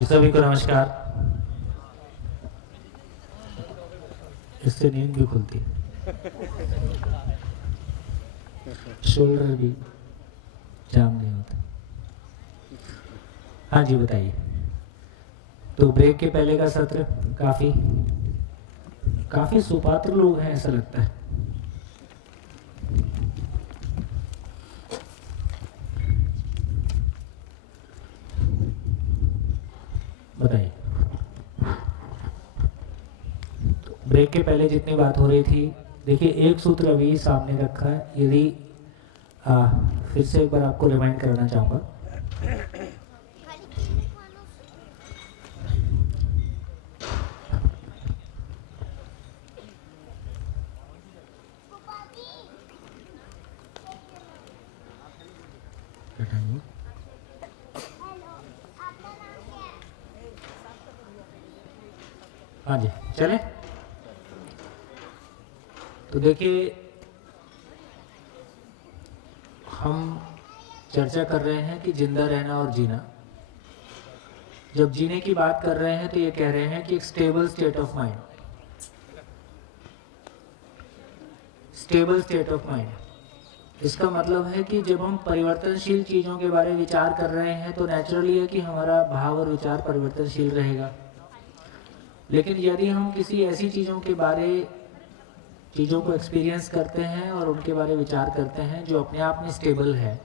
सभी को नमस्कार। इससे नींद भी खुलती है, शोल्डर भी जाम नहीं होता। हाँ जी बताइए। तो ब्रेक के पहले का सत्र काफी सुपात्र लोग हैं ऐसा लगता है। बताइए। ब्रेक के पहले जितनी बात हो रही थी, देखिए एक सूत्र अभी सामने रखा है। यदि फिर से एक बार आपको रिमाइंड करना चाहूँगा। हाँ जी चले। तो देखिए हम चर्चा कर रहे हैं कि जिंदा रहना और जीना। जब जीने की बात कर रहे हैं तो ये कह रहे हैं कि एक stable state of mind, stable state of mind. इसका मतलब है कि जब हम परिवर्तनशील चीज़ों के बारे में विचार कर रहे हैं तो नेचुरली है कि हमारा भाव और विचार परिवर्तनशील रहेगा। लेकिन यदि हम किसी ऐसी चीज़ों को एक्सपीरियंस करते हैं और उनके बारे में विचार करते हैं जो अपने आप में स्टेबल है,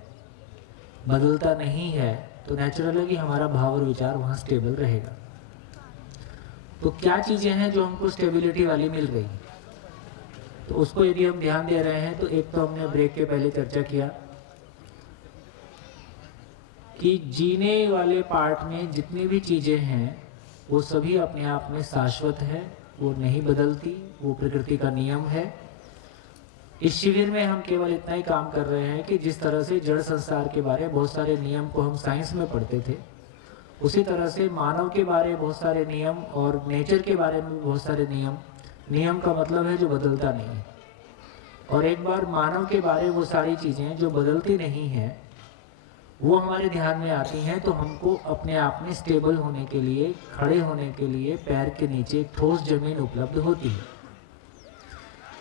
बदलता नहीं है, तो नेचुरल है कि हमारा भाव और विचार वहाँ स्टेबल रहेगा। तो क्या चीज़ें हैं जो हमको स्टेबिलिटी वाली मिल रही हैं, तो उसको यदि हम ध्यान दे रहे हैं तो एक तो हमने ब्रेक के पहले चर्चा किया कि जीने वाले पार्ट में जितनी भी चीज़ें हैं वो सभी अपने आप में शाश्वत है, वो नहीं बदलती, वो प्रकृति का नियम है। इस शिविर में हम केवल इतना ही काम कर रहे हैं कि जिस तरह से जड़ संसार के बारे में बहुत सारे नियम को हम साइंस में पढ़ते थे, उसी तरह से मानव के बारे में बहुत सारे नियम और नेचर के बारे में बहुत सारे नियम का मतलब है जो बदलता नहीं है। और एक बार मानव के बारे में वो सारी चीज़ें जो बदलती नहीं हैं वो हमारे ध्यान में आती हैं तो हमको अपने आप में स्टेबल होने के लिए, खड़े होने के लिए पैर के नीचे एक ठोस जमीन उपलब्ध होती है।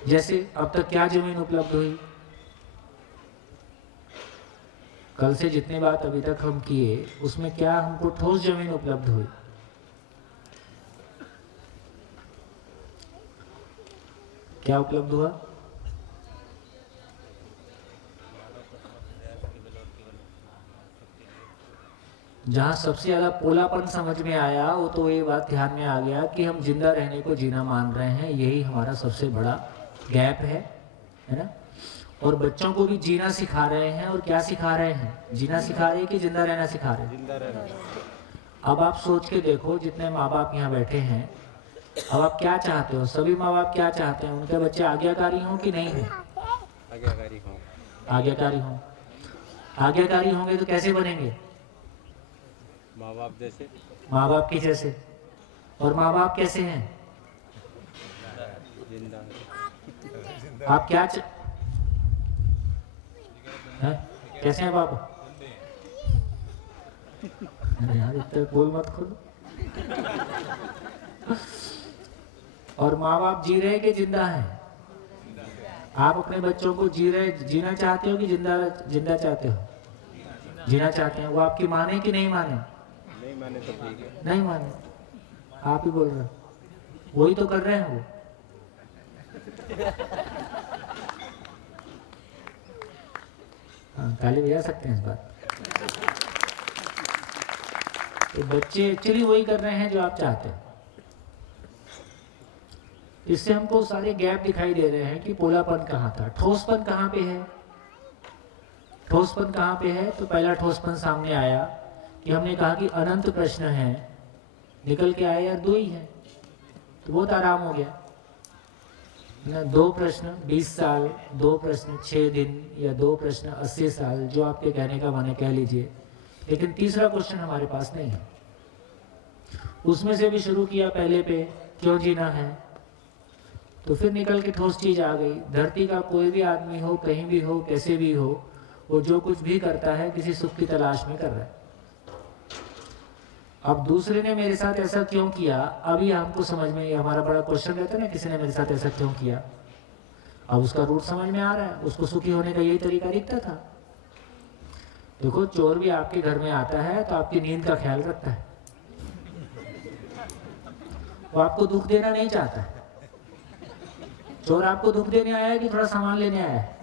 जैसे अब तक क्या जमीन उपलब्ध हुई? कल से जितनी बात अभी तक हम किए उसमें क्या हमको ठोस जमीन उपलब्ध हुई? क्या उपलब्ध हुआ? जहाँ सबसे ज़्यादा पोलापन समझ में आया वो तो ये बात ध्यान में आ गया कि हम जिंदा रहने को जीना मान रहे हैं, यही हमारा सबसे बड़ा गैप है ना। और बच्चों को भी जीना सिखा रहे हैं। और क्या सिखा रहे हैं? जीना सिखा रहे हैं कि जिंदा रहना सिखा रहे हैं? जिंदा रहना। अब आप सोच के देखो, जितने माँ बाप यहाँ बैठे हैं, अब आप क्या चाहते हो? सभी माँ बाप क्या चाहते हैं? उनके बच्चे आज्ञाकारी हों कि नहीं हों? आज्ञाकारी हों। आज्ञाकारी हों। आज्ञाकारी होंगे तो कैसे बनेंगे? माँ बाप जैसे। माँ बाप के जैसे। और माँ बाप कैसे हैं? जिंदा। आप क्या है? कैसे हैं बाबा? अरे यार इतना बोल मत खुद। और माँ बाप जी रहे कि जिंदा है? आप अपने बच्चों को जीना चाहते हो कि जिंदा चाहते हो? जीना चाहते हैं। वो आपकी माने कि नहीं माने? नहीं माने तो ठीक है। नहीं माने, आप ही बोल रहे हो। वही तो कर रहे हैं वो। हाँ, ताली बजा सकते हैं इस बात। तो बच्चे एक्चुअली वही कर रहे हैं जो आप चाहते हैं। इससे हमको सारे गैप दिखाई दे रहे हैं कि पोलापन कहाँ था, ठोसपन कहाँ पे है। ठोसपन कहाँ पे है? तो पहला ठोसपन सामने आया कि हमने कहा कि अनंत प्रश्न है, निकल के आए यार 2 ही है, तो बहुत आराम हो गया ना। 2 प्रश्न 20 साल, 2 प्रश्न 6 दिन, या 2 प्रश्न 80 साल, जो आपके कहने का माने कह लीजिए। लेकिन तीसरा क्वेश्चन हमारे पास नहीं है। उसमें से भी शुरू किया पहले पे, क्यों जीना है, तो फिर निकल के ठोस चीज आ गई। धरती का कोई भी आदमी हो, कहीं भी हो, कैसे भी हो, वो जो कुछ भी करता है किसी सुख की तलाश में कर रहा है। अब दूसरे ने मेरे साथ ऐसा क्यों किया, अभी हमको समझ में, ये हमारा बड़ा क्वेश्चन रहता है ना, किसी ने मेरे साथ ऐसा क्यों किया। अब उसका रूट समझ में आ रहा है, उसको सुखी होने का यही तरीका दिखता था। देखो, चोर भी आपके घर में आता है तो आपकी नींद का ख्याल रखता है, वो आपको दुख देना नहीं चाहता है। चोर आपको दुख देने आया है कि थोड़ा सामान लेने आया है,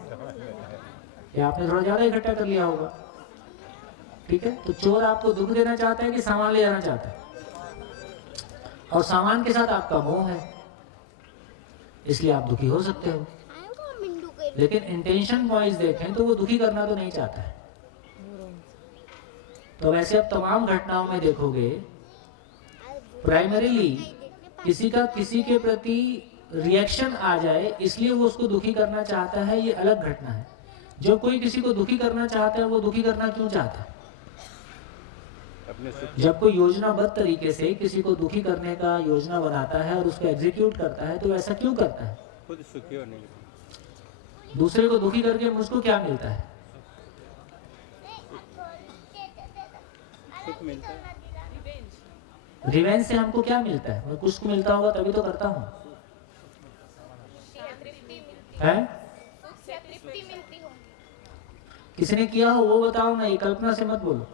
या आपने थोड़ा ज्यादा इकट्ठा कर लिया होगा, ठीक है। तो चोर आपको दुख देना चाहता है कि सामान ले जाना चाहता है, और सामान के साथ आपका मोह है, इसलिए आप दुखी हो सकते हो। लेकिन इंटेंशन वाइज देखें तो वो दुखी करना तो नहीं चाहता है। तो वैसे अब तमाम घटनाओं में देखोगे, प्राइमरीली किसी का किसी के प्रति रिएक्शन आ जाए इसलिए वो उसको दुखी करना चाहता है, ये अलग घटना है। जो कोई किसी को दुखी करना चाहता है, वो दुखी करना क्यों चाहता है? जब कोई योजनाबद्ध तरीके से किसी को दुखी करने का योजना बनाता है और उसको एग्जीक्यूट करता है, तो ऐसा क्यों करता है? खुद सुखी होने के लिए। दूसरे को दुखी करके मुझको क्या मिलता है? सुख मिलता है। रिवेंज से हमको क्या मिलता है? मैं कुछ मिलता होगा तभी तो करता हूँ, है? किसी ने किया हो वो बताओ ना, ये कल्पना से मत बोलो।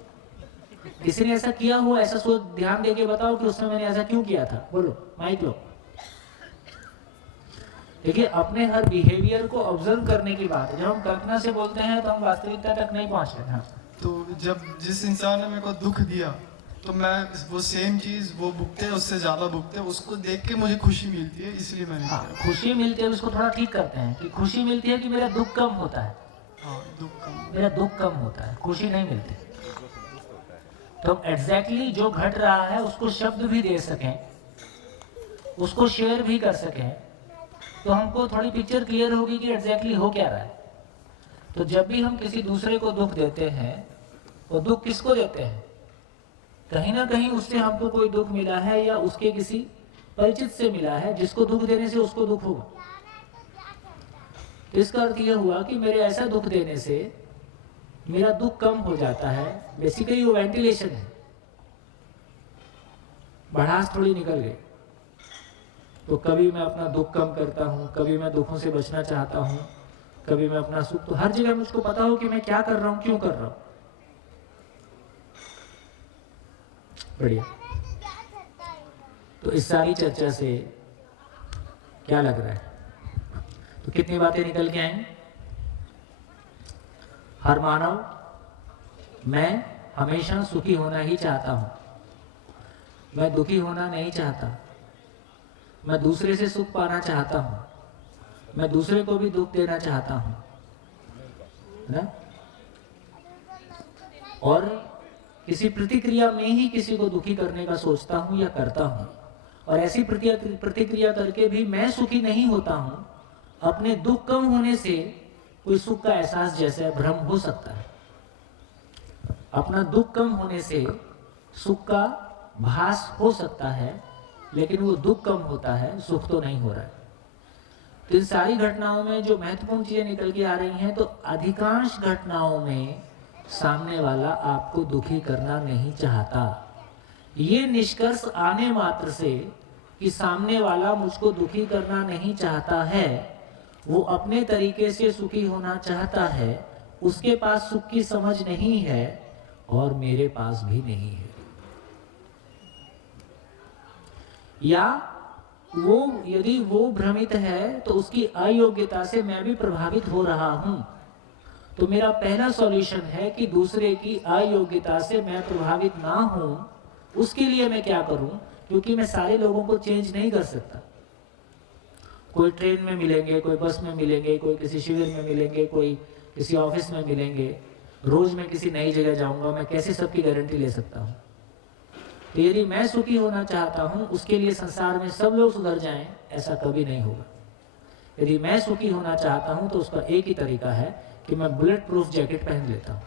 किसी ने ऐसा किया हो, ऐसा सोच ध्यान देके बताओ कि उसने मैंने ऐसा क्यों किया था, बोलो, माइक लो। देखिए, अपने हर बिहेवियर को ऑब्जर्व करने की बात है। जब हम कल्पना से बोलते हैं तो हम वास्तविकता तक नहीं पहुंच रहे हैं। तो जब जिस इंसान ने मेरे को दुख दिया तो मैं वो सेम चीज वो भुगते, उससे ज्यादा भुगते, उसको देख के मुझे खुशी मिलती है, इसलिए मैंने किया। खुशी मिलती है, उसको थोड़ा ठीक करते हैं कि खुशी मिलती है कि मेरा दुख कम होता है। दुख कम, मेरा दुख कम होता है, खुशी नहीं मिलती। तो एग्जैक्टली जो घट रहा है उसको शब्द भी दे सकें, उसको शेयर भी कर सकें, तो हमको थोड़ी पिक्चर क्लियर होगी कि एग्जैक्टली हो क्या रहा है। तो जब भी हम किसी दूसरे को दुख देते हैं, वो दुख किसको देते हैं? कहीं ना कहीं उससे हमको कोई दुख मिला है, या उसके किसी परिचित से मिला है जिसको दुख देने से उसको दुख होगा। तो इसका अर्थ यह हुआ कि मेरे ऐसा दुख देने से मेरा दुख कम हो जाता है। बेसिकली वो वेंटिलेशन है, भड़ास थोड़ी निकल गई। तो कभी मैं अपना दुख कम करता हूँ, कभी मैं दुखों से बचना चाहता हूँ, कभी मैं अपना सुख, तो हर जगह मुझको पता हो कि मैं क्या कर रहा हूँ, क्यों कर रहा हूँ। बढ़िया। तो इस सारी चर्चा से क्या लग रहा है? तो कितनी बातें निकल के आई? हर मानव, मैं हमेशा सुखी होना ही चाहता हूं, मैं दुखी होना नहीं चाहता। मैं दूसरे से सुख पाना चाहता हूं, मैं दूसरे को भी दुख देना चाहता हूं, है ना? और किसी प्रतिक्रिया में ही किसी को दुखी करने का सोचता हूं या करता हूं, और ऐसी प्रतिक्रिया करके भी मैं सुखी नहीं होता हूं। अपने दुख कम होने से कोई सुख का एहसास जैसे भ्रम हो सकता है। अपना दुख कम होने से सुख का भास हो सकता है, लेकिन वो दुख कम होता है, सुख तो नहीं हो रहा है। तो इन सारी घटनाओं में जो महत्वपूर्ण चीजें निकल के आ रही हैं, तो अधिकांश घटनाओं में सामने वाला आपको दुखी करना नहीं चाहता। ये निष्कर्ष आने मात्र से कि सामने वाला मुझको दुखी करना नहीं चाहता है, वो अपने तरीके से सुखी होना चाहता है, उसके पास सुख की समझ नहीं है और मेरे पास भी नहीं है। या वो यदि वो भ्रमित है तो उसकी अयोग्यता से मैं भी प्रभावित हो रहा हूं। तो मेरा पहला सॉल्यूशन है कि दूसरे की अयोग्यता से मैं प्रभावित ना हूं। उसके लिए मैं क्या करूं? क्योंकि मैं सारे लोगों को चेंज नहीं कर सकता। कोई ट्रेन में मिलेंगे, कोई बस में मिलेंगे, कोई किसी शिविर में मिलेंगे, कोई किसी ऑफिस में मिलेंगे, रोज मैं किसी नई जगह जाऊंगा, मैं कैसे सबकी गारंटी ले सकता हूं? तो यदि मैं सुखी होना चाहता हूं, उसके लिए संसार में सब लोग सुधर जाएं, ऐसा कभी नहीं होगा। यदि मैं सुखी होना चाहता हूं तो उसका एक ही तरीका है कि मैं बुलेट प्रूफ जैकेट पहन लेता हूं।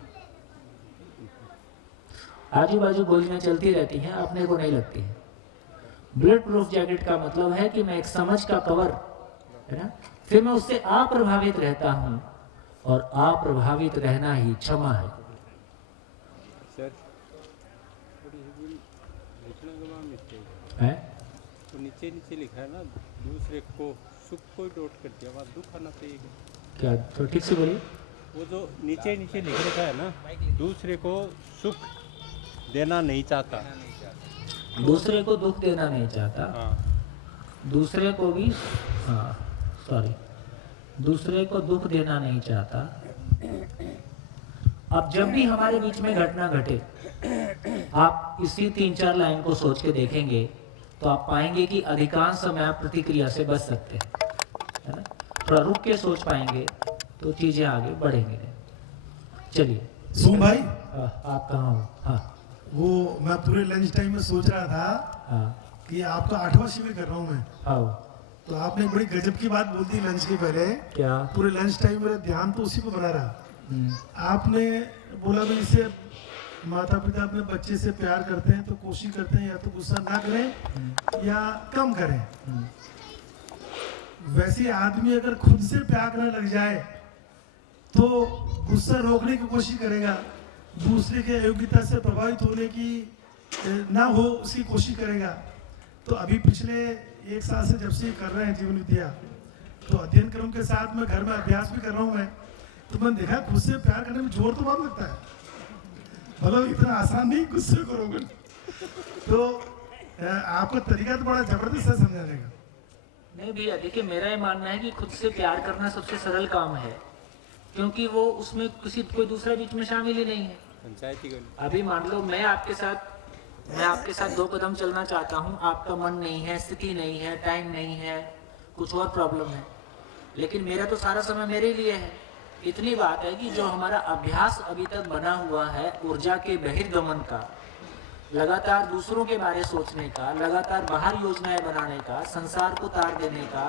आजू बाजू गोलियां चलती रहती हैं, अपने को नहीं लगती है। बुलेट प्रूफ जैकेट का मतलब है कि मैं एक समझ का कवर, है ना, फिर मैं उससे अप्रभावित रहता हूं, और अप्रभावित रहना ही क्षमा है। सर, संगमा मिस्टेक है। तो नीचे नीचे लिखा है ना, दूसरे को सुख को डॉट कर दिया, वहाँ दुख आना चाहिए। क्या तो ठीक से बोलिए। वो जो नीचे नीचे लिख रखा है ना, दूसरे को सुख देना नहीं चाहता। दूसरे को दुख देना नहीं चाहता, हाँ, दूसरे को भी, हाँ सॉरी, दूसरे को दुख देना नहीं चाहता। अब जब भी हमारे बीच में घटना घटे, आप इसी 3-4 लाइन को सोच के देखेंगे तो आप पाएंगे कि अधिकांश समय आप प्रतिक्रिया से बच सकते हैं, है ना। थोड़ा रुक के सोच पाएंगे तो चीजें आगे बढ़ेंगे। चलिए सोम भाई, आप कहाँ हो? हाँ वो मैं पूरे लंच टाइम में सोच रहा था हाँ कि आपका 8वां शिविर कर रहा हूँ मैं, आओ। तो आपने एक बड़ी गजब की बात बोल दी लंच के पहले। क्या? पूरे लंच टाइम मेरा ध्यान तो उसी पे बना रहा। हम्म, आपने बोला भी इससे माता पिता अपने बच्चे से प्यार करते हैं तो कोशिश करते हैं या तो गुस्सा ना करें या कम करें। वैसे आदमी अगर खुद से प्यार करने लग जाए तो गुस्सा रोकने की कोशिश करेगा, दूसरे के योग्यता से प्रभावित होने की ना हो उसकी कोशिश करेगा। तो अभी पिछले 1 साल से जब से कर रहे हैं जीवन विद्या, तो अध्ययन क्रम के साथ में घर में अभ्यास भी कर रहा हूँ मैं, तो मैंने देखा खुद से प्यार करने में जोर तो बहुत लगता है, मतलब इतना आसान नहीं गुस्से करोगे। तो आपका तरीका तो बड़ा जबरदस्त है समझाने का। नहीं भैया देखिए, मेरा ये मानना है कि खुद से प्यार करना सबसे सरल काम है, क्योंकि वो उसमें कोई दूसरा बीच में शामिल ही नहीं है। पंचायती गली। अभी मान लो मैं आपके साथ 2 कदम चलना चाहता हूँ, आपका मन नहीं है, स्थिति नहीं है, टाइम नहीं है, कुछ और प्रॉब्लम है, लेकिन मेरा तो सारा समय मेरे लिए है। इतनी बात है कि जो हमारा अभ्यास अभी तक बना हुआ है ऊर्जा के बहिर्गमन का, लगातार दूसरों के बारे सोचने का, लगातार बाहर योजनाएं बनाने का, संसार को तार देने का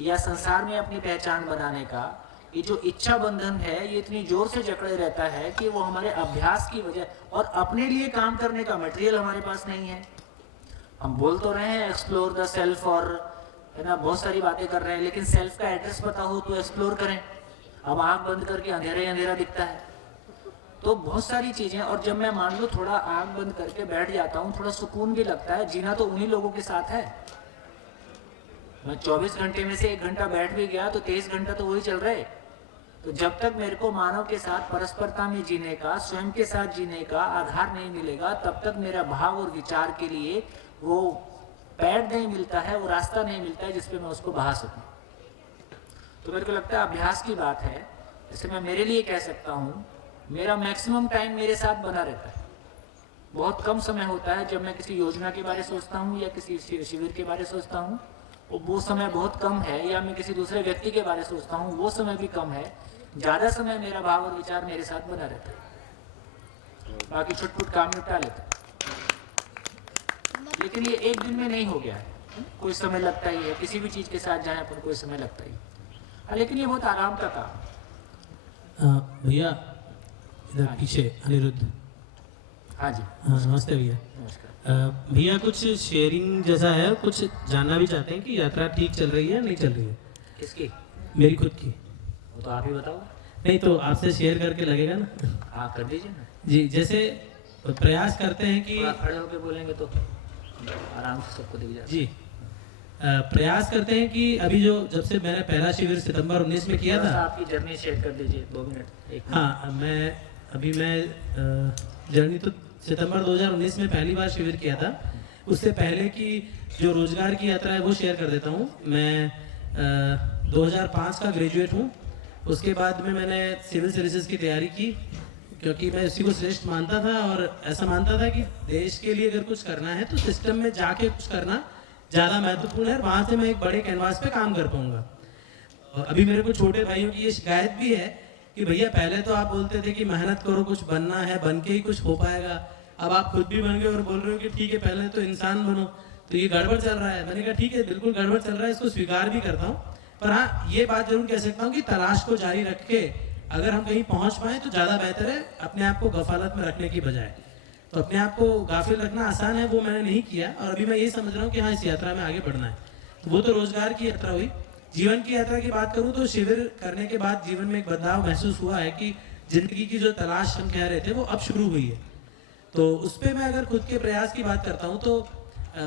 या संसार में अपनी पहचान बनाने का, ये जो इच्छा बंधन है ये इतनी जोर से जकड़े रहता है कि वो हमारे अभ्यास की वजह, और अपने लिए काम करने का मटेरियल हमारे पास नहीं है। हम बोल तो रहे हैं एक्सप्लोर द सेल्फ, और है ना बहुत सारी बातें कर रहे हैं, लेकिन सेल्फ का एड्रेस पता हो तो एक्सप्लोर करें। अब आंख बंद करके अंधेरा ही अंधेरा दिखता है, तो बहुत सारी चीजें। और जब मैं मान लो थोड़ा आंख बंद करके बैठ जाता हूँ, थोड़ा सुकून भी लगता है। जीना तो उन्हीं लोगों के साथ है। मैं 24 घंटे में से 1 घंटा बैठ भी गया तो 23 घंटा तो वही चल रहे। तो जब तक मेरे को मानव के साथ परस्परता में जीने का, स्वयं के साथ जीने का आधार नहीं मिलेगा, तब तक मेरा भाव और विचार के लिए वो पैड नहीं मिलता है, वो रास्ता नहीं मिलता है जिसपे मैं उसको बहा सकूं। तो मेरे को लगता है अभ्यास की बात है। जैसे मैं मेरे लिए कह सकता हूँ, मेरा मैक्सिमम टाइम मेरे साथ बना रहता है। बहुत कम समय होता है जब मैं किसी योजना के बारे सोचता हूँ या किसी शिविर के बारे सोचता हूँ, वो समय बहुत कम है। या मैं किसी दूसरे व्यक्ति के बारे सोचता हूँ, वो समय भी कम है। ज़्यादा समय मेरा भाव और विचार मेरे साथ बना रहता है, बाकी छुटपुट काम निपटा लेता है। लेकिन ये एक दिन में नहीं हो गया है, कोई समय लगता ही है। किसी भी चीज़ के साथ जाए अपन, कोई समय लगता ही है, लेकिन ये बहुत आराम का काम। भैया इधर पीछे अनिरुद्ध। हाँ जी, हाँ नमस्ते भैया। नमस्कार। भैया कुछ शेयरिंग जैसा है, कुछ जानना भी चाहते हैं कि यात्रा ठीक चल रही है नहीं चल रही है। किसकी? मेरी खुद की। वो तो आप ही बताओ। नहीं तो आपसे शेयर करके लगेगा ना। हाँ कर दीजिए ना। जी, जैसे प्रयास करते हैं कि थोड़ा खड़े होकर बोलेंगे तो आराम से सबको दिख जाए। जी प्रयास करते हैं कि अभी जो जब से मैंने पहला शिविर सितंबर 19 में किया थोड़ा सा था। आपकी जर्नी शेयर कर दीजिए, 2 मिनट, 1 मिनट। हाँ मैं जर्नी तो सितंबर 2019 में पहली बार शिविर किया था। उससे पहले की जो रोजगार की यात्रा है वो शेयर कर देता हूँ। मैं 2005 का ग्रेजुएट हूँ। उसके बाद में मैंने सिविल सर्विसेज की तैयारी की, क्योंकि मैं उसी को श्रेष्ठ मानता था और ऐसा मानता था कि देश के लिए अगर कुछ करना है तो सिस्टम में जाके कुछ करना ज़्यादा महत्वपूर्ण है। वहाँ से मैं एक बड़े कैनवास पे काम कर पाऊंगा। और अभी मेरे को छोटे भाइयों की ये शिकायत भी है कि भैया पहले तो आप बोलते थे कि मेहनत करो, कुछ बनना है, बन के ही कुछ हो पाएगा। अब आप खुद भी बन गए और बोल रहे हो कि ठीक है पहले तो इंसान बनो, तो ये गड़बड़ चल रहा है। मैंने कहा ठीक है, बिल्कुल गड़बड़ चल रहा है, इसको स्वीकार भी करता हूँ। पर हाँ, ये बात जरूर कह सकता हूँ कि तलाश को जारी रख के अगर हम कहीं पहुँच पाए तो ज़्यादा बेहतर है, अपने आप को गफालत में रखने की बजाय। तो अपने आप को गाफिल रखना आसान है, वो मैंने नहीं किया। और अभी मैं ये समझ रहा हूँ कि हाँ, इस यात्रा में आगे बढ़ना है। तो वो तो रोजगार की यात्रा हुई। जीवन की यात्रा की बात करूँ तो शिविर करने के बाद जीवन में एक बदलाव महसूस हुआ है कि जिंदगी की जो तलाश हम कह रहे थे वो अब शुरू हुई है। तो उस पर मैं अगर खुद के प्रयास की बात करता हूँ तो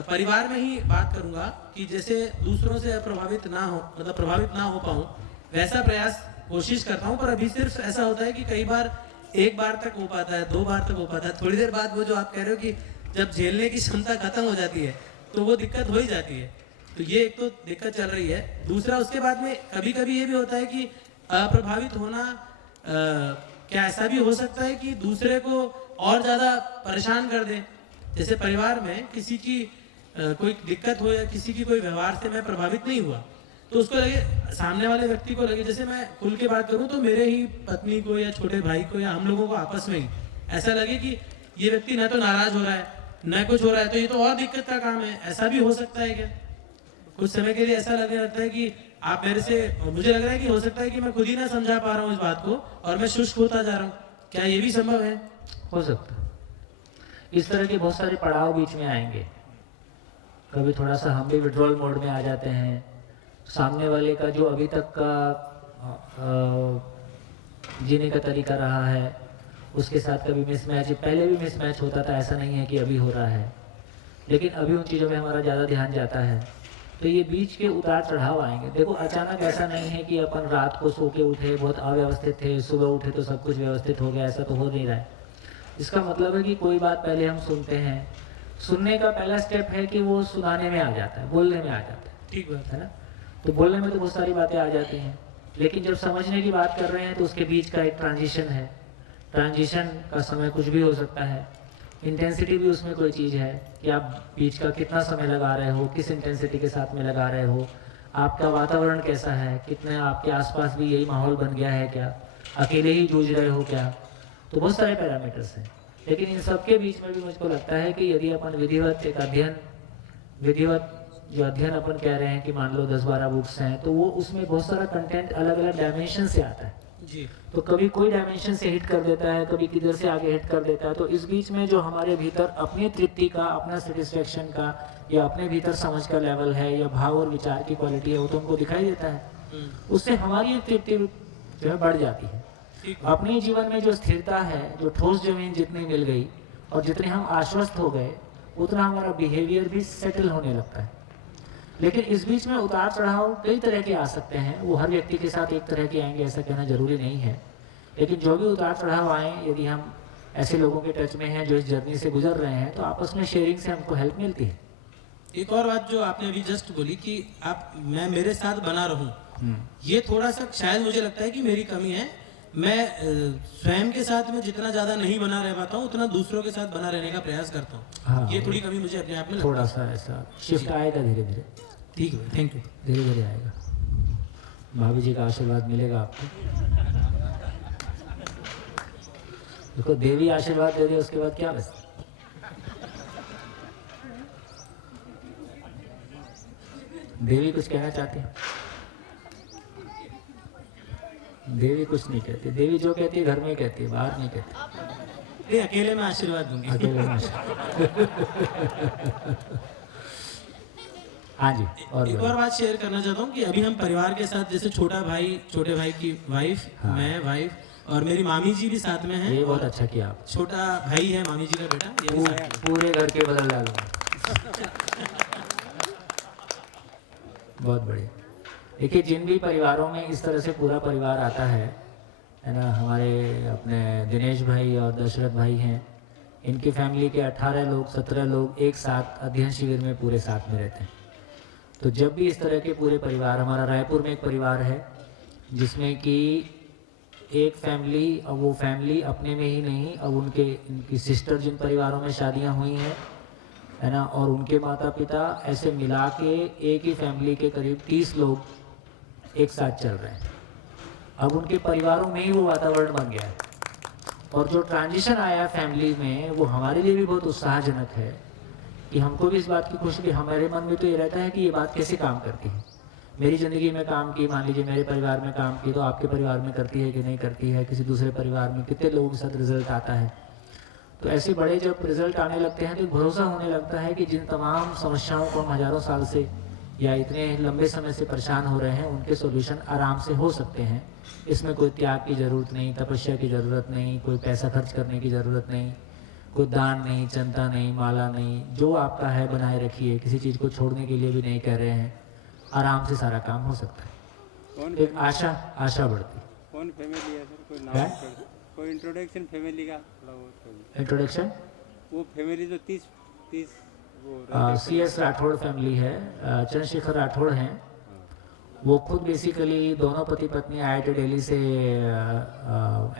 परिवार में ही बात करूंगा कि जैसे दूसरों से प्रभावित ना हो, मतलब प्रभावित ना हो पाऊँ, वैसा प्रयास कोशिश करता हूँ। पर अभी सिर्फ ऐसा होता है कि कई बार एक बार तक हो पाता है, 2 बार तक हो पाता है, थोड़ी देर बाद वो जो आप कह रहे हो कि जब झेलने की क्षमता खत्म हो जाती है तो वो दिक्कत हो ही जाती है। तो ये एक तो दिक्कत चल रही है। दूसरा, उसके बाद में कभी कभी ये भी होता है कि अप्रभावित होना, क्या ऐसा भी हो सकता है कि दूसरे को और ज़्यादा परेशान कर दे। जैसे परिवार में किसी की कोई दिक्कत हो या किसी की कोई व्यवहार से मैं प्रभावित नहीं हुआ, तो उसको लगे, सामने वाले व्यक्ति को लगे, जैसे मैं खुल के बात करूं तो मेरे ही पत्नी को या छोटे भाई को या हम लोगों को आपस में ही ऐसा लगे कि ये व्यक्ति न तो नाराज हो रहा है न कुछ हो रहा है, तो ये तो और दिक्कत का काम है। ऐसा भी हो सकता है क्या? कुछ समय के लिए ऐसा लगने लगता है कि आप मेरे से, मुझे लग रहा है कि हो सकता है कि मैं खुद ही ना समझा पा रहा हूँ इस बात को और मैं शुष्क होता जा रहा हूँ। क्या ये भी संभव है? हो सकता है। इस तरह के बहुत सारे पड़ाव बीच में आएंगे। कभी थोड़ा सा हम भी विड्रॉल मोड में आ जाते हैं। सामने वाले का जो अभी तक का जीने का तरीका रहा है उसके साथ कभी मिसमैच, पहले भी मिसमैच होता था, ऐसा नहीं है कि अभी हो रहा है, लेकिन अभी उन चीज़ों में हमारा ज़्यादा ध्यान जाता है। तो ये बीच के उतार चढ़ाव आएंगे। देखो, अचानक ऐसा नहीं है कि अपन रात को सो के उठे बहुत अव्यवस्थित थे, सुबह उठे तो सब कुछ व्यवस्थित हो गया, ऐसा तो हो नहीं रहा है। इसका मतलब है कि कोई बात पहले हम सुनते हैं, सुनने का पहला स्टेप है कि वो सुनाने में आ जाता है, बोलने में आ जाता है। ठीक बात है ना? तो बोलने में तो बहुत सारी बातें आ जाती हैं, लेकिन जब समझने की बात कर रहे हैं तो उसके बीच का एक ट्रांजिशन है। ट्रांजिशन का समय कुछ भी हो सकता है। इंटेंसिटी भी उसमें कोई चीज़ है कि आप बीच का कितना समय लगा रहे हो, किस इंटेंसिटी के साथ में लगा रहे हो, आपका वातावरण कैसा है, कितने आपके आसपास भी यही माहौल बन गया है क्या, अकेले ही जूझ रहे हो क्या। तो बहुत सारे पैरामीटर्स हैं, लेकिन इन सब के बीच में भी मुझको लगता है कि यदि अपन विधिवत एक अध्ययन, विधिवत जो अध्ययन अपन कह रहे हैं कि मान लो 10-12 बुक्स हैं, तो वो उसमें बहुत सारा कंटेंट अलग अलग डायमेंशन से आता है जी। तो कभी कोई डायमेंशन से हिट कर देता है, कभी किधर से आगे हिट कर देता है। तो इस बीच में जो हमारे भीतर अपनी तृप्ति का, अपना सेटिस्फेक्शन का या अपने भीतर समझ का लेवल है या भाव और विचार की क्वालिटी है, वो तो हमको दिखाई देता है। उससे हमारी तृप्ति जो है बढ़ जाती है। अपने जीवन में जो स्थिरता है, जो ठोस जमीन जितनी मिल गई और जितने हम आश्वस्त हो गए, उतना हमारा बिहेवियर भी सेटल होने लगता है। लेकिन इस बीच में उतार चढ़ाव कई तरह के आ सकते हैं, वो हर व्यक्ति के साथ एक तरह के आएंगे ऐसा कहना जरूरी नहीं है। लेकिन जो भी उतार चढ़ाव आए, यदि हम ऐसे लोगों के टच में हैं जो इस जर्नी से गुजर रहे हैं, तो आपस में शेयरिंग से हमको हेल्प मिलती है। एक और बात जो आपने अभी जस्ट बोली कि मैं मेरे साथ बना रहूं, ये थोड़ा सा शायद मुझे लगता है कि मेरी कमी है। मैं स्वयं के साथ में जितना ज्यादा नहीं बना रह पाता हूँ, उतना दूसरों के साथ बना रहने का प्रयास करता हूँ। हाँ, ये थोड़ी कमी मुझे अपने आप में थोड़ा सा ऐसा शिफ्ट आएगा धीरे धीरे। ठीक है, थैंक यू। धीरे धीरे आएगा। भाभी जी का आशीर्वाद मिलेगा आपको। देखो, देवी आशीर्वाद दे दे, उसके बाद क्या बचता। देवी कुछ कहना चाहती है? देवी कुछ नहीं कहती। देवी जो कहती है घर में ही कहती है, बाहर नहीं कहती। ये अकेले में आशीर्वाद दूंगी। अकेले में हाँ जी। और एक और बात शेयर करना चाहता हूँ कि अभी हम परिवार के साथ, जैसे छोटे भाई की वाइफ, हाँ। मैं वाइफ और मेरी मामी जी भी साथ में हैं। ये बहुत अच्छा किया आप। छोटा भाई है मामी जी का बेटा, ये भी साथ में। पूरे घर के बदल डालो। बहुत बढ़िया। देखिए, जिन भी परिवारों में इस तरह से पूरा परिवार आता है ना, हमारे अपने दिनेश भाई और दशरथ भाई हैं, इनकी फैमिली के 18 लोग 17 लोग एक साथ अध्ययन शिविर में पूरे साथ में रहते हैं। तो जब भी इस तरह के पूरे परिवार, हमारा रायपुर में एक परिवार है जिसमें कि एक फैमिली, अब वो फैमिली अपने में ही नहीं, अब इनकी सिस्टर जिन परिवारों में शादियां हुई हैं, है ना, और उनके माता पिता, ऐसे मिला के एक ही फैमिली के करीब 30 लोग एक साथ चल रहे हैं। अब उनके परिवारों में ही वो वातावरण बन गया है, और जो ट्रांजिशन आया फैमिली में, वो हमारे लिए भी बहुत उत्साहजनक है कि हमको भी इस बात की खुशी, भी हमारे मन में तो ये रहता है कि ये बात कैसे काम करती है। मेरी ज़िंदगी में काम की, मान लीजिए मेरे परिवार में काम की, तो आपके परिवार में करती है कि नहीं करती है, किसी दूसरे परिवार में कितने लोगों के साथ रिजल्ट आता है। तो ऐसे बड़े जब रिजल्ट आने लगते हैं तो भरोसा होने लगता है कि जिन तमाम समस्याओं को हम हज़ारों साल से या इतने लंबे समय से परेशान हो रहे हैं, उनके सॉल्यूशन आराम से हो सकते हैं। इसमें कोई त्याग की ज़रूरत नहीं, तपस्या की ज़रूरत नहीं, कोई पैसा खर्च करने की ज़रूरत नहीं, कोई दान नहीं, चंदा नहीं, माला नहीं, जो आपका है बनाए रखिए, किसी चीज़ को छोड़ने के लिए भी नहीं कह रहे हैं, आराम से सारा काम हो सकता है। कौन एक आशा बढ़ती। कौन फैमिली है सर, कोई नाम क्या? कोई इंट्रोडक्शन फैमिली का थोड़ा बहुत इंट्रोडक्शन वो फैमिली जो 30 वो CS राठौड़ फैमिली है, चंद्रशेखर राठौड़ हैं। वो खुद बेसिकली दोनों पति पत्नी IIT दिल्ली से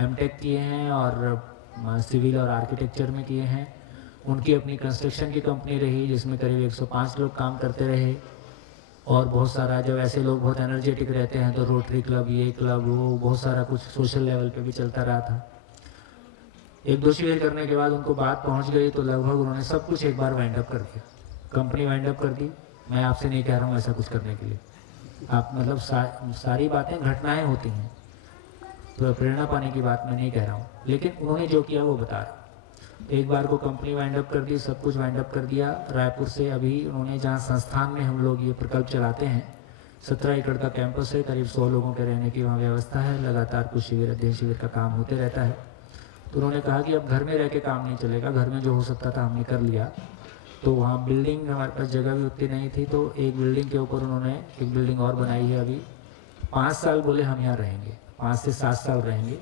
MTech किए हैं और सिविल और आर्किटेक्चर में किए हैं। उनकी अपनी कंस्ट्रक्शन की कंपनी रही जिसमें करीब 105 लोग काम करते रहे। और बहुत सारा, जब ऐसे लोग बहुत एनर्जेटिक रहते हैं तो रोटरी क्लब, ये क्लब, वो बहुत सारा कुछ सोशल लेवल पे भी चलता रहा था। एक दो शिविर करने के बाद उनको बात पहुंच गई तो लगभग उन्होंने सब कुछ एक बार वाइंड अप कर दिया, कंपनी वाइंड अप कर दी। मैं आपसे नहीं कह रहा हूँ ऐसा कुछ करने के लिए, आप मतलब सारी बातें घटनाएं होती हैं, तो प्रेरणा पाने की बात मैं नहीं कह रहा हूँ, लेकिन उन्होंने जो किया वो बता रहा हूँ। एक बार को कंपनी वाइंड अप कर दी, सब कुछ वाइंड अप कर दिया। रायपुर से अभी उन्होंने जहाँ संस्थान में हम लोग ये प्रकल्प चलाते हैं, 17 एकड़ का कैंपस है, करीब 100 लोगों के रहने की वहाँ व्यवस्था है। लगातार कुछ शिविर, अध्ययन शिविर का काम होते रहता है। तो उन्होंने कहा कि अब घर में रह के काम नहीं चलेगा, घर में जो हो सकता था हमने कर लिया। तो वहाँ बिल्डिंग, हमारे पास जगह भी उतनी नहीं थी, तो एक बिल्डिंग के ऊपर उन्होंने एक बिल्डिंग और बनाई है। अभी 5 साल बोले हम यहाँ रहेंगे, 5 से 7 साल रहेंगे,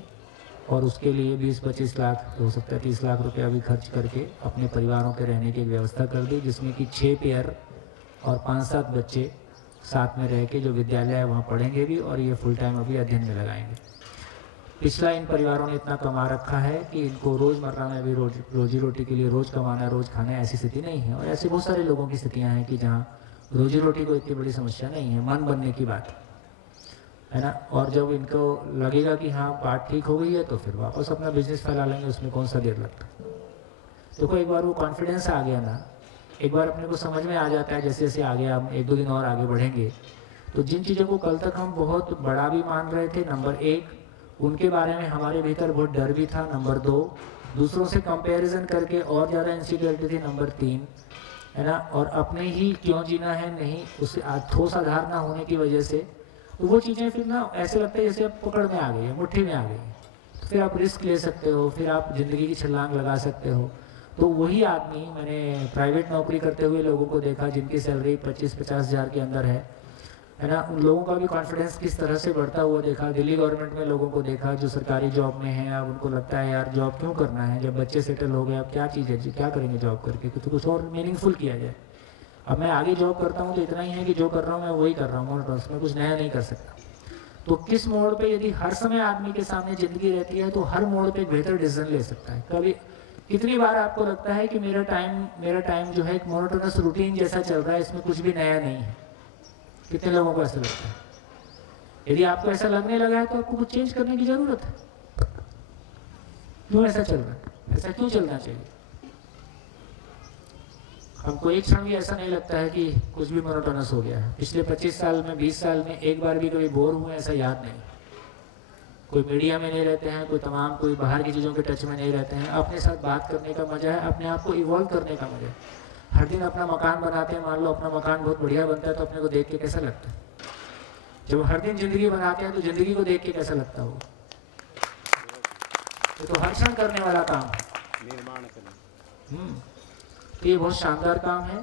और उसके लिए 20-25 लाख, हो सकता है 30 लाख रुपये अभी खर्च करके अपने परिवारों के रहने की व्यवस्था कर दी, जिसमें कि 6 पेयर और 5-7 बच्चे साथ में रह के जो विद्यालय है वहाँ पढ़ेंगे भी, और ये फुल टाइम अभी अध्ययन में लगाएंगे। पिछला इन परिवारों ने इतना कमा रखा है कि इनको रोज़मर्रा में भी रोजी रोटी के लिए रोज़ कमाना, रोज़ खाना, ऐसी स्थिति नहीं है। और ऐसे बहुत सारे लोगों की स्थितियाँ हैं कि जहाँ रोजी रोटी को इतनी बड़ी समस्या नहीं है, मन बनने की बात है ना। और जब इनको लगेगा कि हाँ बात ठीक हो गई है तो फिर वापस अपना बिजनेस फैला लेंगे, उसमें कौन सा देर लगता है। देखो एक बार वो कॉन्फिडेंस आ गया ना, एक बार अपने को समझ में आ जाता है, जैसे जैसे आगे हम 1-2 दिन और आगे बढ़ेंगे तो जिन चीज़ों को कल तक हम बहुत बड़ा भी मान रहे थे, नंबर 1 उनके बारे में हमारे भीतर बहुत डर भी था, नंबर 2 दूसरों से कंपैरिजन करके और ज़्यादा इनसिक्योरिटी थी, नंबर 3 है ना। और अपने ही क्यों जीना है नहीं, उससे ठोस आधार ना होने की वजह से तो वो चीज़ें फिर ना ऐसे लगता है जैसे आप पकड़ में आ गई है, मुट्ठी में आ गई है। तो फिर आप रिस्क ले सकते हो, फिर आप ज़िंदगी की छलांग लगा सकते हो। तो वही आदमी, मैंने प्राइवेट नौकरी करते हुए लोगों को देखा जिनकी सैलरी 25-50 हज़ार के अंदर है ना, उन लोगों का भी कॉन्फिडेंस किस तरह से बढ़ता हुआ देखा। दिल्ली गवर्नमेंट में लोगों को देखा जो सरकारी जॉब में है, अब उनको लगता है यार जॉब क्यों करना है, जब बच्चे सेटल हो गए अब क्या चीज़ है जी, क्या करेंगे जॉब करके, तो कुछ और मीनिंगफुल किया जाए। अब मैं आगे जॉब करता हूँ तो इतना ही है कि जो कर रहा हूँ मैं वही कर रहा हूँ, और उसमें कुछ नया नहीं कर सकता। तो किस मोड़ पे यदि हर समय आदमी के सामने ज़िंदगी रहती है तो हर मोड़ पे एक बेहतर डिसीजन ले सकता है। कभी कितनी बार आपको लगता है कि मेरा टाइम जो है एक मोनोटोनस रूटीन जैसा चल रहा है, इसमें कुछ भी नया नहीं है। कितने लोगों को ऐसा लगता है? यदि आपको ऐसा लगने लगा है तो आपको कुछ चेंज करने की जरूरत है। क्यों ऐसा चल रहा है, ऐसा क्यों चलना चाहिए? हमको एक क्षण भी ऐसा नहीं लगता है कि कुछ भी मोनोटोनस हो गया है। पिछले 25 साल में, 20 साल में एक बार भी कभी बोर हुए ऐसा याद नहीं। कोई मीडिया में नहीं रहते हैं, कोई बाहर की चीज़ों के टच में नहीं रहते हैं। अपने साथ बात करने का मजा है, अपने आप को इवॉल्व करने का मजा है। हर दिन अपना मकान बनाते हैं, मान लो अपना मकान बहुत बढ़िया बनता है तो अपने को देख के कैसा लगता है? जब हर दिन जिंदगी बनाते हैं तो जिंदगी को देख के कैसा लगता होगा? ये तो हर क्षण करने वाला काम है, निर्माण करना। तो ये बहुत शानदार काम है।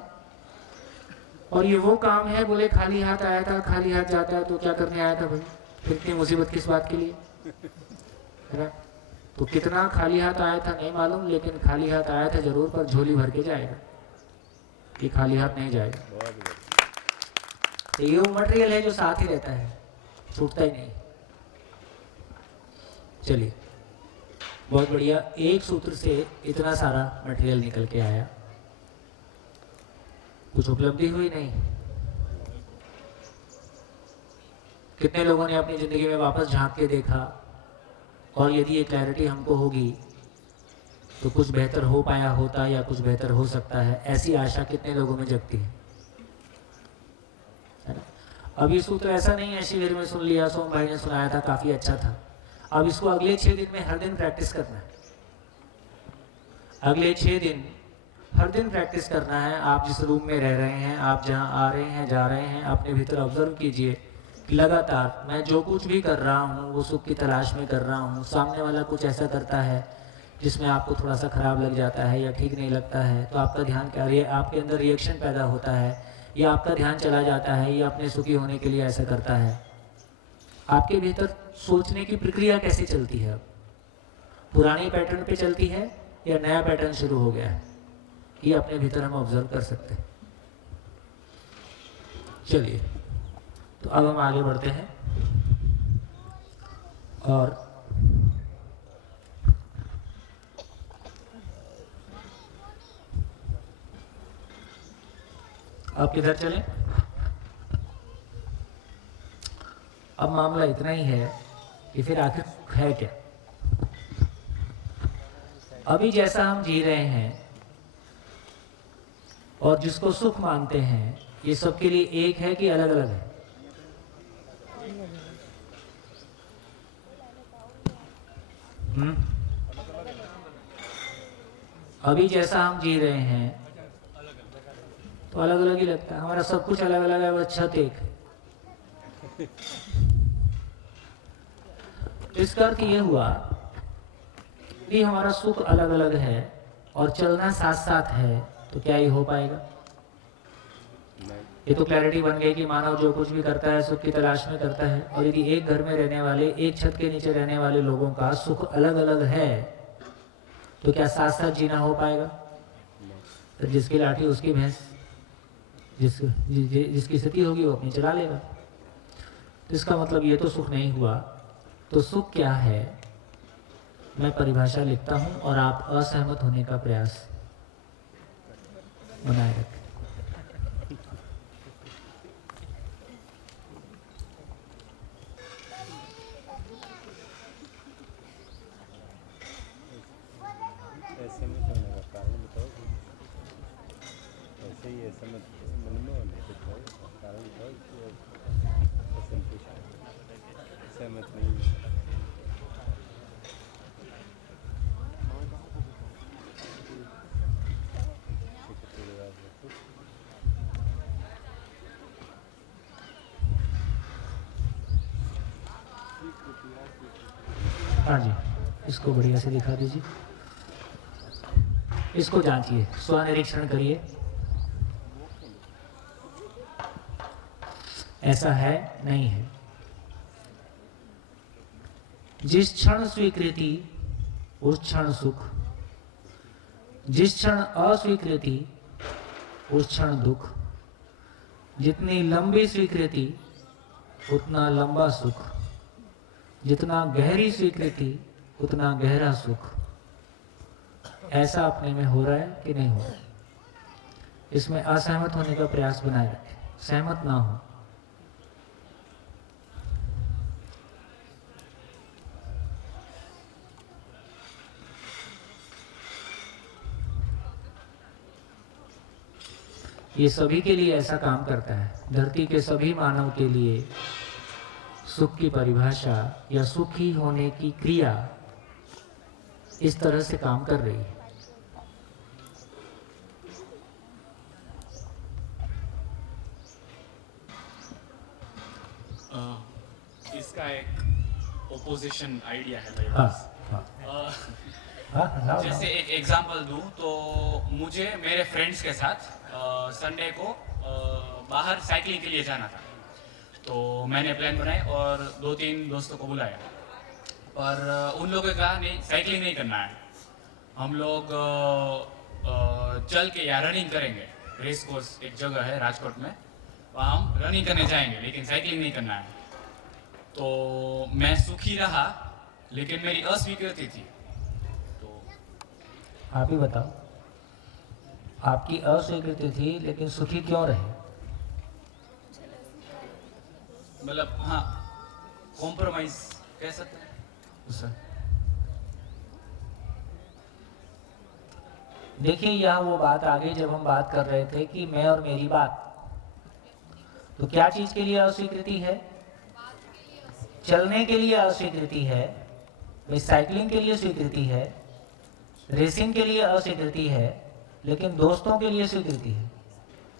और ये वो काम है, बोले खाली हाथ आया था खाली हाथ जाता है, तो क्या करने आया था भाई? फिर इतनी मुसीबत किस बात के लिए, है ना? तो कितना खाली हाथ आया था नहीं मालूम, लेकिन खाली हाथ आया था जरूर, पर झोली भर के जाएगा, ये खाली हाथ नहीं जाएगा। तो ये वो मटेरियल है जो साथ ही रहता है, छूटता ही नहीं। चलिए, बहुत बढ़िया। एक सूत्र से इतना सारा मटेरियल निकल के आया, कुछ उपलब्धि हुई नहीं। कितने लोगों ने अपनी जिंदगी में वापस झांक के देखा, और यदि ये क्लैरिटी हमको होगी तो कुछ बेहतर हो पाया होता या कुछ बेहतर हो सकता है, ऐसी आशा कितने लोगों में जगती है ना? अब ये सूत्र ऐसा नहीं है शिविर में सुन लिया, सोम भाई ने सुनाया था, काफी अच्छा था। अब इसको अगले 6 दिन में हर दिन प्रैक्टिस करना है। अगले 6 दिन हर दिन प्रैक्टिस करना है। आप जिस रूम में रह रहे हैं, आप जहाँ आ रहे हैं जा रहे हैं, अपने भीतर ऑब्जर्व कीजिए कि लगातार मैं जो कुछ भी कर रहा हूँ वो सुख की तलाश में कर रहा हूँ। सामने वाला कुछ ऐसा करता है जिसमें आपको थोड़ा सा खराब लग जाता है या ठीक नहीं लगता है, तो आपका ध्यान आपके अंदर रिएक्शन पैदा होता है, या आपका ध्यान चला जाता है, या अपने सुखी होने के लिए ऐसा करता है। आपके भीतर सोचने की प्रक्रिया कैसे चलती है? पुरानी पैटर्न पे चलती है या नया पैटर्न शुरू हो गया है? ये अपने भीतर हम ऑब्जर्व कर सकते हैं। चलिए, तो अब हम आगे बढ़ते हैं और अब किधर चलें? अब मामला इतना ही है कि फिर आखिर है क्या? अभी जैसा हम जी रहे हैं और जिसको सुख मानते हैं, ये सबके लिए एक है कि अलग अलग है? अभी जैसा हम जी रहे हैं तो अलग अलग ही लगता है। हमारा सब कुछ अलग अलग है, वो छत एक है। इसका अर्थ ये हुआ कि हमारा सुख अलग अलग है और चलना साथ साथ है, तो क्या ये हो पाएगा? ये तो क्लैरिटी बन गई कि मानव जो कुछ भी करता है सुख की तलाश में करता है, और यदि एक घर में रहने वाले, एक छत के नीचे रहने वाले लोगों का सुख अलग अलग है, तो क्या साथ साथ जीना हो पाएगा? तो जिसकी लाठी उसकी भैंस, जिसकी स्थिति होगी वो अपनी चला लेगा। तो इसका मतलब ये तो सुख नहीं हुआ। तो सुख क्या है? मैं परिभाषा लिखता हूं और आप असहमत होने का प्रयास बनाए रखें। ऐसे में होने का कारण बताओ। ऐसे ही ऐसा मत मन में होने के कारण बताओ कि असंतुष्ट सहमत नहीं। हाँ जी, इसको बढ़िया से दिखा दीजिए। इसको जांचिए, स्वनिरीक्षण करिए। ऐसा है, नहीं है? जिस क्षण स्वीकृति उस क्षण सुख, जिस क्षण अस्वीकृति उस क्षण दुख। जितनी लंबी स्वीकृति उतना लंबा सुख, जितना गहरी स्वीकृति उतना गहरा सुख। ऐसा अपने में हो रहा है कि नहीं हो रहा है? इसमें असहमत होने का प्रयास बनाए रखें, सहमत ना हो। ये सभी के लिए ऐसा काम करता है। धरती के सभी मानव के लिए सुख की परिभाषा या सुखी होने की क्रिया इस तरह से काम कर रही है। इसका एक ओपोजिशन आइडिया है मेरे हाँ, पास। हाँ, जैसे एक एग्जांपल दूं तो मुझे मेरे फ्रेंड्स के साथ संडे को बाहर साइकिलिंग के लिए जाना था। तो मैंने प्लान बनाया और 2-3 दोस्तों को बुलाया, पर उन लोगों का नहीं, साइकिलिंग नहीं करना है, हम लोग चल के या रनिंग करेंगे। रेस कोर्स एक जगह है राजकोट में, वहाँ हम रनिंग करने जाएंगे, लेकिन साइकिलिंग नहीं करना है। तो मैं सुखी रहा, लेकिन मेरी अस्वीकृति थी। तो आप ही बताओ, आपकी अस्वीकृति थी लेकिन सुखी क्यों रहे? मतलब हाँ, कॉम्प्रोमाइज कह सकते हैं। देखिए, यह वो बात आ गई जब हम बात कर रहे थे कि मैं और मेरी बात। तो क्या चीज के लिए अस्वीकृति है? चलने के लिए अस्वीकृति है, भाई साइकिलिंग के लिए स्वीकृति है, रेसिंग के लिए अस्वीकृति है, लेकिन दोस्तों के लिए स्वीकृति है।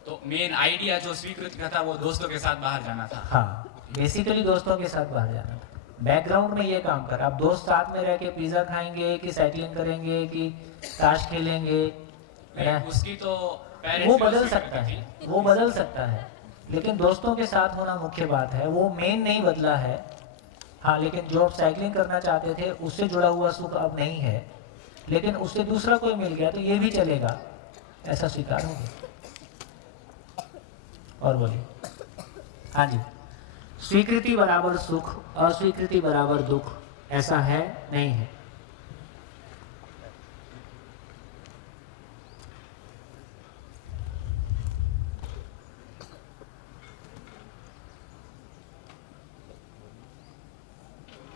तो मेन आइडिया जो स्वीकृति का था वो दोस्तों के साथ बाहर जाना था। हाँ, बेसिकली दोस्तों के साथ बाहर जाना था। बैकग्राउंड में ये काम कर। अब दोस्त साथ में रह के पिज्जा खाएंगे कि साइकिलिंग करेंगे कि ताश खेलेंगे, उसकी तो पेरेंट्स वो भी बदल उसकी सकता करती है, थी। वो बदल सकता है, लेकिन दोस्तों के साथ होना मुख्य बात है। वो मेन नहीं बदला है। हाँ, लेकिन जो आप साइकिलिंग करना चाहते थे उससे जुड़ा हुआ सुख अब नहीं है, लेकिन उससे दूसरा कोई मिल गया तो ये भी चलेगा, ऐसा स्वीकार हो गया। और बोलिए। हाँ जी, स्वीकृति बराबर सुख, अस्वीकृति बराबर दुख, ऐसा है नहीं है?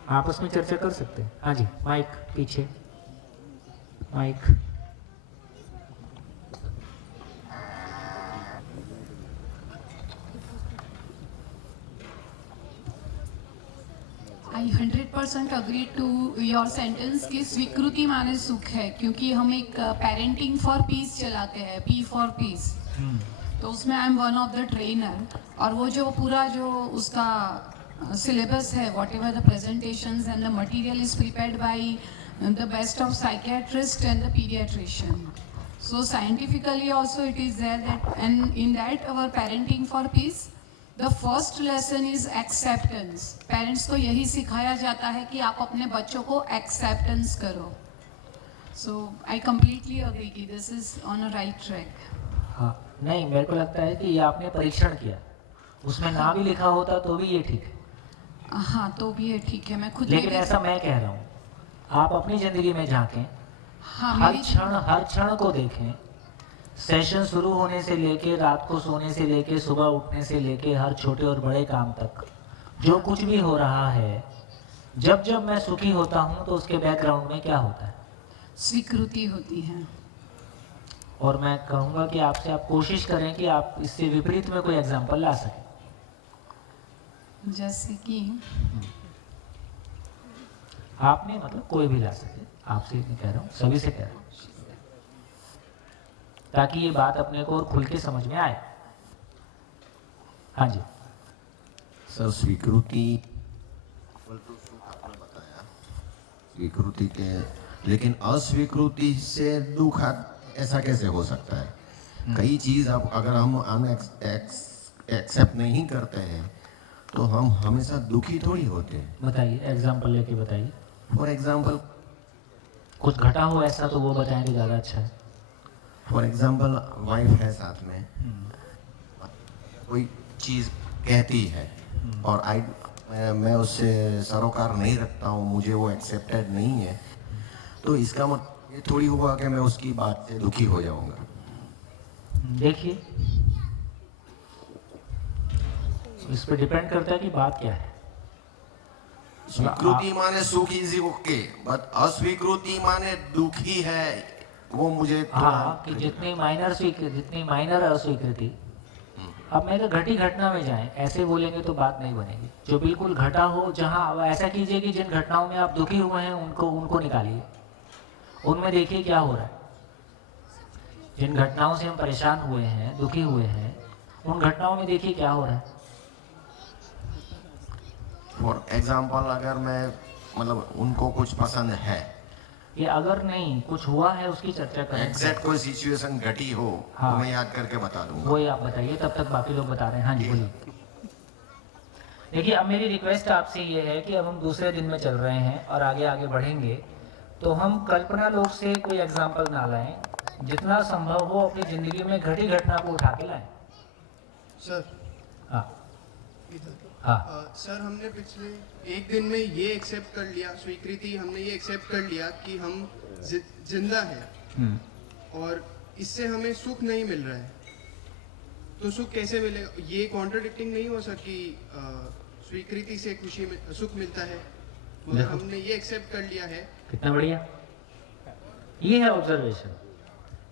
आपस में चर्चा कर सकते हैं। हाँ जी, माइक पीछे, mic. I 100% agree to your sentence कि स्वीकृति माने सुख है, क्योंकि हम एक पेरेंटिंग फॉर पीस चलाते हैं, पी फॉर पीस, तो उसमें I am one of the trainer. और वो जो पूरा जो उसका सिलेबस है, what ever the presentations and the material is prepared by the best of psychiatrist and the paediatrician. So scientifically also it is there that, and in that our parenting for peace, the first lesson is acceptance. Parents को यही सिखाया जाता है कि आप अपने बच्चों को acceptance करो. So I completely agree कि this is on a right track. हाँ, नहीं, मेरे को लगता है कि ये आपने परीक्षण किया, उसमें ना भी लिखा होता तो भी ये ठीक है। हाँ, तो भी ये ठीक है। मैं खुद लेकिन ऐसा मैं कह रहा हूँ, आप अपनी जिंदगी में झांकें, हाँ, हर मेरी क्षण को देखें। सेशन शुरू होने से लेके रात को सोने से लेके सुबह उठने से लेके हर छोटे और बड़े काम तक जो कुछ भी हो रहा है, जब जब मैं सुखी होता हूँ तो उसके बैकग्राउंड में क्या होता है? स्वीकृति होती है। और मैं कहूँगा कि आपसे आप कोशिश करें कि आप इससे विपरीत में कोई एग्जाम्पल ला सकें। जैसे कि आपने मतलब कोई भी ला सके, आपसे नहीं कह रहा हूँ, सभी से कह रहा हूँ, ताकि ये बात अपने को और खुल के समझ में आए। हाँ जी सर, स्वीकृति आपने बताया स्वीकृति के, लेकिन अस्वीकृति से दुख ऐसा कैसे हो सकता है? कई चीज अब अगर हम एक्सेप्ट नहीं करते हैं तो हम हमेशा दुखी थोड़ी होते हैं। बताइए, एग्जाम्पल लेके बताइए। फॉर एग्जाम्पल कुछ घटा हो ऐसा तो वो बताएं तो ज़्यादा अच्छा है। फॉर एग्जाम्पल वाइफ है साथ में, कोई चीज़ कहती है और मैं उससे सरोकार नहीं रखता हूँ, मुझे वो एक्सेप्टेड नहीं है, तो इसका मतलब ये थोड़ी होगा कि मैं उसकी बात से दुखी हो जाऊंगा। देखिए, इस पर डिपेंड करता है कि बात क्या है। स्वीकृति माने सुख इज ओके, बट अस्वीकृति माने दुखी है, वो मुझे हाँ, कि जितनी माइनर अस्वीकृति, अब मैं तो घटी घटना में जाएं, ऐसे बोलेंगे तो बात नहीं बनेगी। जो बिल्कुल घटा हो, जहाँ ऐसा कीजिए कि जिन घटनाओं में आप दुखी हुए हैं उनको निकालिए, उनमें देखिए क्या हो रहा है। जिन घटनाओं से हम परेशान हुए हैं, दुखी हुए हैं, उन घटनाओं में देखिए क्या हो रहा है। फॉर एग्जाम्पल अगर मैं मतलब उनको कुछ पसंद है, ये अगर नहीं कुछ हुआ है उसकी चर्चा करें। एग्जैक्ट कोई सिचुएशन घटी हो हाँ। तो मैं याद करके बता दूंगा। वही आप बताइए, तब तक बाकी लोग बता रहे हैं। हाँ जी बोलिए। देखिए, अब मेरी रिक्वेस्ट आपसे ये है कि अब हम दूसरे दिन में चल रहे हैं और आगे आगे बढ़ेंगे, तो हम कल्पना लोक से कोई एग्जाम्पल ना लाएं, जितना संभव हो अपनी जिंदगी में घटी घटना को उठा के लाएं। सर हाँ इधर हाँ सर, हमने पिछले एक दिन में ये एक्सेप्ट कर लिया, स्वीकृति हमने ये एक्सेप्ट कर लिया कि हम जिंदा हैं और इससे हमें सुख नहीं मिल रहा है, तो सुख कैसे मिलेगा? ये कॉन्ट्रडिक्टिंग नहीं हो सकती। स्वीकृति से सुख मिलता है, मगर देखो। हमने ये एक्सेप्ट कर लिया है। कितना बढ़िया, ये है ऑब्जर्वेशन।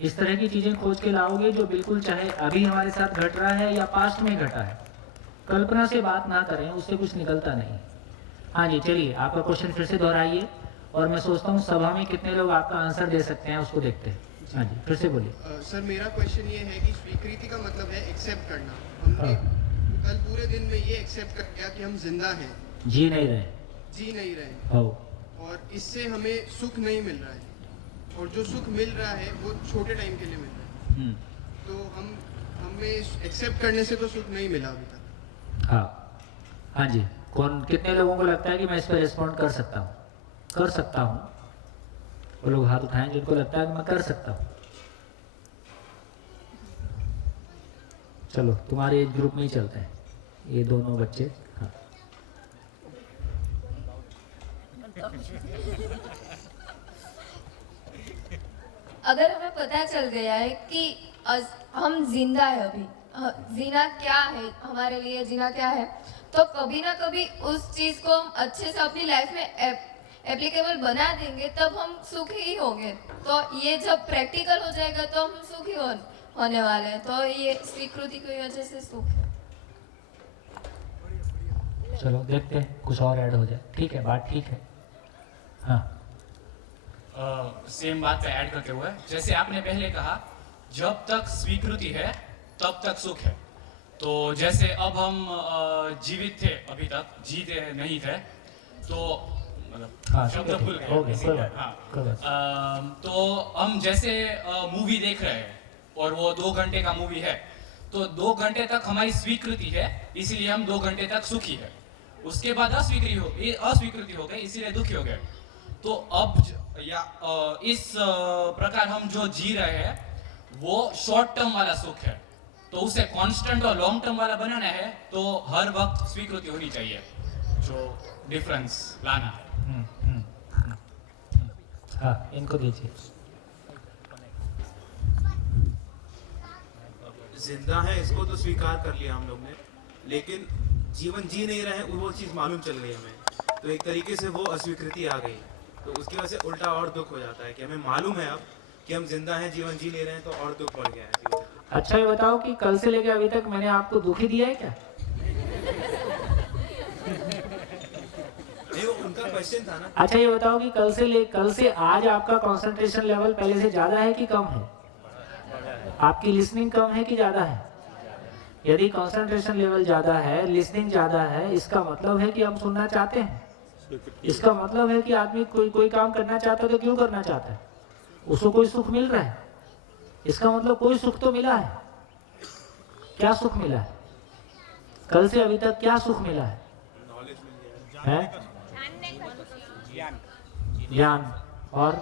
इस तरह की चीजें खोज के लाओगे जो बिल्कुल चाहे अभी हमारे साथ घट रहा है या पास्ट में घटा है, कल्पना से बात ना करें, उससे कुछ निकलता नहीं। हाँ जी चलिए, आपका क्वेश्चन फिर से दोहराइए, और मैं सोचता हूँ सभा में कितने लोग आपका आंसर दे सकते हैं उसको देखते हैं। हाँ जी फिर से बोलिए। सर, मेरा क्वेश्चन ये है कि स्वीकृति का मतलब है एक्सेप्ट करना। हमने कल पूरे दिन में ये एक्सेप्ट कर लिया कि हम जिंदा हैं। जी नहीं रहे, जी नहीं रहे हैं हो और इससे हमें सुख नहीं मिल रहा है, और जो सुख मिल रहा है वो छोटे टाइम के लिए मिल रहा है। तो हमें एक्सेप्ट करने से तो सुख नहीं मिला अभी तक। हाँ हाँ जी, कौन कितने लोगों को लगता है कि मैं इस पर रिस्पॉन्ड कर सकता हूँ? कर सकता हूँ, वो लोग हाथ उठाएं जिनको लगता है कि मैं कर सकता हूँ। चलो तुम्हारे एज ग्रुप में ही चलते हैं, ये दोनों बच्चे। हाँ अगर हमें पता चल गया है कि हम जिंदा है अभी, जीना क्या है हमारे लिए, जीना क्या है, तो कभी ना कभी उस चीज को हम अच्छे से अपनी लाइफ में एप्लीकेबल बना देंगे, तब हम सुखी ही होंगे। तो ये जब प्रैक्टिकल हो जाएगा तो हम सुखी होने वाले हैं। तो ये स्वीकृति की वजह से सुख है। चलो देखते हैं कुछ और ऐड हो जाए। ठीक है, बात ठीक है। हाँ सेम बात पे ऐड करते हुए, जैसे आपने पहले कहा जब तक स्वीकृति है तब तक सुख है। तो जैसे अब हम जीवित थे, अभी तक जीते नहीं थे, तो हाँ, शब्द ठीक है, भूल हो गया, कोई गए। बात, कोई बात। तो हम जैसे मूवी देख रहे हैं और वो 2 घंटे का मूवी है, तो 2 घंटे तक हमारी स्वीकृति है, इसीलिए हम 2 घंटे तक सुखी है। उसके बाद अस्वीकृति हो गई, इसीलिए दुखी हो गए। तो अब इस प्रकार हम जो जी रहे हैं वो शॉर्ट टर्म वाला सुख है। तो उसे कांस्टेंट और लॉन्ग टर्म वाला बनाना है तो हर वक्त स्वीकृति होनी चाहिए, जो डिफरेंस लाना है। हाँ इनको दीजिए। जिंदा है इसको तो स्वीकार कर लिया हम लोग ने, लेकिन जीवन जी नहीं रहे वो चीज़ मालूम चल गई हमें, तो एक तरीके से वो अस्वीकृति आ गई। तो उसकी वजह से उल्टा और दुख हो जाता है कि हमें मालूम है अब कि हम जिंदा हैं, जीवन जी ले रहे हैं, तो और दुख बढ़ गया है जीवन। अच्छा ये बताओ कि कल से लेकर अभी तक मैंने आपको दुखी दिया है क्या? नहीं वो उनका क्वेश्चन था ना। अच्छा ये बताओ कि कल से आज आपका कंसंट्रेशन लेवल पहले से ज्यादा है कि कम है? आपकी लिसनिंग कम है कि ज्यादा है? यदि कंसंट्रेशन लेवल ज्यादा है, लिसनिंग ज्यादा है, इसका मतलब है कि हम सुनना चाहते हैं। इसका मतलब है कि आदमी कोई काम करना चाहता है तो क्यों करना चाहता है? उसको कोई सुख मिल रहा है, इसका मतलब कोई सुख तो मिला है। क्या सुख मिला है? कल से अभी तक क्या सुख मिला है? ज्ञान। और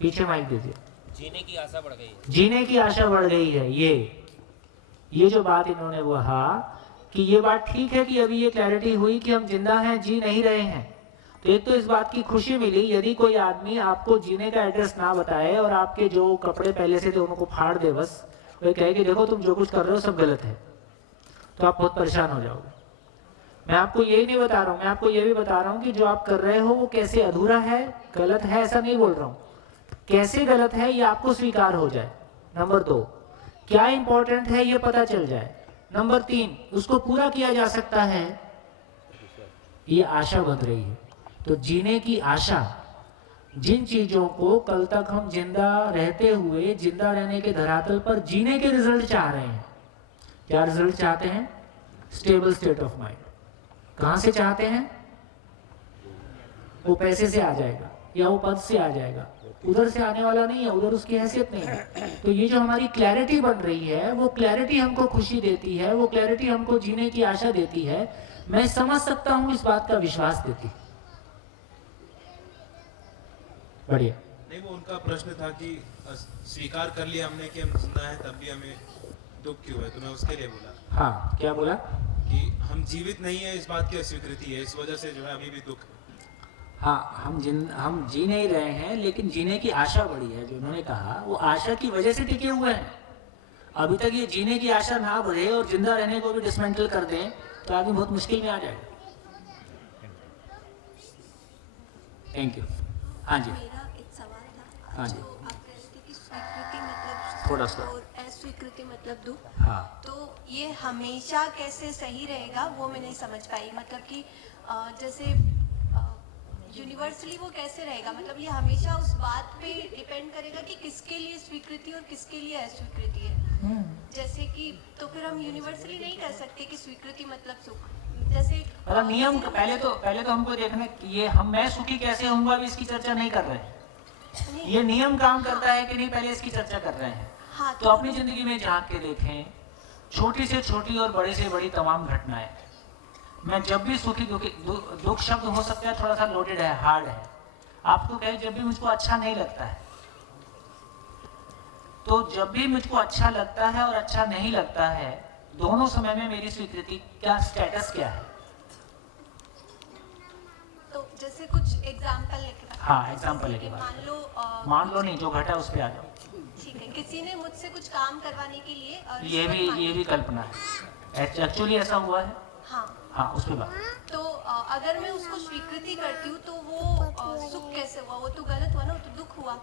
पीछे माइक दीजिए। जीने की आशा बढ़ गई है। जीने की आशा बढ़ गई है। ये जो बात इन्होंने कहा कि ये बात ठीक है कि अभी ये क्लैरिटी हुई कि हम जिंदा हैं, जी नहीं रहे हैं। तो एक तो इस बात की खुशी मिली, यदि कोई आदमी आपको जीने का एड्रेस ना बताए और आपके जो कपड़े पहले से थे उनको फाड़ दे, बस वो कहे कि देखो तुम जो कुछ कर रहे हो सब गलत है, तो आप बहुत परेशान हो जाओगे। मैं आपको यही नहीं बता रहा हूँ, मैं आपको ये भी बता रहा हूँ कि जो आप कर रहे हो वो कैसे अधूरा है, गलत है, ऐसा नहीं बोल रहा हूँ। कैसे गलत है ये आपको स्वीकार हो जाए। नंबर 2, क्या इंपॉर्टेंट है ये पता चल जाए। नंबर 3, उसको पूरा किया जा सकता है, ये आशा बन रही है। तो जीने की आशा, जिन चीजों को कल तक हम जिंदा रहते हुए, जिंदा रहने के धरातल पर जीने के रिजल्ट चाह रहे हैं। क्या रिजल्ट चाहते हैं? Stable state of mind. कहां से चाहते हैं? वो पैसे से आ जाएगा या वो पद से आ जाएगा, उधर से आने वाला नहीं है, उधर उसकी हैसियत नहीं है। तो ये जो हमारी क्लैरिटी बन रही है, वो क्लैरिटी हमको खुशी देती है, वो क्लैरिटी हमको जीने की आशा देती है। मैं समझ सकता हूं इस बात का विश्वास देती। बढ़िया। नहीं वो उनका प्रश्न था कि स्वीकार कर लिया हमने कि हम जिंदा हैं, तब भी हमें दुख क्यों है, तो मैं उसके लिए बोला। हाँ क्या बोला? कि हम जीवित नहीं है, इस बात की अस्वीकृति है, इस वजह से जो है अभी भी दुख है। हाँ हम जी नहीं रहे हैं, लेकिन जीने की आशा बढ़ी है। जो उन्होंने कहा वो आशा की वजह से टिके हुए हैं। अभी तक ये जीने की आशा ना बढ़े और जिंदा रहने को भी डिसमेंटल कर दें तो आदमी बहुत मुश्किल में आ जाएगा। Thank you. हाँ जी। मेरा एक सवाल था। हाँ जी। जो आप कह रहे थे कि स्वीकृति मतलब थोड़ा सा। और अस्वीकृति मतलब दुख। हाँ। तो ये हमेशा कैसे सही रहेगा वो मैं नहीं समझ पाई। मतलब कि जैसे यूनिवर्सली वो कैसे रहेगा, मतलब ये हमेशा उस बात पे डिपेंड करेगा कि किसके लिए स्वीकृति और किसके लिए अस्वीकृति है। जैसे कि तो फिर हम यूनिवर्सली नहीं कह सकते कि स्वीकृति मतलब सुख। जैसे मतलब नियम पहले तो हमको देखना कि ये मैं सुखी कैसे होऊंगा अभी इसकी चर्चा नहीं कर रहे हैं। ये नियम काम करता है कि नहीं पहले इसकी चर्चा कर रहे हैं। हाँ, तो अपनी जिंदगी में झांक के देखें, छोटी से छोटी और बड़ी से बड़ी तमाम घटनाएं, मैं जब भी सुखी दुख शब्द हो सकता है थोड़ा सा लोडेड है, हार्ड है। आपको कहे जब भी मुझको अच्छा नहीं लगता है, तो जब भी मुझको अच्छा लगता है और अच्छा नहीं लगता है, दोनों समय में मेरी स्वीकृति क्या स्टेटस क्या है? तो जैसे कुछ एग्जांपल लेके हाँ, एग्जांपल लेके बात। मान लो नहीं, जो घटा उस पे आ जाओ। ठीक है, किसी ने मुझसे कुछ काम करवाने के लिए ये भी कल्पना है, एक्चुअली ऐसा हुआ है। हाँ, उस पे बात। तो अगर मैं उसको स्वीकृति करती हूँ तो वो सुख कैसे हुआ? वो तो गलत हुआ ना, वो तो दुख हुआ।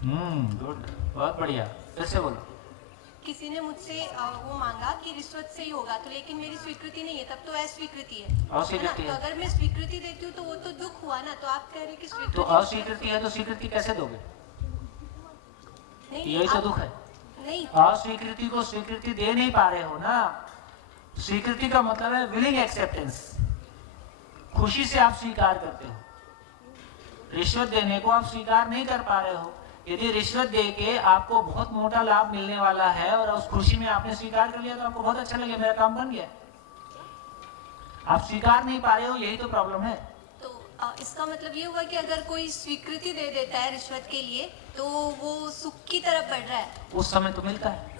गुड, बहुत बढ़िया। फिर से बोलो। किसी ने मुझसे वो मांगा कि रिश्वत से ही होगा, तो लेकिन मेरी स्वीकृति नहीं है, तब तो अस्वीकृति है। अस्वीकृति है। तो अगर मैं स्वीकृति देती हूँ तो वो तो दुख हुआ ना। तो आप कह रहे हैं कि स्वीकृति, तो अस्वीकृति है तो स्वीकृति कैसे दोगे? यही तो दुख है। नहीं, अस्वीकृति को स्वीकृति दे नहीं पा रहे हो ना। स्वीकृति का मतलब है विलिंग एक्सेप्टेंस, खुशी से आप स्वीकार करते हो। रिश्वत देने को आप स्वीकार नहीं कर पा रहे हो। यदि रिश्वत दे के आपको बहुत मोटा लाभ मिलने वाला है और उस खुशी में आपने स्वीकार कर लिया तो आपको बहुत अच्छा लगे, मेरा काम बन गया। आप स्वीकार नहीं पा रहे हो, यही तो प्रॉब्लम है। तो इसका मतलब ये हुआ कि अगर कोई स्वीकृति दे देता है रिश्वत के लिए तो वो सुख की तरफ बढ़ रहा है। उस समय तो मिलता है।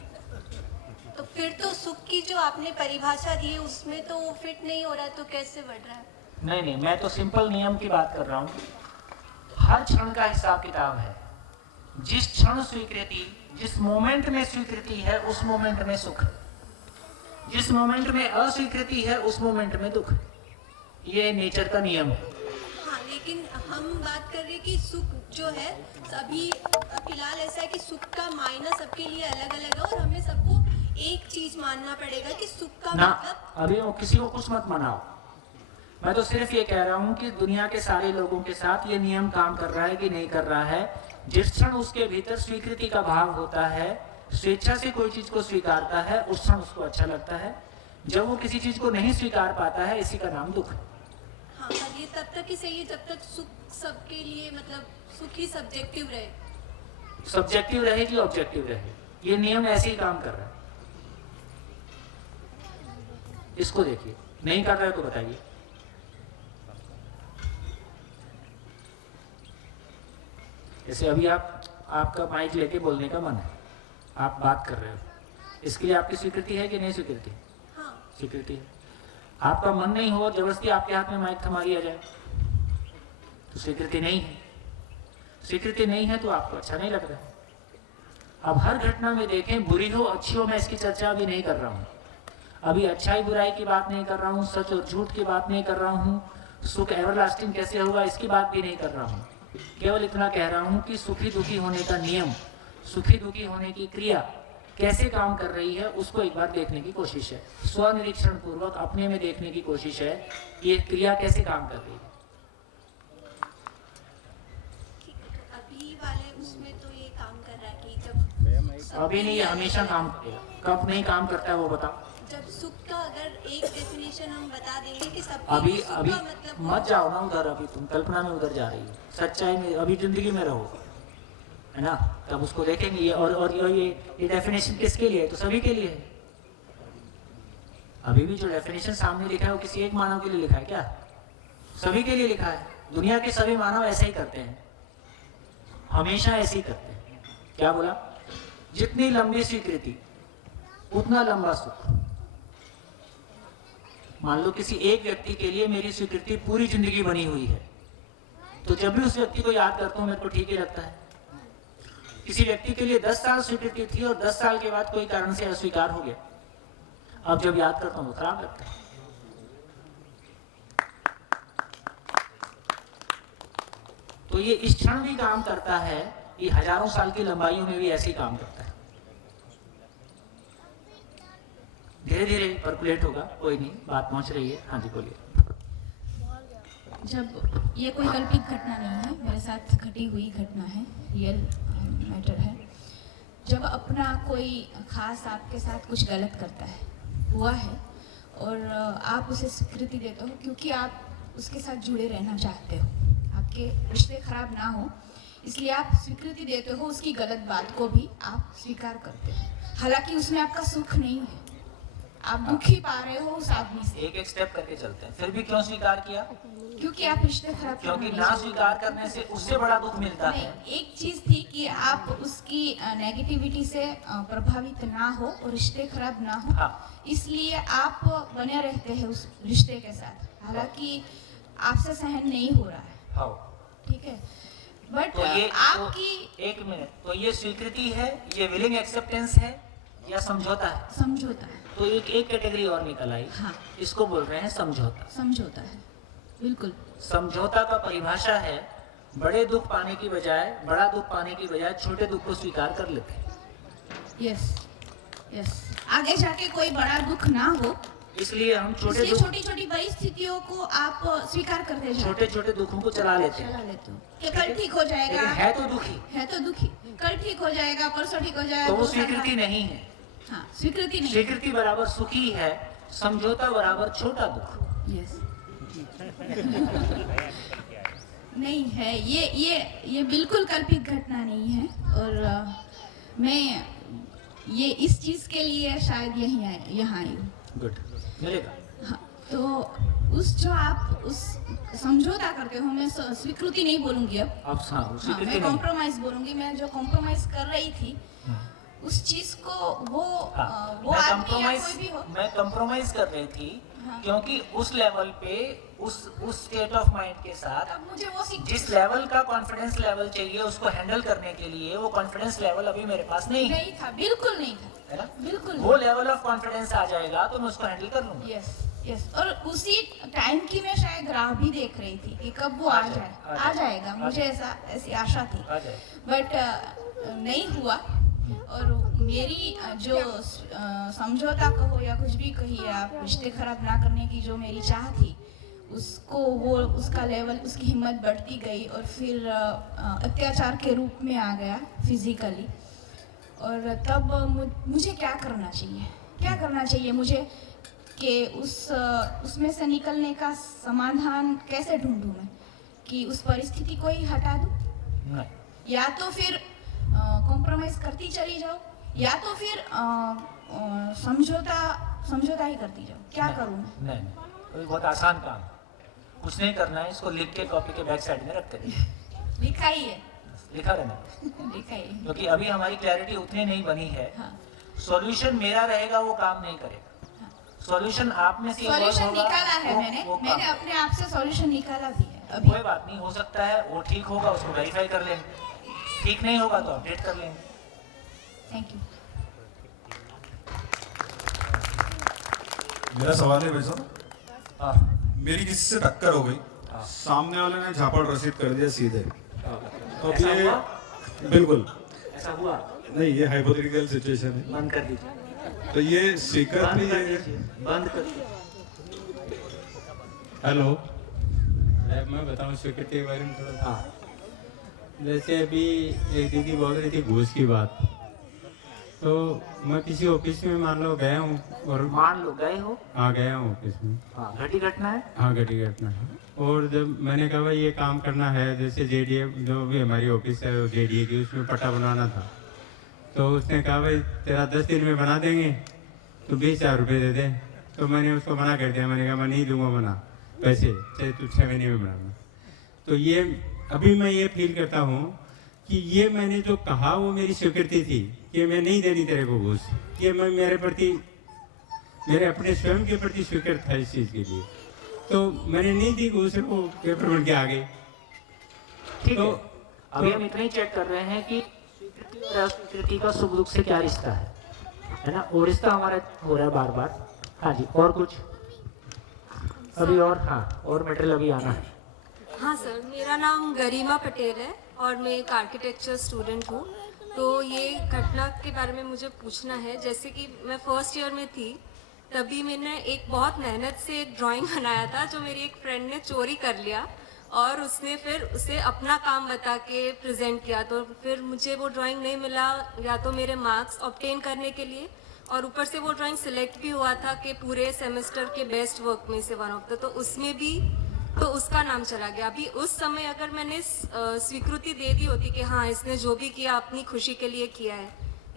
तो फिर तो सुख की जो आपने परिभाषा दी है उसमें तो वो फिट नहीं हो रहा, तो कैसे बढ़ रहा है? नहीं, मैं तो सिंपल नियम की बात कर रहा हूँ। हर क्षण का हिसाब किताब है। जिस क्षण स्वीकृति, जिस मोमेंट में स्वीकृति है उस मोमेंट में सुख है, जिस मोमेंट में अस्वीकृति है उस मोमेंट में दुख है। ये नेचर का नियम है। हाँ, लेकिन हम बात कर रहे हैं कि सुख जो है अभी फिलहाल ऐसा है कि सुख का मायना सबके लिए अलग अलग है और हमें सबको एक चीज मानना पड़ेगा कि सुख का मतलब। अभी किसी को कुछ मत मनाओ। मैं तो सिर्फ ये कह रहा हूँ कि दुनिया के सारे लोगों के साथ ये नियम काम कर रहा है कि नहीं कर रहा है। जिस क्षण उसके भीतर स्वीकृति का भाव होता है, स्वेच्छा से कोई चीज को स्वीकारता है, उस क्षण उसको अच्छा लगता है। जब वो किसी चीज को नहीं स्वीकार पाता है, इसी का नाम दुख है। हाँ, पर ये तब तक ही सही है जब तक सुख सबके लिए, मतलब सुख ही सब्जेक्टिव रहे। सब्जेक्टिव रहे कि ऑब्जेक्टिव रहे, ये नियम ऐसे ही काम कर रहा है। इसको देखिए, नहीं कर रहा है तो बताइए। जैसे अभी आपका माइक लेके बोलने का मन है, आप बात कर रहे हो, इसके लिए आपकी स्वीकृति है कि नहीं स्वीकृति? हाँ। स्वीकृति है। आपका मन नहीं हो, जबरदस्ती आपके हाथ में माइक थमा दिया जाए तो स्वीकृति नहीं है। स्वीकृति नहीं है तो आपको अच्छा नहीं लग रहा है। अब हर घटना में देखें, बुरी हो अच्छी हो, मैं इसकी चर्चा अभी नहीं कर रहा हूँ। अभी अच्छाई बुराई की बात नहीं कर रहा हूँ, सच और झूठ की बात नहीं कर रहा हूँ, सुख एवरलास्टिंग कैसे होगा इसकी बात भी नहीं कर रहा हूँ। केवल इतना कह रहा हूँ कि सुखी दुखी होने का नियम, सुखी दुखी होने की क्रिया कैसे काम कर रही है उसको एक बार देखने की कोशिश है। स्वनिरीक्षण पूर्वक अपने में देखने की कोशिश है कि ये क्रिया कैसे काम कर रही है। अभी वाले उसमें तो ये काम कर रहा है कि जब अभी नहीं, हमेशा काम करेगा। कब नहीं काम करता है वो बताओ। जब सुख का अगर एक डेफिनेशन हम बता देंगे कि सब अभी मतलब मत जाओ ना उधर, अभी तुम कल्पना में उधर जा रही हो। सच्चाई में अभी जिंदगी में रहो, है ना, तब उसको देखेंगे। ये और ये डेफिनेशन किसके लिए है? तो सभी के लिए है। अभी भी जो डेफिनेशन सामने लिखा है वो किसी एक मानव के लिए लिखा है क्या? सभी के लिए लिखा है। दुनिया के सभी मानव ऐसे ही करते हैं, हमेशा ऐसे ही करते हैं। क्या बोला? जितनी लंबी स्वीकृति उतना लंबा सुख। मान लो किसी एक व्यक्ति के लिए मेरी स्वीकृति पूरी जिंदगी बनी हुई है, तो जब भी उस व्यक्ति को याद करता हूं मेरे को ठीक ही लगता है। किसी व्यक्ति के लिए 10 साल स्वीकृति थी और 10 साल के बाद कोई कारण से अस्वीकार हो गया, अब जब याद करता हूं तो खराब लगता है। तो ये इस क्षण भी काम करता है, ये हजारों साल की लंबाइयों में भी ऐसे ही काम करता है। धीरे धीरे परकुलेट होगा, कोई नहीं, बात पहुंच रही है। हाँ जी बोलिए। जब ये कोई कल्पित घटना नहीं है, मेरे साथ घटी हुई घटना है, रियल मैटर है। जब अपना कोई खास आपके साथ कुछ गलत करता है, हुआ है, और आप उसे स्वीकृति देते हो क्योंकि आप उसके साथ जुड़े रहना चाहते हो, आपके रिश्ते खराब ना हो, इसलिए आप स्वीकृति देते हो। उसकी गलत बात को भी आप स्वीकार करते हो, हालांकि उसमें आपका सुख नहीं है, आप दुखी पा रहे हो उस आदमी से। एक एक स्टेप करके चलते हैं। फिर भी क्यों स्वीकार किया? क्योंकि आप रिश्ते खराब क्योंकि ना स्वीकार करने से उससे बड़ा दुख मिलता है। एक चीज थी कि आप उसकी नेगेटिविटी से प्रभावित ना हो और रिश्ते खराब ना हो, हाँ। इसलिए आप बने रहते हैं उस रिश्ते के साथ, हालांकि आपसे सहन नहीं हो रहा है। हाँ। ठीक है, बट तो ये आपकी एक मिनट, तो ये स्वीकृति है, ये विलिंग एक्सेप्टेंस है या समझौता है? समझौता है। तो एक कैटेगरी और निकल आई। हाँ। इसको बोल रहे हैं समझौता। समझौता है, बिल्कुल। समझौता का परिभाषा है बड़े दुख पाने की बजाय, बड़ा दुख पाने की बजाय छोटे दुख को स्वीकार कर लेते हैं। यस यस, आगे जाके कोई बड़ा दुख ना हो, इसलिए हम छोटे छोटी छोटी परिस्थितियों को आप स्वीकार करते जाओ, छोटे छोटे दुखों को चला लेते हैं। कि कल ठीक हो जाएगा, लेकिन है तो दुखी, कल ठीक हो जाएगा, परसों ठीक हो जाएगा, तो वो स्वीकृति नहीं है। हाँ, स्वीकृति नहीं। स्वीकृति बराबर सुखी है, समझौता बराबर छोटा दुख। यस नहीं है, ये बिल्कुल कल्पित घटना नहीं है, और मैं ये इस चीज के लिए शायद यहाँ आई हूँ। गुड, मिलेगा। हाँ, तो उस जो आप उस समझौता करते हो, मैं स्वीकृति नहीं बोलूंगी अब, मैं कॉम्प्रोमाइज बोलूंगी। मैं जो कॉम्प्रोमाइज कर रही थी उस चीज को वो आदमी या कोई भी हो, मैं कॉम्प्रोमाइज कर रही थी। हाँ। क्योंकि उस लेवल पे उस स्टेट ऑफ माइंड के साथ अब मुझे वो जिस लेवल का कॉन्फिडेंस लेवल चाहिए उसको हैंडल करने के लिए, वो कॉन्फिडेंस लेवल अभी मेरे पास नहीं था, बिल्कुल नहीं था, है ना? बिल्कुल वो लेवल ऑफ कॉन्फिडेंस आ जाएगा तो मैं उसको हैंडल कर लूंगा। यस, और उसी टाइम की मैं शायद राह भी देख रही थी कि कब वो आ जाएगा, मुझे ऐसी आशा थी, बट नहीं हुआ। और मेरी जो समझौता कहो या कुछ भी कहिए आप, रिश्ते खराब ना करने की जो मेरी चाह थी, उसको वो उसका लेवल, उसकी हिम्मत बढ़ती गई और फिर अत्याचार के रूप में आ गया फिजिकली। और तब मुझे क्या करना चाहिए मुझे कि उसमें से निकलने का समाधान कैसे ढूंढूं मैं, कि उस परिस्थिति को ही हटा दूं, या तो फिर कॉम्प्रोमाइज करती चली जाओ, या तो फिर समझौता ही करती जाओ, क्या करूं? नहीं, बहुत आसान काम, कुछ नहीं करना है, इसको लिख के कॉपी के बैक साइड में रखते रहिए। लिखा ही है, लिखा रहना लिखा ही है, क्योंकि अभी हमारी क्लैरिटी उतनी नहीं बनी है। सॉल्यूशन मेरा रहेगा, वो काम नहीं करेगा। सॉल्यूशन आप में से निकाला है मैंने अपने आप से सॉल्यूशन निकाला भी है अभी। कोई बात नहीं, हो सकता है वो ठीक होगा, उसको वेरीफाई कर लेंगे, ठीक नहीं होगा तो अपडेट कर लेंगे। Thank you. मेरा सवाल है भाई साहब, मेरी किसी से टक्कर हो गई, सामने वाले ने झापड़ रसीद कर दिया सीधे, तो अब ये बिल्कुल ऐसा हुआ नहीं, ये हाइपोथेटिकल सिचुएशन है, बंद कर दीजिए, तो ये स्वीकृति बंद कर दीजिए। हेलो, मैं बताऊं स्वीकृति के बारे में थोड़ा। जैसे अभी एक दीदी बोल रही थी घूस की बात, तो मैं किसी ऑफिस में मान लो गया हूँ, और मान लो गए हो, हाँ गया हूँ ऑफिस में, घटी घटना है, हाँ घटी घटना है। और जब मैंने कहा भाई ये काम करना है, जैसे जेडीए जो भी हमारी ऑफिस है जेडीए की, उसमें पट्टा बनवाना था, तो उसने कहा भाई तेरा 10 दिन में बना देंगे, तो 20,000 रुपये दे दे। तो मैंने उसको मना कर दिया, मैंने कहा मैं नहीं दूंगा बना पैसे, चाहे तू 6 महीने में बनाना। तो ये अभी मैं ये फील करता हूँ कि ये मैंने जो कहा वो मेरी स्वीकृति थी कि मैं नहीं देनी तेरे को घूस, ये मैं मेरे अपने स्वयं के प्रति स्वीकृत था इस चीज़ के लिए, तो मैंने नहीं दी घूस, वो पेपर बन के आ गए। ठीक है, अभी हम इतना ही चेक कर रहे हैं कि स्वीकृति और अस्वीकृति का सुख दुख से क्या रिश्ता है ना? वो रिश्ता हमारा हो रहा है बार बार। हाँ जी, और कुछ अभी और? हाँ, और मटेरियल अभी आना है। हाँ सर, मेरा नाम गरिमा पटेल है और मैं एक आर्किटेक्चर स्टूडेंट हूँ। तो ये घटना के बारे में मुझे पूछना है। जैसे कि मैं फर्स्ट ईयर में थी, तभी मैंने एक बहुत मेहनत से एक ड्राइंग बनाया था जो मेरी एक फ्रेंड ने चोरी कर लिया और उसने फिर उसे अपना काम बता के प्रेजेंट किया। तो फिर मुझे वो ड्राइंग नहीं मिला, या तो मेरे मार्क्स ऑब्टेन करने के लिए और ऊपर से वो ड्राइंग सिलेक्ट भी हुआ था कि पूरे सेमेस्टर के बेस्ट वर्क में से वन ऑफ द, तो उसमें भी तो उसका नाम चला गया। अभी उस समय अगर मैंने स्वीकृति दे दी होती कि हाँ इसने जो भी किया अपनी खुशी के लिए किया है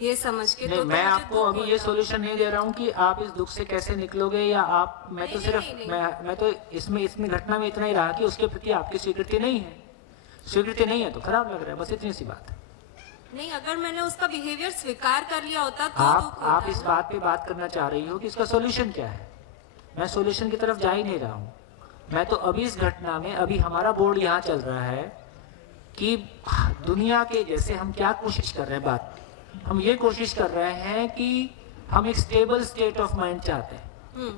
ये समझ के, नहीं, तो मैं मुझे आपको दुख अभी ये सॉल्यूशन नहीं दे रहा हूँ कि आप इस दुख से कैसे निकलोगे या आप, मैं तो सिर्फ मैं तो इसमें घटना में इतना ही रहा कि उसके प्रति आपकी स्वीकृति नहीं है। स्वीकृति नहीं है तो खराब लग रहा है, बस इतनी सी बात है। नहीं, अगर मैंने उसका बिहेवियर स्वीकार कर लिया होता तो आप इस बात पे बात करना चाह रही हो कि इसका सॉल्यूशन क्या है। मैं सॉल्यूशन की तरफ जा ही नहीं रहा हूँ। मैं तो अभी इस घटना में, अभी हमारा बोर्ड यहाँ चल रहा है कि दुनिया के जैसे हम क्या कोशिश कर रहे हैं, बात हम ये कोशिश कर रहे हैं कि हम एक स्टेबल स्टेट ऑफ माइंड चाहते हैं।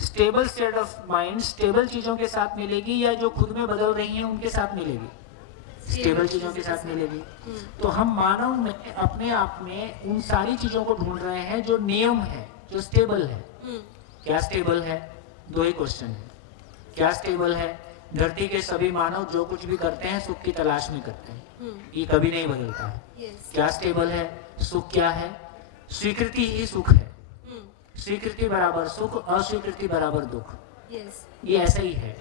Stable state of mind stable चीजों के साथ मिलेगी या जो खुद में बदल रही हैं उनके साथ मिलेगी? स्टेबल चीजों के साथ मिलेगी। तो हम मानव में अपने आप में उन सारी चीजों को ढूंढ रहे हैं जो नियम है, जो स्टेबल है। क्या स्टेबल है? दो ही क्वेश्चन है। क्या स्टेबल है? धरती के सभी मानव जो कुछ भी करते हैं सुख की तलाश में करते हैं, ये कभी नहीं बदलता है। क्या स्टेबल है? सुख क्या है? स्वीकृति ही सुख है। स्वीकृति बराबर सुख, अस्वीकृति बराबर दुख। ये ऐसा ही है।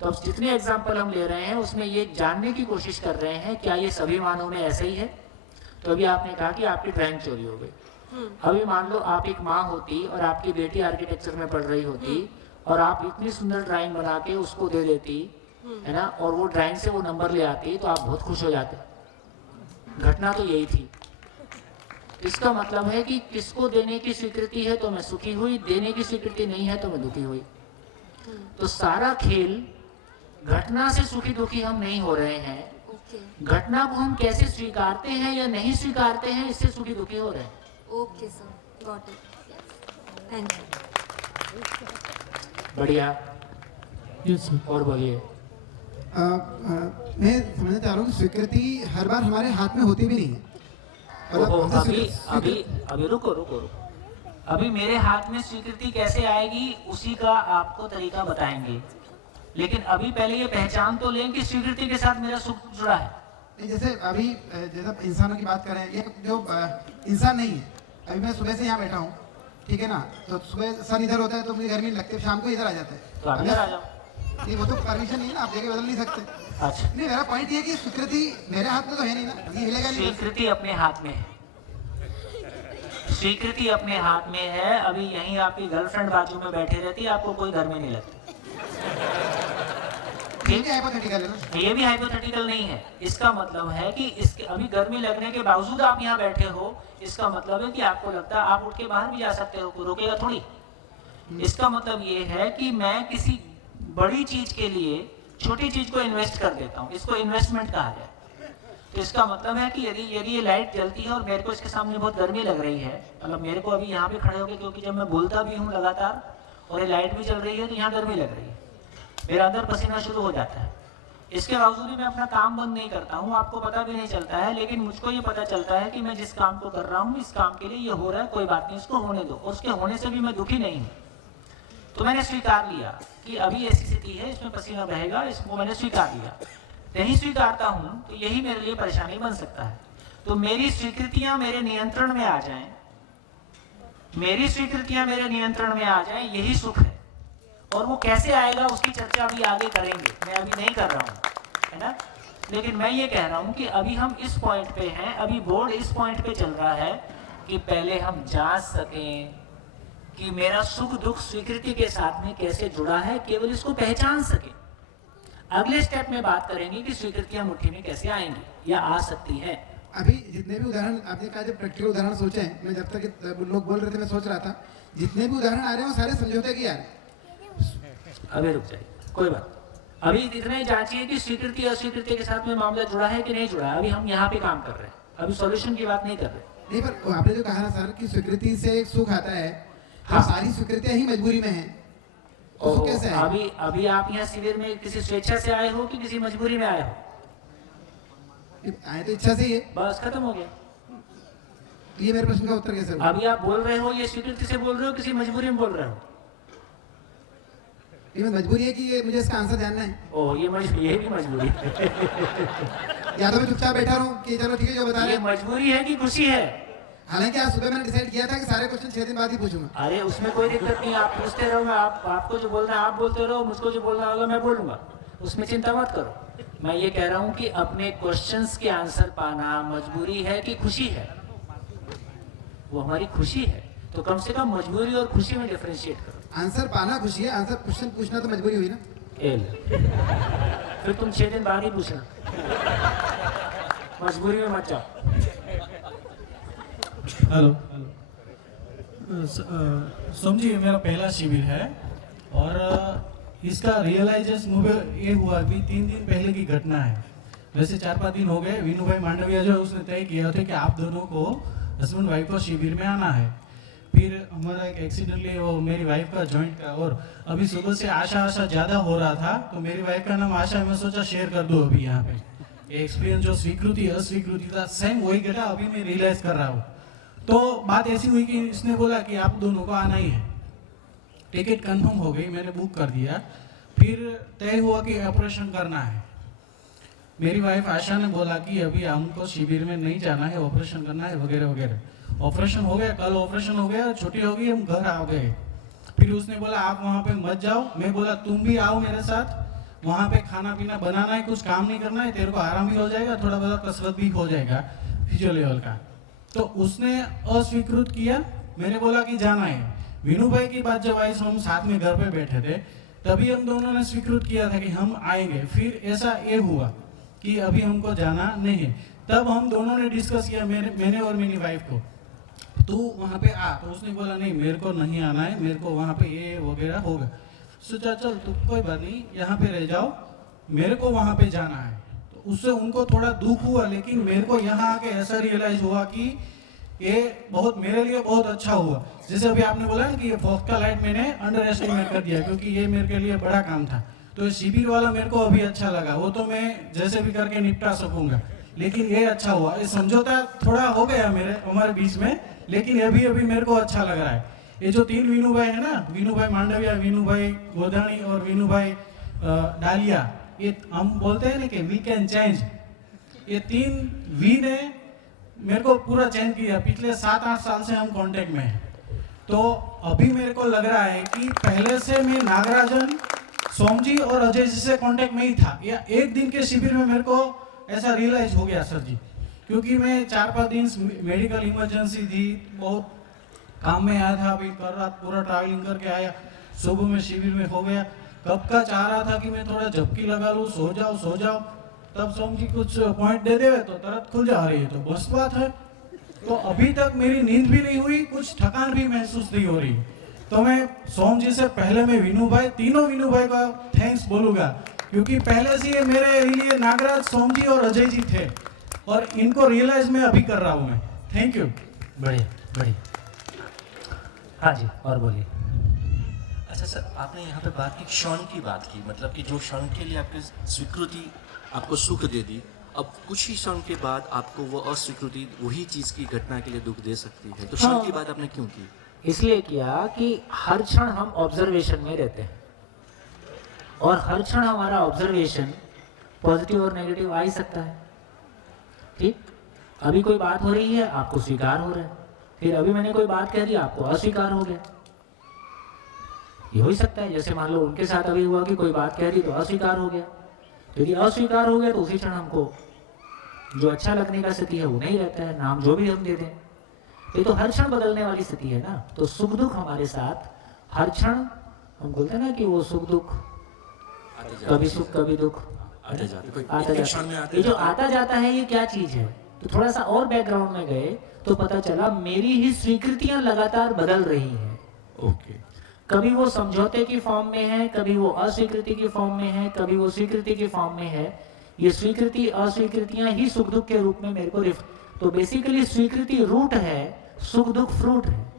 तो अब जितने एग्जाम्पल हम ले रहे हैं उसमें ये जानने की कोशिश कर रहे हैं क्या ये सभी मानव में ऐसा ही है। तो अभी आपने कहा कि आपकी ड्राइंग चोरी हो गई। अभी मान लो आप एक माँ होती और आपकी बेटी आर्किटेक्चर में पढ़ रही होती और आप इतनी सुंदर ड्राइंग बना के उसको दे देती है ना, और वो ड्राइंग से वो नंबर ले आती तो आप बहुत खुश हो जाते। घटना तो यही थी। इसका मतलब है कि किसको देने की स्वीकृति है तो मैं सुखी हुई, देने की स्वीकृति नहीं है तो मैं दुखी हुई। तो सारा खेल घटना से सुखी दुखी हम नहीं हो रहे हैं, घटना को हम कैसे स्वीकारते हैं या नहीं स्वीकारते हैं इससे सुखी दुखी हो रहे हैं। Okay sir, got it, thank you. बढ़िया। और बोलिए। मैं समझना चाह रहा हूँ स्वीकृति हर बार हमारे हाथ में होती भी नहीं है। अभी रुको। अभी मेरे हाथ में स्वीकृति कैसे आएगी उसी का आपको तरीका बताएंगे, लेकिन अभी पहले ये पहचान तो लें कि स्वीकृति के साथ मेरा सुख जुड़ा है। नहीं, जैसे अभी जैसे इंसानों की बात करें, ये जो इंसान नहीं है, अभी मैं सुबह से यहाँ बैठा हूँ, ठीक है ना, तो सुबह सन इधर होता है तो मुझे गर्मी लगती है, शाम को इधर आ जाता है तो आप इधर आ जाओ। नहीं, वो तो परमिशन नहीं है ना, आप जगह बदल नहीं सकते। अच्छा, नहीं, मेरा पॉइंट ये कि स्वीकृति मेरे हाथ में तो है नहीं ना, ये हिलेगा नहीं। स्वीकृति अपने हाथ में है। स्वीकृति अपने हाथ में है। अभी यहीं आपकी गर्लफ्रेंड बाजू में बैठे रहती है, आपको कोई घर में नहीं लगती। ये भी हाइपोथेटिकल नहीं है। इसका मतलब है कि इसके अभी गर्मी लगने के बावजूद आप यहाँ बैठे हो, इसका मतलब है कि आपको लगता है आप उठ के बाहर भी जा सकते हो, कोई रोकेगा थोड़ी। इसका मतलब ये है कि मैं किसी बड़ी चीज के लिए छोटी चीज को इन्वेस्ट कर देता हूँ, इसको इन्वेस्टमेंट कहा जाए। तो इसका मतलब है कि यदि ये लाइट जलती है और मेरे को इसके सामने बहुत गर्मी लग रही है, मतलब मेरे को अभी यहाँ पे खड़े होकर, क्योंकि जब मैं बोलता भी हूँ लगातार और ये लाइट भी चल रही है तो यहाँ गर्मी लग रही है, मेरा अंदर पसीना शुरू हो जाता है। इसके बावजूद भी मैं अपना काम बंद नहीं करता हूँ, आपको पता भी नहीं चलता है, लेकिन मुझको ये पता चलता है कि मैं जिस काम को कर रहा हूँ इस काम के लिए ये हो रहा है, कोई बात नहीं, इसको होने दो। और उसके होने से भी मैं दुखी नहीं हूँ। तो मैंने स्वीकार लिया कि अभी ऐसी स्थिति है, इसमें पसीना बहेगा, इसको मैंने स्वीकार लिया। नहीं स्वीकारता हूँ तो यही मेरे लिए परेशानी बन सकता है। तो मेरी स्वीकृतियां मेरे नियंत्रण में आ जाएं, मेरी स्वीकृतियां मेरे नियंत्रण में आ जाएं, यही सुख है। और वो कैसे आएगा उसकी चर्चा अभी आगे करेंगे, मैं अभी नहीं कर रहा हूँ, है ना। लेकिन मैं ये कह रहा हूँ कि अभी हम इस पॉइंट पे हैं, अभी बोर्ड इस पॉइंट पे चल रहा है कि पहले हम जांच सकें कि मेरा सुख दुख स्वीकृति के साथ में कैसे जुड़ा है, केवल इसको पहचान सके। अगले स्टेप में बात करेंगे कि स्वीकृतियां मुट्ठी में कैसे आएंगी या आ सकती है। अभी जितने भी उदाहरण आपने कहा, जब प्रैक्टिकल उदाहरण सोचे हैं, मैं जब तक लोग बोल रहे थे मैं सोच रहा था, जितने भी उदाहरण आ रहे हैं वो सारे समझौते के आ रहे हैं। अभी रुक जाइए, कोई बात। अभी इतना ही जांचिए कि स्वीकृति अस्वीकृति के साथ में मामला जुड़ा है कि नहीं जुड़ा है। अभी हम यहाँ पे काम कर रहे हैं, अभी सॉल्यूशन की बात नहीं कर रहे। नहीं, पर आपने जो कहा ना सर कि स्वीकृति से एक सुख आता है, तो सारी स्वीकृतियां ही मजबूरी में हैं, तो सुख कैसे है? अभी आप यहाँ शिविर में किसी स्वेच्छा से आए हो कि किसी मजबूरी में आए हो? आए तो इच्छा से ही है। बस खत्म हो गया। ये मेरे प्रश्न का उत्तर कैसे हुआ? अभी आप बोल रहे हो ये स्वीकृति से बोल रहे हो, किसी मजबूरी में बोल रहे हो? ये मजबूरी है कि ये मुझे इसका आंसर जानना है। ओह, ये भी मजबूरी है। या तो मैं चुपचाप बैठा रहूं कि चलो ठीक है जो बता रहे हैं। ये मजबूरी है कि खुशी है? हालांकि आज सुबह मैंने डिसाइड किया था कि सारे क्वेश्चन 6 दिन बाद ही पूछूंगा। अरे उसमें कोई दिक्कत नहीं, आप पूछते रहो, मैं आपको जो बोलना है आप बोलते रहो, मुझको जो बोलना होगा मैं बोलूंगा, उसमें चिंता मत करो। मैं ये कह रहा हूँ कि अपने क्वेश्चंस के आंसर पाना मजबूरी है कि खुशी है? वो हमारी खुशी है, तो कम से कम मजबूरी और खुशी में डिफरेंशिएट करो। आंसर पाना खुशी है, आंसर क्वेश्चन पूछना तो मजबूरी हुई ना। फिर तुम 6 दिन बाद ही पूछना, मजबूरी में मत जाओ। हेलो समझी, मेरा पहला शिविर है और इसका रियलाइजेशन मुझे ये हुआ कि 3 दिन पहले की घटना है। वैसे 4-5 दिन हो गए, वीनू भाई मांडविया जो उसने तय किया था कि आप दोनों को हस्बैंड वाइफ को शिविर में आना है। फिर हमारा एक एक्सीडेंटली वो मेरी वाइफ का जॉइंट का, और अभी सुबह से आशा ज़्यादा हो रहा था, तो मेरी वाइफ का नाम आशा है, मैं सोचा शेयर कर दूँ अभी यहाँ पे। एक्सपीरियंस जो स्वीकृति अस्वीकृति था सेम वही घटा, अभी मैं रियलाइज कर रहा हूँ। तो बात ऐसी हुई कि इसने बोला कि आप दोनों को आना ही है। टिकट कंफर्म हो गई, मैंने बुक कर दिया। फिर तय हुआ कि ऑपरेशन करना है। मेरी वाइफ आशा ने बोला कि अभी हमको शिविर में नहीं जाना है, ऑपरेशन करना है वगैरह वगैरह। ऑपरेशन हो गया, कल ऑपरेशन हो गया, छुट्टी हो गई, हम घर आ गए। फिर उसने बोला आप वहाँ पे मत जाओ। मैं बोला तुम भी आओ मेरे साथ, वहाँ पे खाना पीना बनाना है, कुछ काम नहीं करना है, तेरे को आराम भी हो जाएगा, थोड़ा बहुत कसरत भी हो जाएगा फिजियो लेवल का। तो उसने अस्वीकृत किया। मैंने बोला कि जाना है। वीनू भाई की बात जब आई, हम साथ में घर पे बैठे थे, तभी हम दोनों ने स्वीकृत किया था कि हम आएंगे। फिर ऐसा ये हुआ कि अभी हमको जाना नहीं है। तब हम दोनों ने डिस्कस किया, मैंने और मेरी वाइफ को, तू वहाँ पे आ। तो उसने बोला नहीं मेरे को नहीं आना है, मेरे को वहाँ पे ये वगैरह होगा। सोचा चल तो कोई बात नहीं, यहाँ पे रह जाओ, मेरे को वहाँ पे जाना है। तो उससे उनको थोड़ा दुख हुआ, लेकिन मेरे को यहाँ आके ऐसा रियलाइज हुआ कि ये बहुत मेरे लिए बहुत अच्छा हुआ। जैसे अभी आपने बोला ना कि ये फॉक्स का लाइट मैंने अंडर एस्टिमेट कर दिया, क्योंकि ये मेरे के लिए बड़ा काम था। तो शिविर वाला मेरे को अभी अच्छा लगा, वो तो मैं जैसे भी करके निपटा सकूंगा, लेकिन ये अच्छा हुआ। ये समझौता थोड़ा हो गया हमारे बीच में, लेकिन अभी मेरे को अच्छा लग रहा है। ये जो 3 वीनू भाई है ना, वीनू भाई मांडविया, वीनू भाई गोदानी और वीनू भाई डालिया, ये हम बोलते हैं ना कि वी कैन चेंज। ये 3 वी ने मेरे को पूरा चेंज किया। पिछले 7-8 साल से हम कांटेक्ट में हैं। तो अभी मेरे को लग रहा है कि पहले से मैं नागराजन, सोमजी और अजय जी से कांटेक्ट में ही था, या एक दिन के शिविर में मेरे को ऐसा रियलाइज हो गया सर जी। क्योंकि मैं 4-5 दिन मेडिकल इमरजेंसी थी, बहुत काम में आया था, अभी कल रात पूरा ट्रैवलिंग करके आया, सुबह में शिविर में हो गया। कब का चाह रहा था कि मैं थोड़ा झपकी लगा लूँ, सो जाओ। तब सोम जी कुछ पॉइंट दे दे तो तरत खुल जा रही है, तो बस बात है। तो अभी तक मेरी नींद भी नहीं हुई, कुछ थकान भी महसूस नहीं हो रही। तो मैं सोम जी से पहले मैं वीनू भाई, तीनों वीनू भाई का थैंक्स बोलूँगा, क्योंकि पहले से ये मेरे लिए नागराज, सोम जी और अजय जी थे, और इनको रियलाइज मैं अभी कर रहा हूँ मैं। Thank you. बढ़िया। हाँ जी, और बोलिए। अच्छा सर, आपने यहाँ पे बात की, क्षण की बात की, मतलब कि जो क्षण के लिए आपकी स्वीकृति आपको सुख दे दी, अब कुछ ही क्षण के बाद आपको वो अस्वीकृति वही चीज़ की घटना के लिए दुख दे सकती है। तो क्षण की बात आपने क्यों की? इसलिए किया कि हर क्षण हम ऑब्जर्वेशन में रहते हैं, और हर क्षण हमारा ऑब्जर्वेशन पॉजिटिव और नेगेटिव आ ही सकता है। ठीक, अभी कोई बात हो रही है, आपको स्वीकार हो रहा है, फिर अभी मैंने कोई बात कह दी, आपको अस्वीकार हो गया। ये हो ही सकता है। जैसे मान लो उनके साथ अभी हुआ कि कोई बात कह दी तो अस्वीकार हो गया। यदि अस्वीकार हो गया तो उसी क्षण हमको जो अच्छा लगने का स्थिति है वो नहीं रहता है, नाम जो भी हम दे दें। ये तो हर क्षण बदलने वाली स्थिति है ना। तो सुख दुख हमारे साथ हर क्षण, हम बोलते हैं ना कि वो सुख दुख, कभी सुख कभी दुख आता जाता। ये जो आता जाता है ये क्या चीज है? तो थोड़ा सा और बैकग्राउंड में गए तो पता चला मेरी ही स्वीकृतियां लगातार बदल रही हैं। ओके। कभी वो समझौते की फॉर्म में है, कभी वो अस्वीकृति की फॉर्म में है, कभी वो स्वीकृति की फॉर्म में है। ये स्वीकृति अस्वीकृतियां ही सुख दुख के रूप में मेरे को तो बेसिकली स्वीकृति रूट है, सुख दुख फ्रूट है।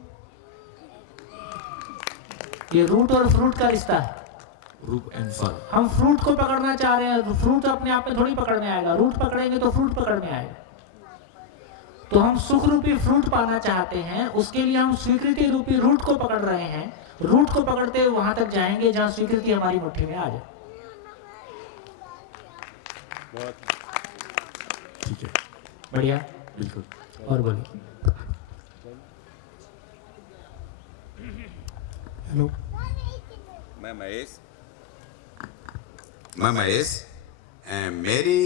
ये रूट और फ्रूट का रिश्ता है। रूट एंड फल। हम फ्रूट को पकड़ना चाह रहे हैं, फ्रूट अपने आप में थोड़ी पकड़ में आएगा। रूट पकड़ेंगे तो फ्रूट पकड़ में आएगा। तो हम सुख रूपी फ्रूट पाना चाहते हैं, उसके लिए हम स्वीकृति रूपी रूट को पकड़ रहे हैं। रूट को पकड़ते हुए वहां तक जाएंगे जहां स्वीकृति हमारी मुट्ठी में आ जाए। ठीक है, बढ़िया, बिल्कुल। और बोलिए। हेलो, मैं महेश मेरी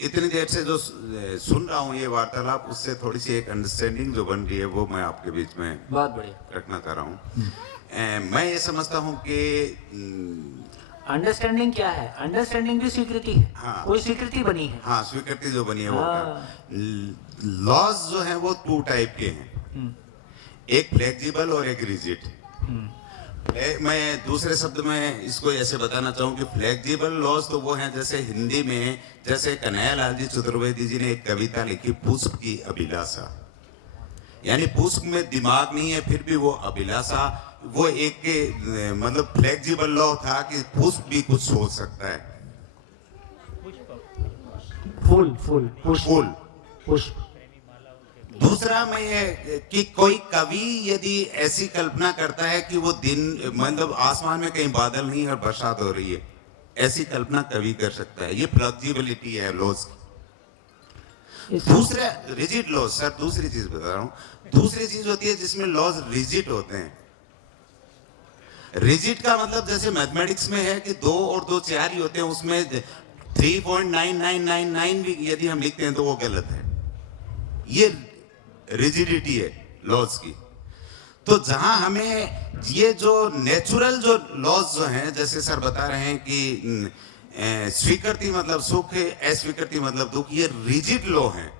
इतनी देर से जो सुन रहा हूँ ये वार्तालाप, उससे थोड़ी सी एक अंडरस्टैंडिंग जो बन रही है वो मैं आपके बीच में बहुत बढ़िया रखना चाह रहा हूँ। मैं ये समझता हूँ कि अंडरस्टैंडिंग क्या है? अंडरस्टैंडिंग भी स्वीकृति है। हाँ, कोई स्वीकृति बनी है। हाँ, स्वीकृति जो बनी है वो हाँ। लॉज जो है वो 2 टाइप के हैं, एक फ्लेक्सिबल और एक रिजिड। मैं दूसरे शब्द में इसको ऐसे बताना चाहूँ कि फ्लेक्सिबल लॉज तो वो हैं, जैसे हिंदी में जैसे कन्हैयालाल जी चतुर्वेदी जी ने एक कविता लिखी पुष्प की अभिलाषा, यानी पुष्प में दिमाग नहीं है फिर भी वो अभिलाषा, वो एक मतलब फ्लेक्सिबल लॉ था कि पुष्प भी कुछ सोच सकता है। पुष्प। दूसरा मैं ये कि कोई कवि यदि ऐसी कल्पना करता है कि वो दिन मतलब आसमान में कहीं बादल नहीं और बरसात हो रही है, ऐसी कल्पना कवि कर सकता है। ये फ्लेक्सिबिलिटी है लॉज की। दूसरा रिजिड लॉज, सर दूसरी चीज बता रहा हूँ, दूसरी चीज होती है जिसमें लॉज रिजिड होते हैं। रिजिड का मतलब जैसे मैथमेटिक्स में है कि 2 और 2 4 ही होते हैं, उसमें 3.9999 भी यदि हम लिखते हैं तो वो गलत है। ये रिजिडिटी है लॉज की। तो जहां हमें ये जो नेचुरल जो लॉज जो हैं, जैसे सर बता रहे हैं कि स्वीकृति मतलब सुख है, अस्वीकृति मतलब दुख, ये रिजिड लॉ है।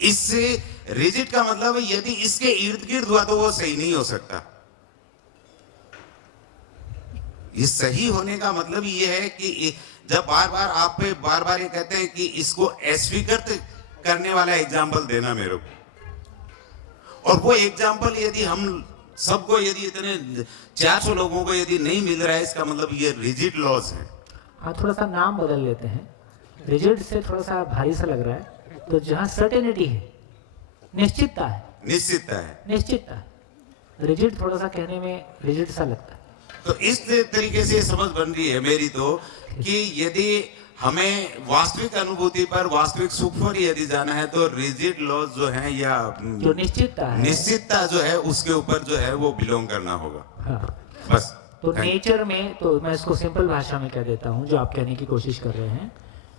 इससे रिजिड का मतलब यदि इसके इर्द गिर्द हुआ तो वो सही नहीं हो सकता। ये सही होने का मतलब ये है कि जब बार बार आप पे बार बार ये कहते हैं कि इसको अस्वीकृत करने वाला एग्जाम्पल देना मेरे को, और वो एग्जाम्पल यदि हम सबको यदि इतने 400 लोगों को यदि नहीं मिल रहा है, इसका मतलब ये रिजिड लॉज है। हाँ, थोड़ा सा नाम बदल लेते हैं, रिजिड से थोड़ा सा भारी सा लग रहा है। तो जहाँ सर्टेनिटी है, निश्चितता है, निश्चितता है, रिजिड थोड़ा सा कहने में रिजिड सा लगता है। तो इस तरीके से समझ बन रही है मेरी तो कि यदि हमें वास्तविक अनुभूति पर, वास्तविक सुख पर यदि जाना है तो रिजिड लॉज जो है या जो निश्चितता जो है उसके ऊपर जो है वो बिलोंग करना होगा। हाँ। बस। तो नेचर में, तो मैं इसको सिंपल भाषा में कह देता हूँ जो आप कहने की कोशिश कर रहे हैं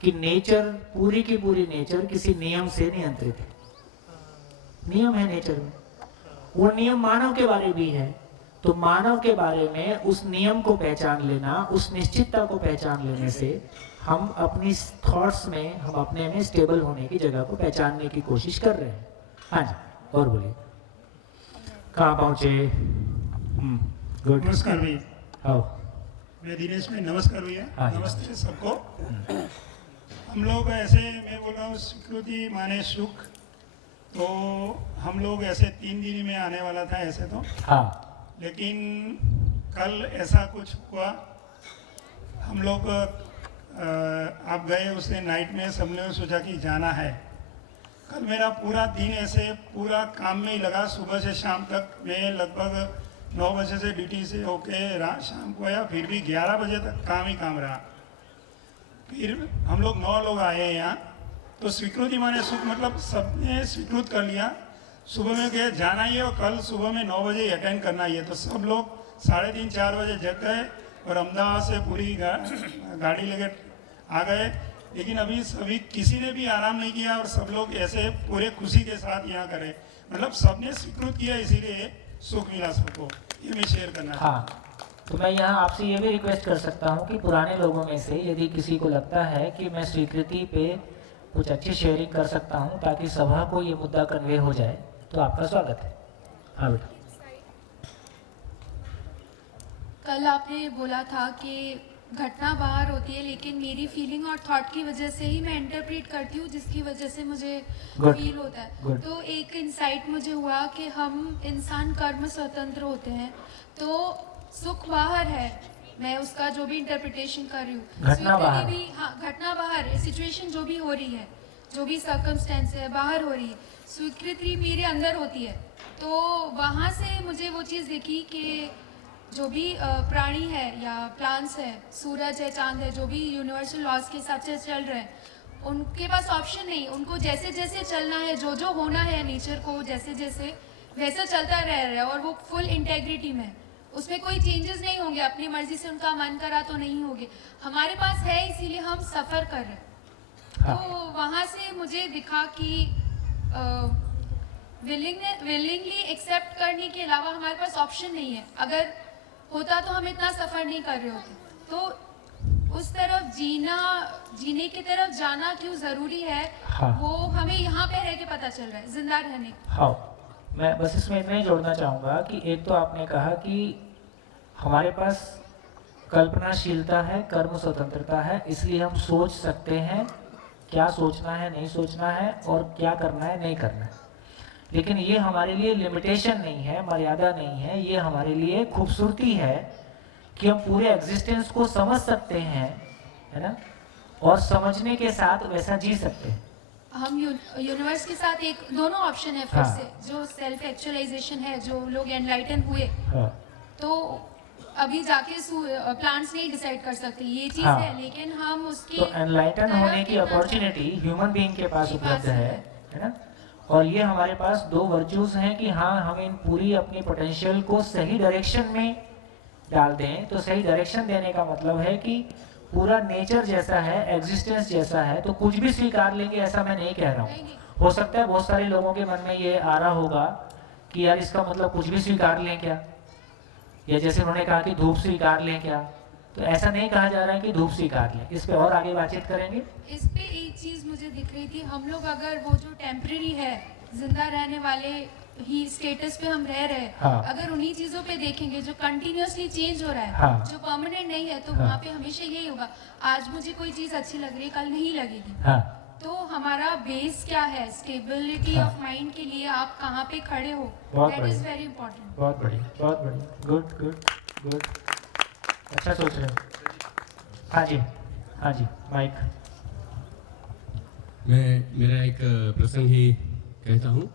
कि नेचर, पूरी की पूरी नेचर किसी नियम से नियंत्रित है। नियम है नेचर में, वो नियम मानव के बारे भी है। तो मानव के बारे में उस नियम को पहचान लेना, उस निश्चितता को पहचान लेने से हम अपनी थॉट्स में, हम अपने में स्टेबल होने की जगह को पहचानने की कोशिश कर रहे हैं। हाँ जी, और बोलिए कहाँ पहुँचे? गुड। नमस्कार भैया। आओ। मैं दिनेश में, नमस्कार भैया। हाँ, नमस्ते सबको। हम लोग ऐसे, मैं बोल रहा हूँ स्वीकृति माने सुख, तो हम लोग ऐसे 3 दिन में आने वाला था ऐसे तो, हाँ, लेकिन कल ऐसा कुछ हुआ। हम लोग आप गए उस दिन नाइट में, सबने सोचा कि जाना है। कल मेरा पूरा दिन ऐसे पूरा काम में ही लगा, सुबह से शाम तक। मैं लगभग 9 बजे से ड्यूटी से होके शाम को आया, फिर भी 11 बजे तक काम ही काम रहा। फिर हम लोग 9 लोग आए हैं यहाँ। तो स्वीकृति माने सुख मतलब सबने स्वीकृत कर लिया, सुबह में गए जाना ही है और कल सुबह में 9 बजे अटेंड करना ही है। तो सब लोग 3:30 4 बजे जग गए और अहमदाबाद से पूरी गाड़ी लेके आ गए। लेकिन अभी सभी किसी ने भी आराम नहीं किया और सब लोग ऐसे पूरे खुशी के साथ यहाँ करे, मतलब सबने स्वीकृत किया, इसीलिए सुख मिला सबको। ये मैं शेयर करना हाँ। तो मैं यहाँ आपसे ये भी रिक्वेस्ट कर सकता हूँ कि पुराने लोगों में से यदि किसी को लगता है कि मैं स्वीकृति पे कुछ अच्छी शेयरिंग कर सकता हूँ ताकि सभा को ये मुद्दा कन्वे हो जाए, तो आपका स्वागत है। हाँ बेटा। कल आपने बोला था कि घटना बाहर होती है, लेकिन मेरी फीलिंग और थॉट की वजह से ही मैं इंटरप्रेट करती हूँ, जिसकी वजह से मुझे फील होता है। तो एक इंसाइट मुझे हुआ कि हम इंसान कर्म स्वतंत्र होते हैं, तो सुख बाहर है। मैं उसका जो भी इंटरप्रिटेशन कर रही हूँ, घटना बाहर भी, हाँ घटना बाहर है, सिचुएशन जो भी हो रही है, जो भी सर्कमस्टेंस है बाहर हो रही है, स्वीकृति मेरे अंदर होती है। तो वहाँ से मुझे वो चीज़ दिखी कि जो भी प्राणी है या प्लांट्स है, सूरज है, चांद है, जो भी यूनिवर्सल लॉज के हिसाब से चल रहे हैं, उनके पास ऑप्शन नहीं, उनको जैसे जैसे चलना है, जो जो होना है नेचर को जैसे जैसे वैसा चलता रह रहा है और वो फुल इंटेग्रिटी में है। उसमें कोई चेंजेस नहीं होंगे, अपनी मर्जी से उनका मन करा तो नहीं होंगे। हमारे पास है इसीलिए हम सफ़र कर रहे हैं। तो वहाँ से मुझे दिखा कि विलिंगली एक्सेप्ट करने के अलावा हमारे पास ऑप्शन नहीं है। अगर होता तो हम इतना सफ़र नहीं कर रहे होते। तो उस तरफ जीने की तरफ जाना क्यों ज़रूरी है, वो हमें यहाँ पे रह के पता चल रहा है, जिंदा रहने। हाँ, मैं बस इसमें इतना ही जोड़ना चाहूँगा कि एक तो आपने कहा कि हमारे पास कल्पनाशीलता है, कर्म स्वतंत्रता है, इसलिए हम सोच सकते हैं क्या सोचना है, नहीं सोचना है, और क्या करना है, नहीं करना है। लेकिन ये हमारे लिए लिमिटेशन नहीं है, मर्यादा नहीं है, ये हमारे लिए खूबसूरती है कि हम पूरे एग्जिस्टेंस को समझ सकते हैं, है ना, और समझने के साथ वैसा जी सकते हैं। हम यूनिवर्स के साथ एक दोनों ऑप्शन है फिर से, जो सेल्फ एक्चुअलाइजेशन है, जो लोग एनलाइटन हुए तो अभी जाके प्लांट्स नहीं डिसाइड कर सकते ये चीज है, लेकिन हम उसकी तो एनलाइटन होने की अपॉर्चुनिटी ह्यूमन बीइंग के पास उपलब्ध है ना। और ये हमारे पास दो वर्च्यूज हैं कि हाँ, हम इन पूरी अपनी पोटेंशियल को सही डायरेक्शन में डाल दें। तो सही डायरेक्शन देने का मतलब है कि पूरा नेचर जैसा है, एग्जिस्टेंस जैसा है, तो कुछ भी स्वीकार लेंगे ऐसा मैं नहीं कह रहा हूँ। हो सकता है बहुत सारे लोगों के मन में ये आ रहा होगा कि यार इसका मतलब कुछ भी स्वीकार लें क्या, या जैसे उन्होंने कहा कि धूप स्वीकार लें क्या। तो ऐसा नहीं कहा जा रहा है कि धूप स्वीकार लें। इस पे और आगे बातचीत करेंगे। इस पे एक चीज मुझे दिख रही थी, हम लोग अगर वो जो टेम्परेरी है, जिंदा रहने वाले ही स्टेटस पे हम रह रहे हैं, अगर उन्हीं चीजों पे देखेंगे जो कंटिन्यूअसली चेंज हो रहा है, जो परमानेंट नहीं है, तो वहाँ पे हमेशा यही होगा, आज मुझे कोई चीज अच्छी लग रही है, कल नहीं लगेगी। तो हमारा बेस क्या है, स्टेबिलिटी ऑफ माइंड के लिए आप कहाँ पे खड़े हो, दैट इज वेरी इंपॉर्टेंट। बहुत बढ़िया, बहुत बढ़िया, गुड गुड गुड, अच्छा सोच रहे हो। हाँ जी, हाँ जी, माइक। मेरा एक प्रसंग ही कहता हूँ।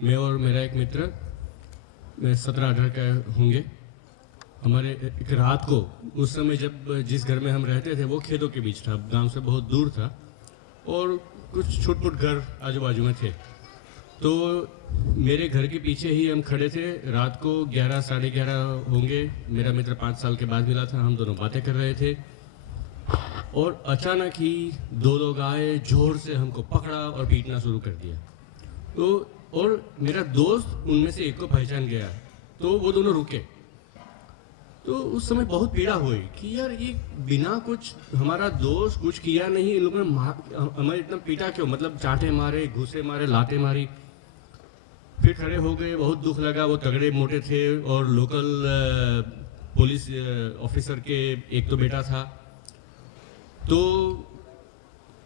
मैं और मेरा एक मित्र, मैं 17-18 का होंगे, हमारे एक रात को, उस समय जब जिस घर में हम रहते थे वो खेतों के बीच था, गांव से बहुत दूर था, और कुछ छोट-मोट घर आजू बाजू में थे। तो मेरे घर के पीछे ही हम खड़े थे। रात को 11 साढ़े 11 होंगे। मेरा मित्र 5 साल के बाद मिला था। हम दोनों बातें कर रहे थे और अचानक ही दो गाय जोर से हमको पकड़ा और पीटना शुरू कर दिया। तो और मेरा दोस्त उनमें से एक को पहचान गया, तो वो दोनों रुके। तो उस समय बहुत पीड़ा हुई कि यार ये बिना कुछ, हमारा दोस्त कुछ किया नहीं, इन लोगों ने हमें इतना पीटा क्यों, मतलब चांटे मारे, घूसे मारे, लाते मारी। फिर खड़े हो गए, बहुत दुख लगा। वो तगड़े मोटे थे और लोकल पुलिस ऑफिसर के एक तो बेटा था। तो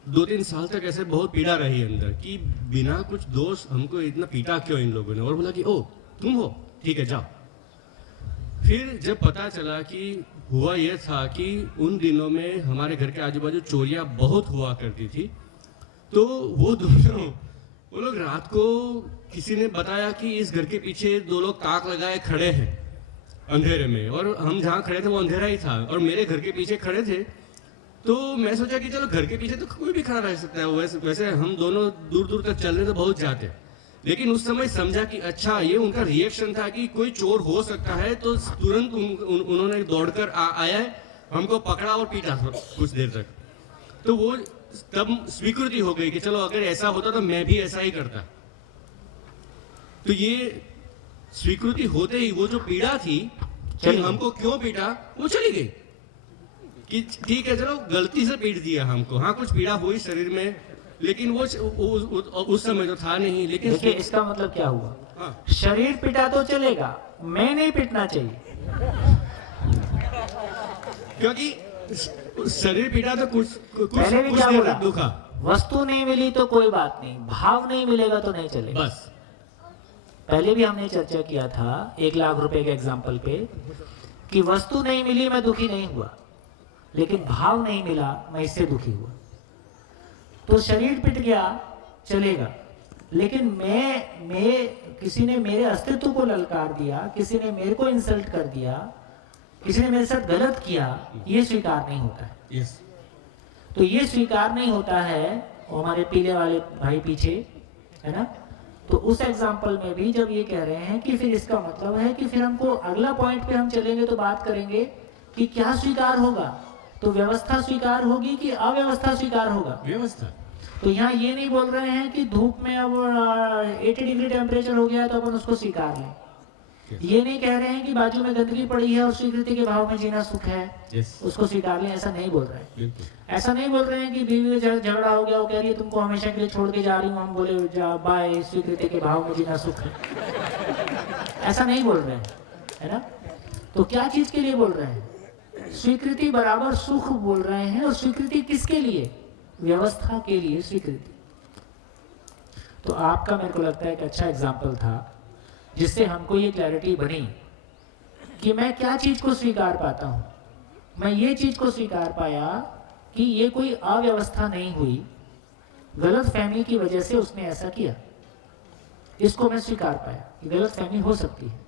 2-3 साल तक ऐसे बहुत पीड़ा रही अंदर कि बिना कुछ दोष हमको इतना पीटा क्यों इन लोगों ने। और बोला कि ओ तुम हो, ठीक है जाओ। फिर जब पता चला कि हुआ यह था कि उन दिनों में हमारे घर के आजू बाजू चोरियां बहुत हुआ करती थी। तो वो दोनों, वो लोग रात को, किसी ने बताया कि इस घर के पीछे 2 लोग ताक लगाए खड़े हैं अंधेरे में, और हम जहाँ खड़े थे वो अंधेरा ही था और मेरे घर के पीछे खड़े थे। तो मैं सोचा कि चलो घर के पीछे तो कोई भी खड़ा रह सकता है, वैसे हम दोनों दूर दूर तक चलने तो बहुत जाते, लेकिन उस समय समझा कि अच्छा ये उनका रिएक्शन था कि कोई चोर हो सकता है। तो तुरंत उन्होंने दौड़कर आया है, हमको पकड़ा और पीटा कुछ देर तक। तो वो तब स्वीकृति हो गई कि चलो अगर ऐसा होता तो मैं भी ऐसा ही करता। तो ये स्वीकृति होते ही वो जो पीड़ा थी कि हमको क्यों पीटा, वो चली गई कि ठीक है चलो गलती से पीट दिया हमको। हाँ कुछ पीड़ा हुई शरीर में, लेकिन वो उस समय तो था नहीं। लेकिन देखिए इसका मतलब क्या हुआ, शरीर पिटा तो चलेगा, मैं नहीं पिटना चाहिए। क्योंकि शरीर पीटा तो कुछ पहले भी क्या बोला, दुखा। वस्तु नहीं मिली तो कोई बात नहीं, भाव नहीं मिलेगा तो नहीं चलेगा। बस पहले भी हमने चर्चा किया था 1 लाख रुपए के एग्जाम्पल पे कि वस्तु नहीं मिली मैं दुखी नहीं हुआ, लेकिन भाव नहीं मिला मैं इससे दुखी हुआ। तो शरीर पिट गया चलेगा, लेकिन मैं किसी ने मेरे अस्तित्व को ललकार दिया, किसी ने मेरे को इंसल्ट कर दिया, किसी ने मेरे साथ गलत किया, ये स्वीकार नहीं होता है। yes. तो ये स्वीकार नहीं होता है। हमारे पीले वाले भाई पीछे है ना, तो उस एग्जाम्पल में भी जब ये कह रहे हैं कि फिर इसका मतलब है कि फिर हमको अगला पॉइंट पे हम चलेंगे तो बात करेंगे कि क्या स्वीकार होगा, तो व्यवस्था स्वीकार होगी कि अव्यवस्था स्वीकार होगा? व्यवस्था। तो यहाँ ये नहीं बोल रहे हैं कि धूप में अब 80 डिग्री टेम्परेचर हो गया है तो अपन उसको स्वीकार लें। ये नहीं कह रहे हैं कि बाजू में गंदगी पड़ी है और स्वीकृति के भाव में जीना सुख है, उसको स्वीकार लें, ऐसा नहीं बोल रहे हैं। ऐसा नहीं बोल रहे हैं कि बीवी में झगड़ा हो गया, वो कह रही है तुमको हमेशा के लिए छोड़ के जा रही हूँ, हम बोले बाय, स्वीकृति के भाव में जीना सुख है, ऐसा नहीं बोल रहे हैं, है ना? तो क्या चीज के लिए बोल रहे हैं? स्वीकृति बराबर सुख बोल रहे हैं। और स्वीकृति किसके लिए? व्यवस्था के लिए स्वीकृति। तो आपका मेरे को लगता है एक अच्छा एग्जाम्पल था जिससे हमको ये क्लैरिटी बनी कि मैं क्या चीज को स्वीकार पाता हूं। मैं ये चीज को स्वीकार पाया कि ये कोई अव्यवस्था नहीं हुई, गलत फहमी की वजह से उसने ऐसा किया, इसको मैं स्वीकार पाया कि गलत फहमी हो सकती है।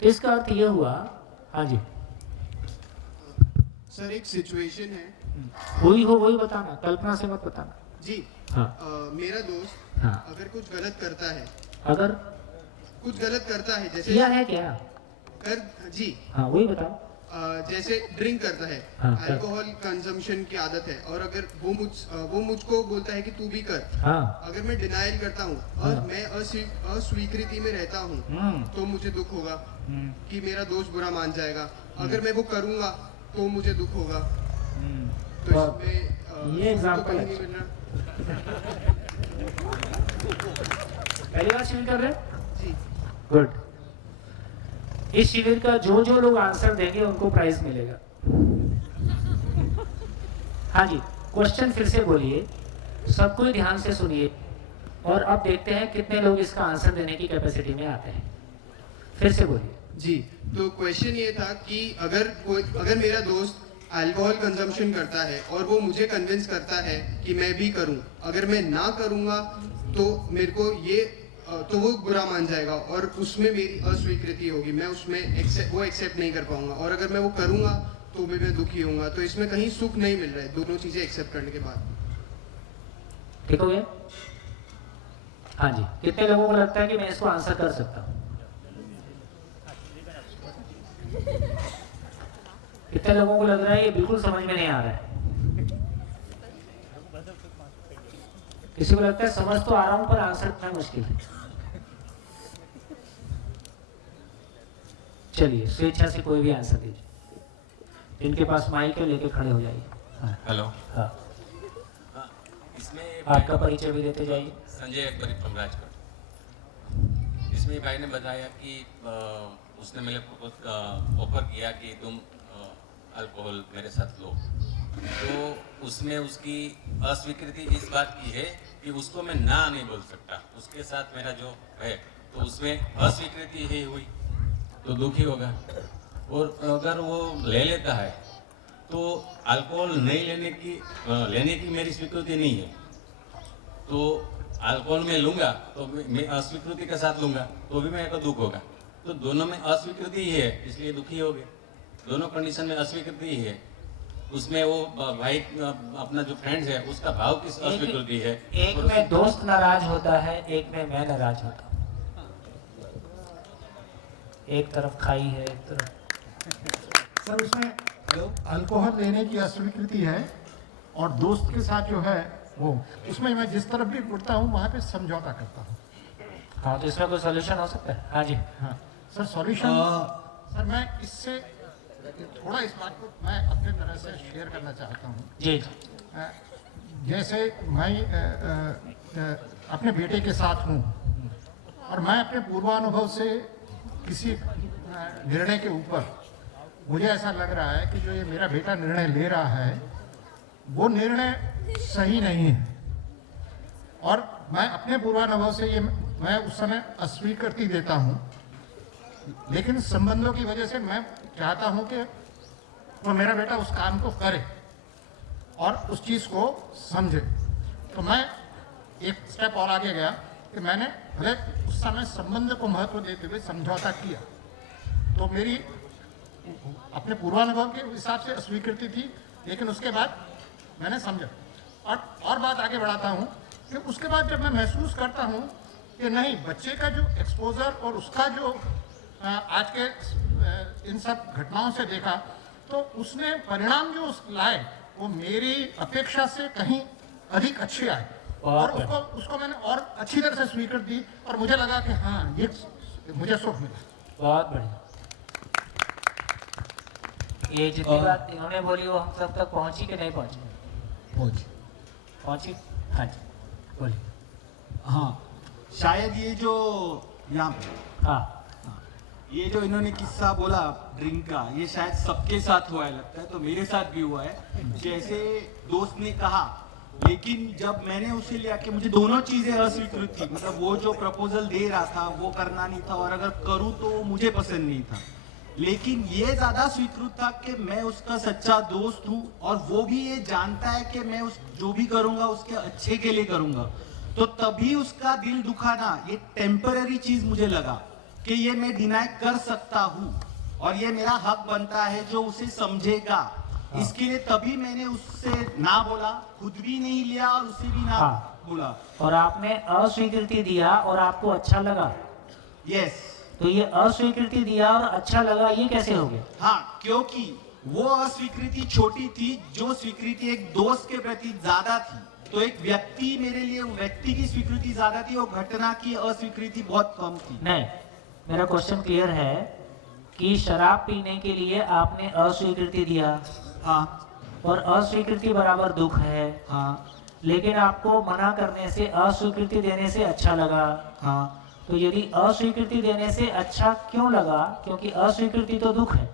तो इसका अर्थ ये हुआ। हाँ जी सर, एक सिचुएशन है, हुई हो वही बताना, कल्पना से मत बताना जी। हाँ। मेरा दोस्त हाँ। अगर कुछ गलत करता है, अगर कुछ गलत करता है, जैसे किया है क्या जी, हाँ वही बताओ। जैसे ड्रिंक करता है, हाँ, अल्कोहल कंजम्पशन की आदत है, और अगर वो मुझको बोलता है कि तू भी कर, हाँ। अगर मैं डिनाइल करता हूँ और हाँ। मैं अस्वीकृति में रहता हूँ, तो मुझे दुख होगा कि मेरा दोस्त बुरा मान जाएगा। अगर मैं वो करूँगा तो मुझे दुख होगा। तो इसमें ये एग्जाम्पल नहीं मिल रहा। पहली बार शिविर कर रहे हैं? जी गुड। इस शिविर का जो जो लोग आंसर देंगे उनको प्राइज मिलेगा। हाँ जी, क्वेश्चन फिर से बोलिए, सबको ही ध्यान से सुनिए और अब देखते हैं कितने लोग इसका आंसर देने की कैपेसिटी में आते हैं। फिर से बोलिए जी। तो क्वेश्चन ये था कि अगर मेरा दोस्त अल्कोहल कंजम्पशन करता है और वो मुझे कन्विंस करता है कि मैं भी करूं, अगर मैं ना करूंगा तो मेरे को ये तो वो बुरा मान जाएगा और उसमें मेरी अस्वीकृति होगी, मैं उसमें वो एक्सेप्ट नहीं कर पाऊंगा, और अगर मैं वो करूंगा तो भी मैं दुखी होऊंगा। तो इसमें कहीं सुख नहीं मिल रहा है दोनों चीजें एक्सेप्ट करने के बाद। ठीक हो गया? हाँ जी, कितने लोगों को लगता है कि मैं इसको आंसर कर सकता हूँ? कितने लोगों को लग रहा है ये बिल्कुल समझ में नहीं आ रहा है? किसी को लगता है समझ तो आ रहा हूं पर आंसर करना मुश्किल है? चलिए स्वेच्छा से कोई भी आंसर दीजिए, जिनके पास माइक है लेके खड़े हो जाइए। हेलो। हाँ, इसमें आपका परिचय भी देते जाइए। संजय अकबरी फ्रॉम राजकोट। इसमें भाई ने बताया कि उसने मेरे को ऑफर किया कि तुम अल्कोहल मेरे साथ लो, तो उसमें उसकी अस्वीकृति इस बात की है कि उसको मैं ना नहीं बोल सकता, उसके साथ मेरा जो है तो उसमें अस्वीकृति ही हुई तो दुखी होगा। और अगर वो ले लेता है तो अल्कोहल नहीं लेने की मेरी स्वीकृति नहीं है, तो अल्कोहल में लूंगा तो मैं अस्वीकृति के साथ लूंगा तो भी मेरे को दुख होगा। तो दोनों में अस्वीकृति ही है, इसलिए दुखी हो गए। दोनों कंडीशन में अस्वीकृति ही है। उसमें वो भाई अपना जो फ्रेंड्स है उसका भाव किस अस्वीकृति है। एक में दोस्त नाराज होता है, एक में मैं नाराज होता हूँ। एक तरफ खाई है, एक तरफ। सर उसमें अल्कोहल लेने की अस्वीकृति है और दोस्त के साथ जो है वो, उसमें मैं जिस तरफ भी उठता हूँ वहाँ पे समझौता करता हूँ। हाँ, तो इसमें कोई सॉल्यूशन हो सकता है? हाँ जी। हाँ सर, सॉल्यूशन सर मैं इससे थोड़ा इस बात को मैं अपने तरह से शेयर करना चाहता हूँ। जी। जैसे मैं अपने बेटे के साथ हूँ और मैं अपने पूर्वानुभव से किसी निर्णय के ऊपर मुझे ऐसा लग रहा है कि जो ये मेरा बेटा निर्णय ले रहा है वो निर्णय सही नहीं है, और मैं अपने पूर्वानुभव से ये मैं उस समय अस्वीकृति देता हूँ, लेकिन संबंधों की वजह से मैं चाहता हूँ कि वो मेरा बेटा उस काम को करे और उस चीज़ को समझे। तो मैं एक स्टेप और आगे गया कि मैंने भले उस समय संबंध को महत्व देते हुए समझौता किया, तो मेरी अपने पूर्वानुभव के हिसाब से अस्वीकृति थी, लेकिन उसके बाद मैंने समझा और बात आगे बढ़ाता हूँ कि उसके बाद जब मैं महसूस करता हूँ कि नहीं, बच्चे का जो एक्सपोजर और उसका जो आज के इन सब घटनाओं से देखा, तो उसने परिणाम जो लाए वो मेरी अपेक्षा से कहीं अधिक अच्छे आए, और उसको मैंने और अच्छी तरह से स्वीकृत दी, और मुझे लगा कि हाँ, ये मुझे सुख मिला। बहुत बढ़िया। ये जितनी बात इन्होंने बोली वो हम सब तक पहुंची कि नहीं पहुंची? पहुंची। हाँ जी, बोलिए। हाँ, शायद ये जो यहाँ पे ये जो इन्होंने किस्सा बोला ड्रिंक का, ये शायद सबके साथ हुआ है लगता है, तो मेरे साथ भी हुआ है। जैसे दोस्त ने कहा, लेकिन जब मैंने उसे लिया कि मुझे दोनों चीजें अस्वीकृत थी, मतलब वो जो प्रपोजल दे रहा था वो करना नहीं था, और अगर करूँ तो वो मुझे पसंद नहीं था। लेकिन ये ज्यादा स्वीकृत था कि मैं उसका सच्चा दोस्त हूँ, और वो भी ये जानता है कि मैं उस जो भी करूँगा उसके अच्छे के लिए करूँगा। तो तभी उसका दिल दुखाना ये टेम्पररी चीज मुझे लगा कि ये मैं डिनाई कर सकता हूँ, और ये मेरा हक बनता है जो उसे समझेगा। इसके लिए तभी मैंने उससे ना बोला, खुद भी नहीं लिया और उसे भी ना बोला। और आपने अस्वीकृति दिया और आपको अच्छा लगा? यस। तो ये अस्वीकृति दिया और अच्छा लगा, ये कैसे हो गया? हाँ, क्योंकि वो अस्वीकृति छोटी थी, जो स्वीकृति एक दोस्त के प्रति ज्यादा थी। तो एक व्यक्ति, मेरे लिए व्यक्ति की स्वीकृति ज्यादा थी और घटना की अस्वीकृति बहुत कम थी। नहीं, मेरा क्वेश्चन क्लियर है कि शराब पीने के लिए आपने अस्वीकृति दिया, हाँ, और अस्वीकृति बराबर दुख है, हाँ, लेकिन आपको मना करने से, अस्वीकृति देने से अच्छा लगा, हाँ। तो यदि अस्वीकृति देने से अच्छा क्यों लगा? क्योंकि अस्वीकृति तो दुख है।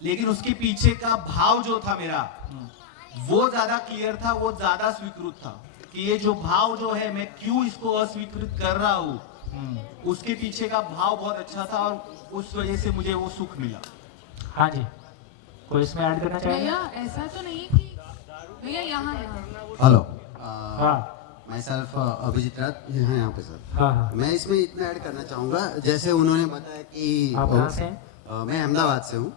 लेकिन उसके पीछे का भाव जो था मेरा, वो ज्यादा क्लियर था, वो ज्यादा स्वीकृत था कि ये जो भाव जो है, मैं क्यों इसको अस्वीकृत कर रहा हूँ, उसके पीछे का भाव बहुत अच्छा था, और उस वजह से मुझे वो सुख मिला। हाँ जी, कोई इसमें ऐड करना चाहेगा? भैया ऐसा तो नहीं कि भैया यहाँ हेलो, हाँ, मैं सेल्फ अभिजीत राज यहाँ पे सर। हाँ। मैं इसमें इतना ऐड करना चाहूँगा, जैसे उन्होंने बताया कि आप कहाँ से हैं? मैं अहमदाबाद से हूँ,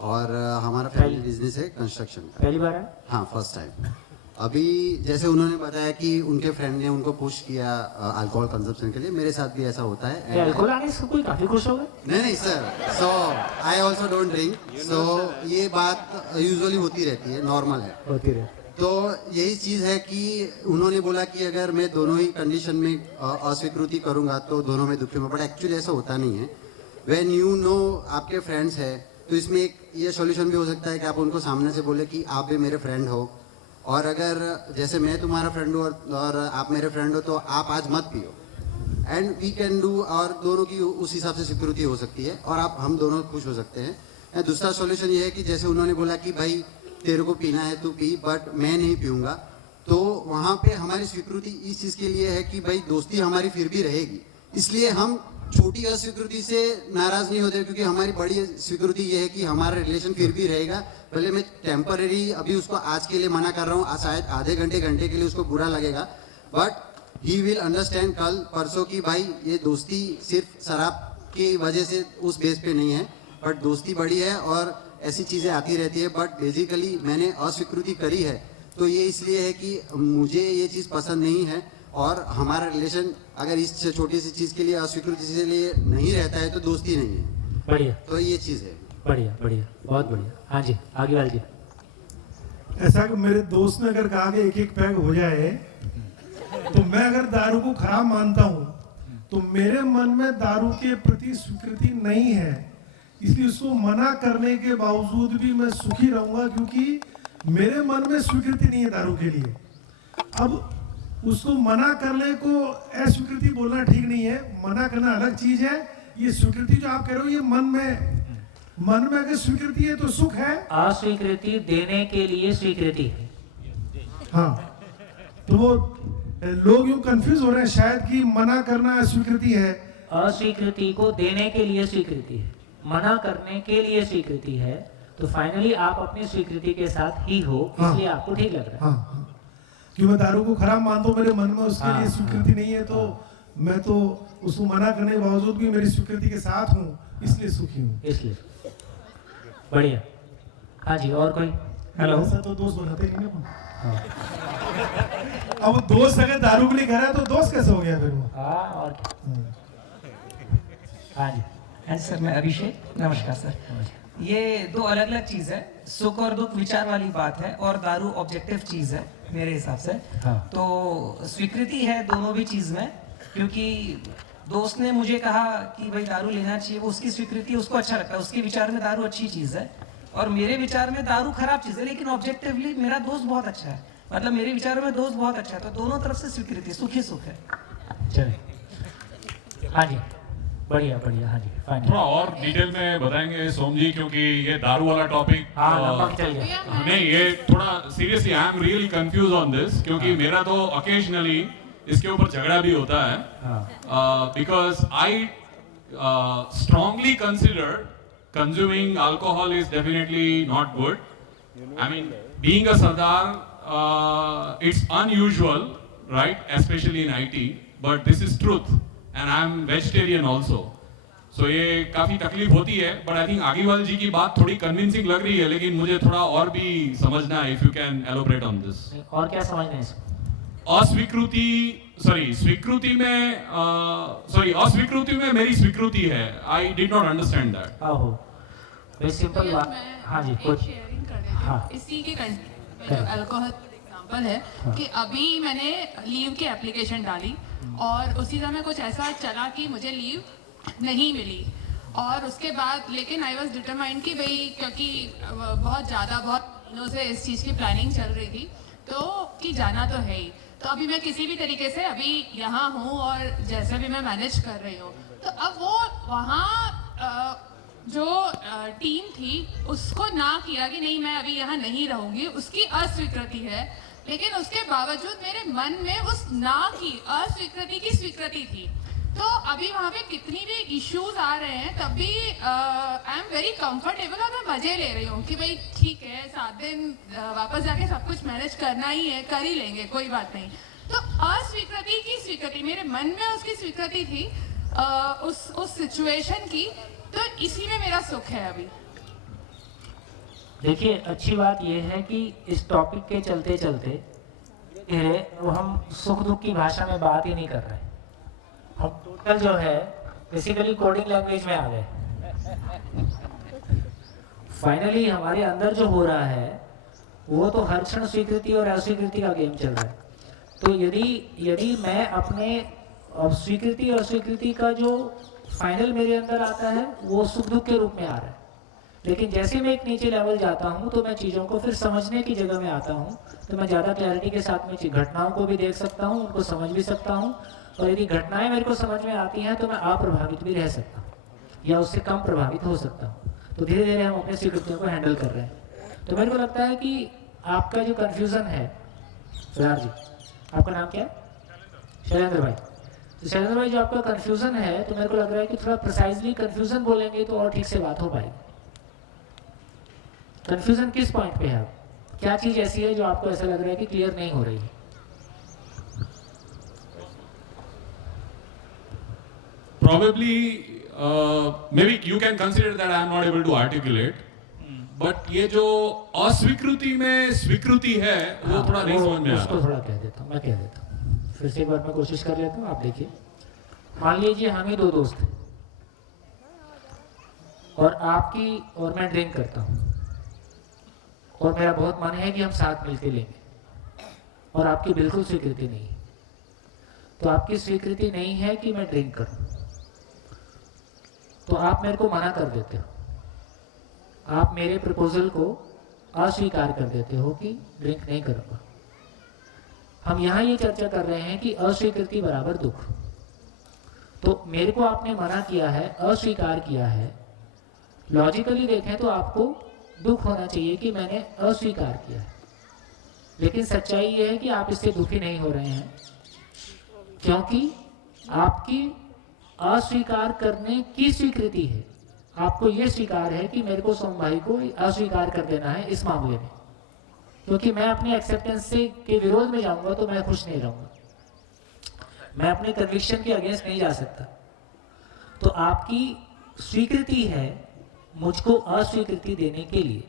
और हमारा फैमिली बिजनेस है कंस्ट्रक्शन का। पहली बार है? हाँ, फर्स्ट टाइम। अभी जैसे उन्होंने बताया कि उनके फ्रेंड ने उनको पुश किया अल्कोहल कंजप्शन के लिए, मेरे साथ भी ऐसा होता है। अल्कोहल आने से कोई काफी खुश हो गए? नहीं sir, so I also don't drink, so ये बात यूजुअली होती रहती है, नॉर्मल है, होती रहती। तो यही चीज़ है कि उन्होंने बोला कि अगर मैं दोनों ही कंडीशन में अस्वीकृति करूंगा तो दोनों में दुखी होगा, बट एक्चुअली ऐसा होता नहीं है। व्हेन यू नो आपके फ्रेंड्स है, तो इसमें एक ये सॉल्यूशन भी हो सकता है कि आप उनको सामने से बोले कि आप भी मेरे फ्रेंड हो, और अगर जैसे मैं तुम्हारा फ्रेंड हूँ और आप मेरे फ्रेंड हो, तो आप आज मत पियो, एंड वी कैन डू, और दोनों की उस हिसाब से सिक्योरिटी हो सकती है, और आप हम दोनों खुश हो सकते हैं। एंड दूसरा सॉल्यूशन ये है कि जैसे उन्होंने बोला कि भाई तेरे को पीना है तू पी, बट मैं नहीं पीऊँगा, तो वहाँ पे हमारी स्वीकृति इस चीज़ के लिए है कि भाई दोस्ती हमारी फिर भी रहेगी, इसलिए हम छोटी अस्वीकृति से नाराज नहीं होते, क्योंकि हमारी बड़ी स्वीकृति ये है कि हमारा रिलेशन फिर भी रहेगा। पहले मैं टेम्पररी अभी उसको आज के लिए मना कर रहा हूँ, शायद आधे घंटे के लिए उसको बुरा लगेगा, बट ही विल अंडरस्टैंड कल परसों की भाई ये दोस्ती सिर्फ शराब की वजह से उस बेस पे नहीं है, बट दोस्ती बड़ी है और ऐसी चीज़ें आती रहती है। बट बेसिकली मैंने अस्वीकृति करी है तो ये इसलिए है कि मुझे ये चीज़ पसंद नहीं है, और हमारा रिलेशन अगर इस छोटी सी चीज़ के लिए अस्वीकृति के लिए नहीं रहता है तो दोस्ती नहीं है। बढ़िया, तो ये चीज़ है। बढ़िया बढ़िया, बहुत बढ़िया। हाँ जी, आगे वाले जी। ऐसा कि मेरे दोस्त ने अगर कहा कि एक एक पैग हो जाए, तो मैं अगर दारू को खराब मानता हूँ तो मेरे मन में दारू के प्रति स्वीकृति नहीं है, इसलिए उसको मना करने के बावजूद भी मैं सुखी रहूंगा, क्योंकि मेरे मन में स्वीकृति नहीं है दारू के लिए। अब उसको मना करने को अस्वीकृति बोलना ठीक नहीं है, मना करना अलग चीज है। ये स्वीकृति जो आप कह रहे हो, ये मन में अगर स्वीकृति है तो सुख है, अस्वीकृति देने के लिए स्वीकृति है। हाँ, तो वो लोग यूं कंफ्यूज हो रहे हैं शायद कि मना करना अस्वीकृति है। अस्वीकृति को देने के लिए स्वीकृति है, मना करने के लिए स्वीकृति है, तो फाइनली आप अपनी स्वीकृति के साथ ही हो, इसलिए आपको ठीक लग रहा है। हाँ, कि मैं दारू को खराब मानता हूँ, मेरे मन में उसके लिए स्वीकृति नहीं है, तो मैं तो उसको मना करने के बावजूद भी मेरी स्वीकृति के साथ हूँ, इसलिए सुखी हूँ। इसलिए बढ़िया। हाँ जी, और कोई? हेलो ऐसा तो दोस्त बनाते नहीं ना। अब वो दोस्त अगर दारू के लिए कह रहा है तो दोस्त कैसे हो गया फिर वो? हाँ और हाँ जी हाँ सर, मैं अभिषेक, नमस्कार सर। ये दो अलग अलग चीज़ है, सुख और दुख विचार वाली बात है, और दारू ऑब्जेक्टिव चीज़ है मेरे हिसाब से। हाँ। तो स्वीकृति है दोनों भी चीज़ में, क्योंकि दोस्त ने मुझे कहा कि भाई दारू लेना चाहिए, वो उसकी स्वीकृति, उसको अच्छा लगता है, उसके विचार में दारू अच्छी चीज़ है, और मेरे विचार में दारू खराब चीज़ है, लेकिन ऑब्जेक्टिवली मेरा दोस्त बहुत अच्छा है, मतलब मेरे विचारों में दोस्त बहुत अच्छा है, तो दोनों तरफ से स्वीकृति, सुख ही सुख है। चलिए हाँ जी, बढ़िया बढ़िया, हाँ जी फाइन। थोड़ा और डिटेल में बताएंगे सोम जी, क्योंकि ये दारू वाला टॉपिक नहीं, ये थोड़ा seriously I am really confuse on this, क्योंकि मेरा तो ओकेजनली इसके ऊपर झगड़ा भी होता है, because I strongly consider consuming alcohol is definitely not good. I mean, being a Sardar, it's unusual, right? Especially in IT, but this is truth, and I'm vegetarian also. So ये काफी तकलीफ होती है, but I think आगीवाल जी की बात थोड़ी convincing लग रही है, लेकिन मुझे थोड़ा और भी समझना है, if you can elaborate on this. और क्या समझना है इसमें? अस्वीकृति, स्वीकृति में, अस्वीकृति में मेरी स्वीकृति है. I did not understand that. आहो, very simple बात. हाँ जी, कुछ. हाँ. इसी के जो अल्कोहल एग्जांपल है कि अभी मैंने लीव की एप्लीकेशन डाली और उसी समय कुछ ऐसा चला कि मुझे लीव नहीं मिली, और उसके बाद लेकिन आई वाज डिटरमाइंड कि भाई क्योंकि बहुत दिनों से इस चीज़ की प्लानिंग चल रही थी तो कि जाना तो है ही, तो अभी मैं किसी भी तरीके से अभी यहाँ हूँ और जैसे भी मैं मैनेज कर रही हूँ, तो अब वो वहाँ जो टीम थी उसको ना किया कि नहीं मैं अभी यहाँ नहीं रहूँगी, उसकी अस्वीकृति है, लेकिन उसके बावजूद मेरे मन में उस ना की अस्वीकृति की स्वीकृति थी। तो अभी वहाँ पे कितनी भी इश्यूज आ रहे हैं तब भी आई एम वेरी कंफर्टेबल और मैं मजे ले रही हूँ कि भाई ठीक है 7 दिन वापस जाके सब कुछ मैनेज करना ही है, कर ही लेंगे, कोई बात नहीं। तो अस्वीकृति की स्वीकृति, मेरे मन में उसकी स्वीकृति थी उस सिचुएशन की, तो इसी में मेरा सुख है अभी। देखिए अच्छी बात यह है कि इस टॉपिक के चलते चलते वो हम सुख दुख की भाषा में बात ही नहीं कर रहे, हम टोटल जो है बेसिकली कोडिंग लैंग्वेज में आ गए। फाइनली हमारे अंदर जो हो रहा है वो तो हर क्षण स्वीकृति और अस्वीकृति का गेम चल रहा है। तो यदि मैं अपने स्वीकृति और अस्वीकृति का जो फाइनल मेरे अंदर आता है वो सुख दुख के रूप में आ रहा है, लेकिन जैसे मैं एक नीचे लेवल जाता हूँ तो मैं चीज़ों को फिर समझने की जगह में आता हूँ, तो मैं ज़्यादा क्लैरिटी के साथ में घटनाओं को भी देख सकता हूँ, उनको समझ भी सकता हूँ, और यदि घटनाएं मेरे को समझ में आती हैं तो मैं अप्रभावित भी रह सकता हूँ या उससे कम प्रभावित हो सकता हूँ। तो धीरे धीरे हम अपने स्वीकृतियों को हैंडल कर रहे हैं। तो मेरे को लगता है कि आपका जो कन्फ्यूज़न है, सरदार जी आपका नाम क्या है? शैलेंद्र भाई। तो शैलेंद्र भाई जो आपका कन्फ्यूज़न है, तो मेरे को लग रहा है कि थोड़ा प्रिसाइजली कन्फ्यूज़न बोलेंगे तो और ठीक से बात हो पाएगी। कन्फ्यूज़न किस पॉइंट पे है? क्या चीज़ ऐसी है जो आपको ऐसा लग रहा है कि क्लियर नहीं हो रही है? Probably, maybe you can consider that I am not able to articulate, but ये जो अस्वीकृति में स्वीकृति है वो थोड़ा नहीं समझ में आ रहा। उसको थोड़ा कह देता हूँ, मैं कह देता हूँ, फिर से एक बार मैं कोशिश कर लेता हूँ। आप देखिए, मान लीजिए हम ही 2 दोस्त हैं और आपकी और मैं ड्रिंक करता हूँ और मेरा बहुत मन है कि हम साथ मिलके लेंगे और आपकी बिल्कुल स्वीकृति नहीं है। तो आपकी स्वीकृति नहीं है कि मैं ड्रिंक करूँ, तो आप मेरे को मना कर देते हो, आप मेरे प्रपोजल को अस्वीकार कर देते हो कि ड्रिंक नहीं करूँगा। हम यहाँ ये चर्चा कर रहे हैं कि अस्वीकृति बराबर दुख। तो मेरे को आपने मना किया है, अस्वीकार किया है, लॉजिकली देखें तो आपको दुख होना चाहिए कि मैंने अस्वीकार किया है, लेकिन सच्चाई ये है कि आप इससे दुखी नहीं हो रहे हैं क्योंकि आपकी अस्वीकार करने की स्वीकृति है। आपको ये स्वीकार है कि मेरे को सोम भाई को अस्वीकार कर देना है इस मामले में, क्योंकि मैं अपनी एक्सेप्टेंस से के विरोध में जाऊंगा तो मैं खुश नहीं रहूंगा, मैं अपने कन्विक्शन के अगेंस्ट नहीं जा सकता। तो आपकी स्वीकृति है मुझको अस्वीकृति देने के लिए।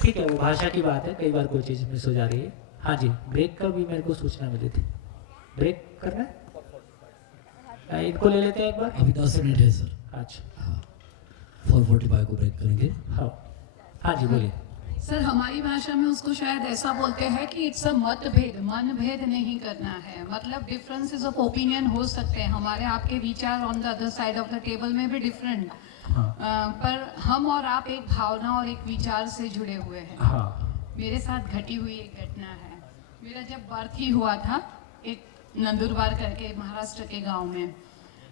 ठीक है, वो भाषा की बात है, कई बार कोई चीज़ मिस हो जा रही है। हाँ जी, ब्रेक का भी मेरे को सूचना मिली थी। ब्रेक करना है, इनको ले लेते हैं एक बार। अभी 10 मिनट है सर। अच्छा, 4:45 को ब्रेक करेंगे। हाँ जी बोलिए। सर हमारी भाषा में उसको शायद ऐसा बोलते हैं कि इट्स अ मतभेद, मनभेद नहीं करना है। मतलब डिफरेंसेस ऑफ ओपिनियन हो सकते हैं, हमारे आपके विचार on the other side of the table में भी डिफरेंट, पर हम और आप एक भावना और एक विचार से जुड़े हुए हैं। मेरे साथ घटी हुई एक घटना है। मेरा जब बर्थ ही हुआ था एक नंदुरबार करके महाराष्ट्र के गांव में।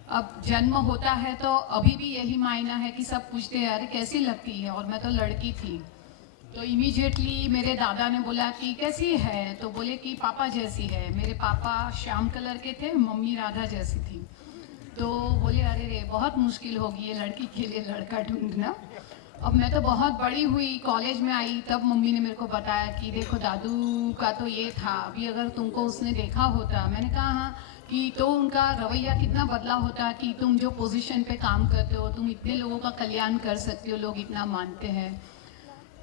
अब जन्म होता है तो अभी भी यही मायना है कि सब पूछते हैं अरे कैसी लगती है, और मैं तो लड़की थी। तो इमीडिएटली मेरे दादा ने बोला कि कैसी है, तो बोले कि पापा जैसी है। मेरे पापा श्याम कलर के थे, मम्मी राधा जैसी थी। तो बोले अरे रे बहुत मुश्किल होगी ये लड़की के लिए लड़का ढूंढना। अब मैं तो बहुत बड़ी हुई, कॉलेज में आई, तब मम्मी ने मेरे को बताया कि देखो दादू का तो ये था, अभी अगर तुमको उसने देखा होता। मैंने कहा हाँ, कि तो उनका रवैया कितना बदला होता कि तुम जो पोजीशन पे काम करते हो, तुम इतने लोगों का कल्याण कर सकते हो, लोग इतना मानते हैं।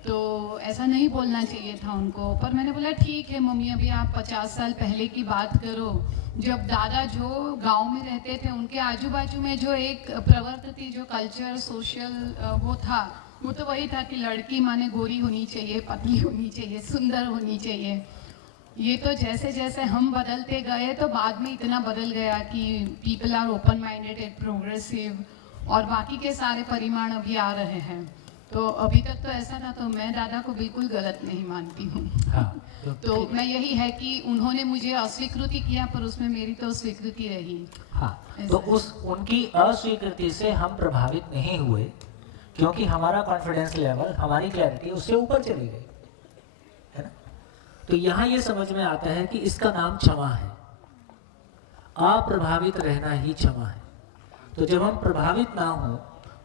तो ऐसा नहीं बोलना चाहिए था उनको। पर मैंने बोला ठीक है मम्मी, अभी आप 50 साल पहले की बात करो, जब दादा जो गांव में रहते थे उनके आजू बाजू में जो एक प्रवृत्ति, जो कल्चर, सोशल वो था, वो तो वही था कि लड़की माने गोरी होनी चाहिए, पतली होनी चाहिए, सुंदर होनी चाहिए। ये तो जैसे जैसे हम बदलते गए तो बाद में इतना बदल गया कि people are open minded and progressive, और बाकी के सारे परिमाण अभी आ रहे हैं। तो अभी तक तो ऐसा था, तो मैं दादा को बिल्कुल गलत नहीं मानती हूँ। तो मैं यही है कि उन्होंने मुझे अस्वीकृति किया, पर उसमें मेरी तो स्वीकृति रही। हाँ, तो उस उनकी अस्वीकृति से हम प्रभावित नहीं हुए, क्योंकि हमारा कॉन्फिडेंस लेवल, हमारी क्लैरिटी उससे ऊपर चली गई, है ना। तो यहाँ ये समझ में आता है कि इसका नाम क्षमा है। अप्रभावित रहना ही क्षमा है। तो जब हम प्रभावित ना हो,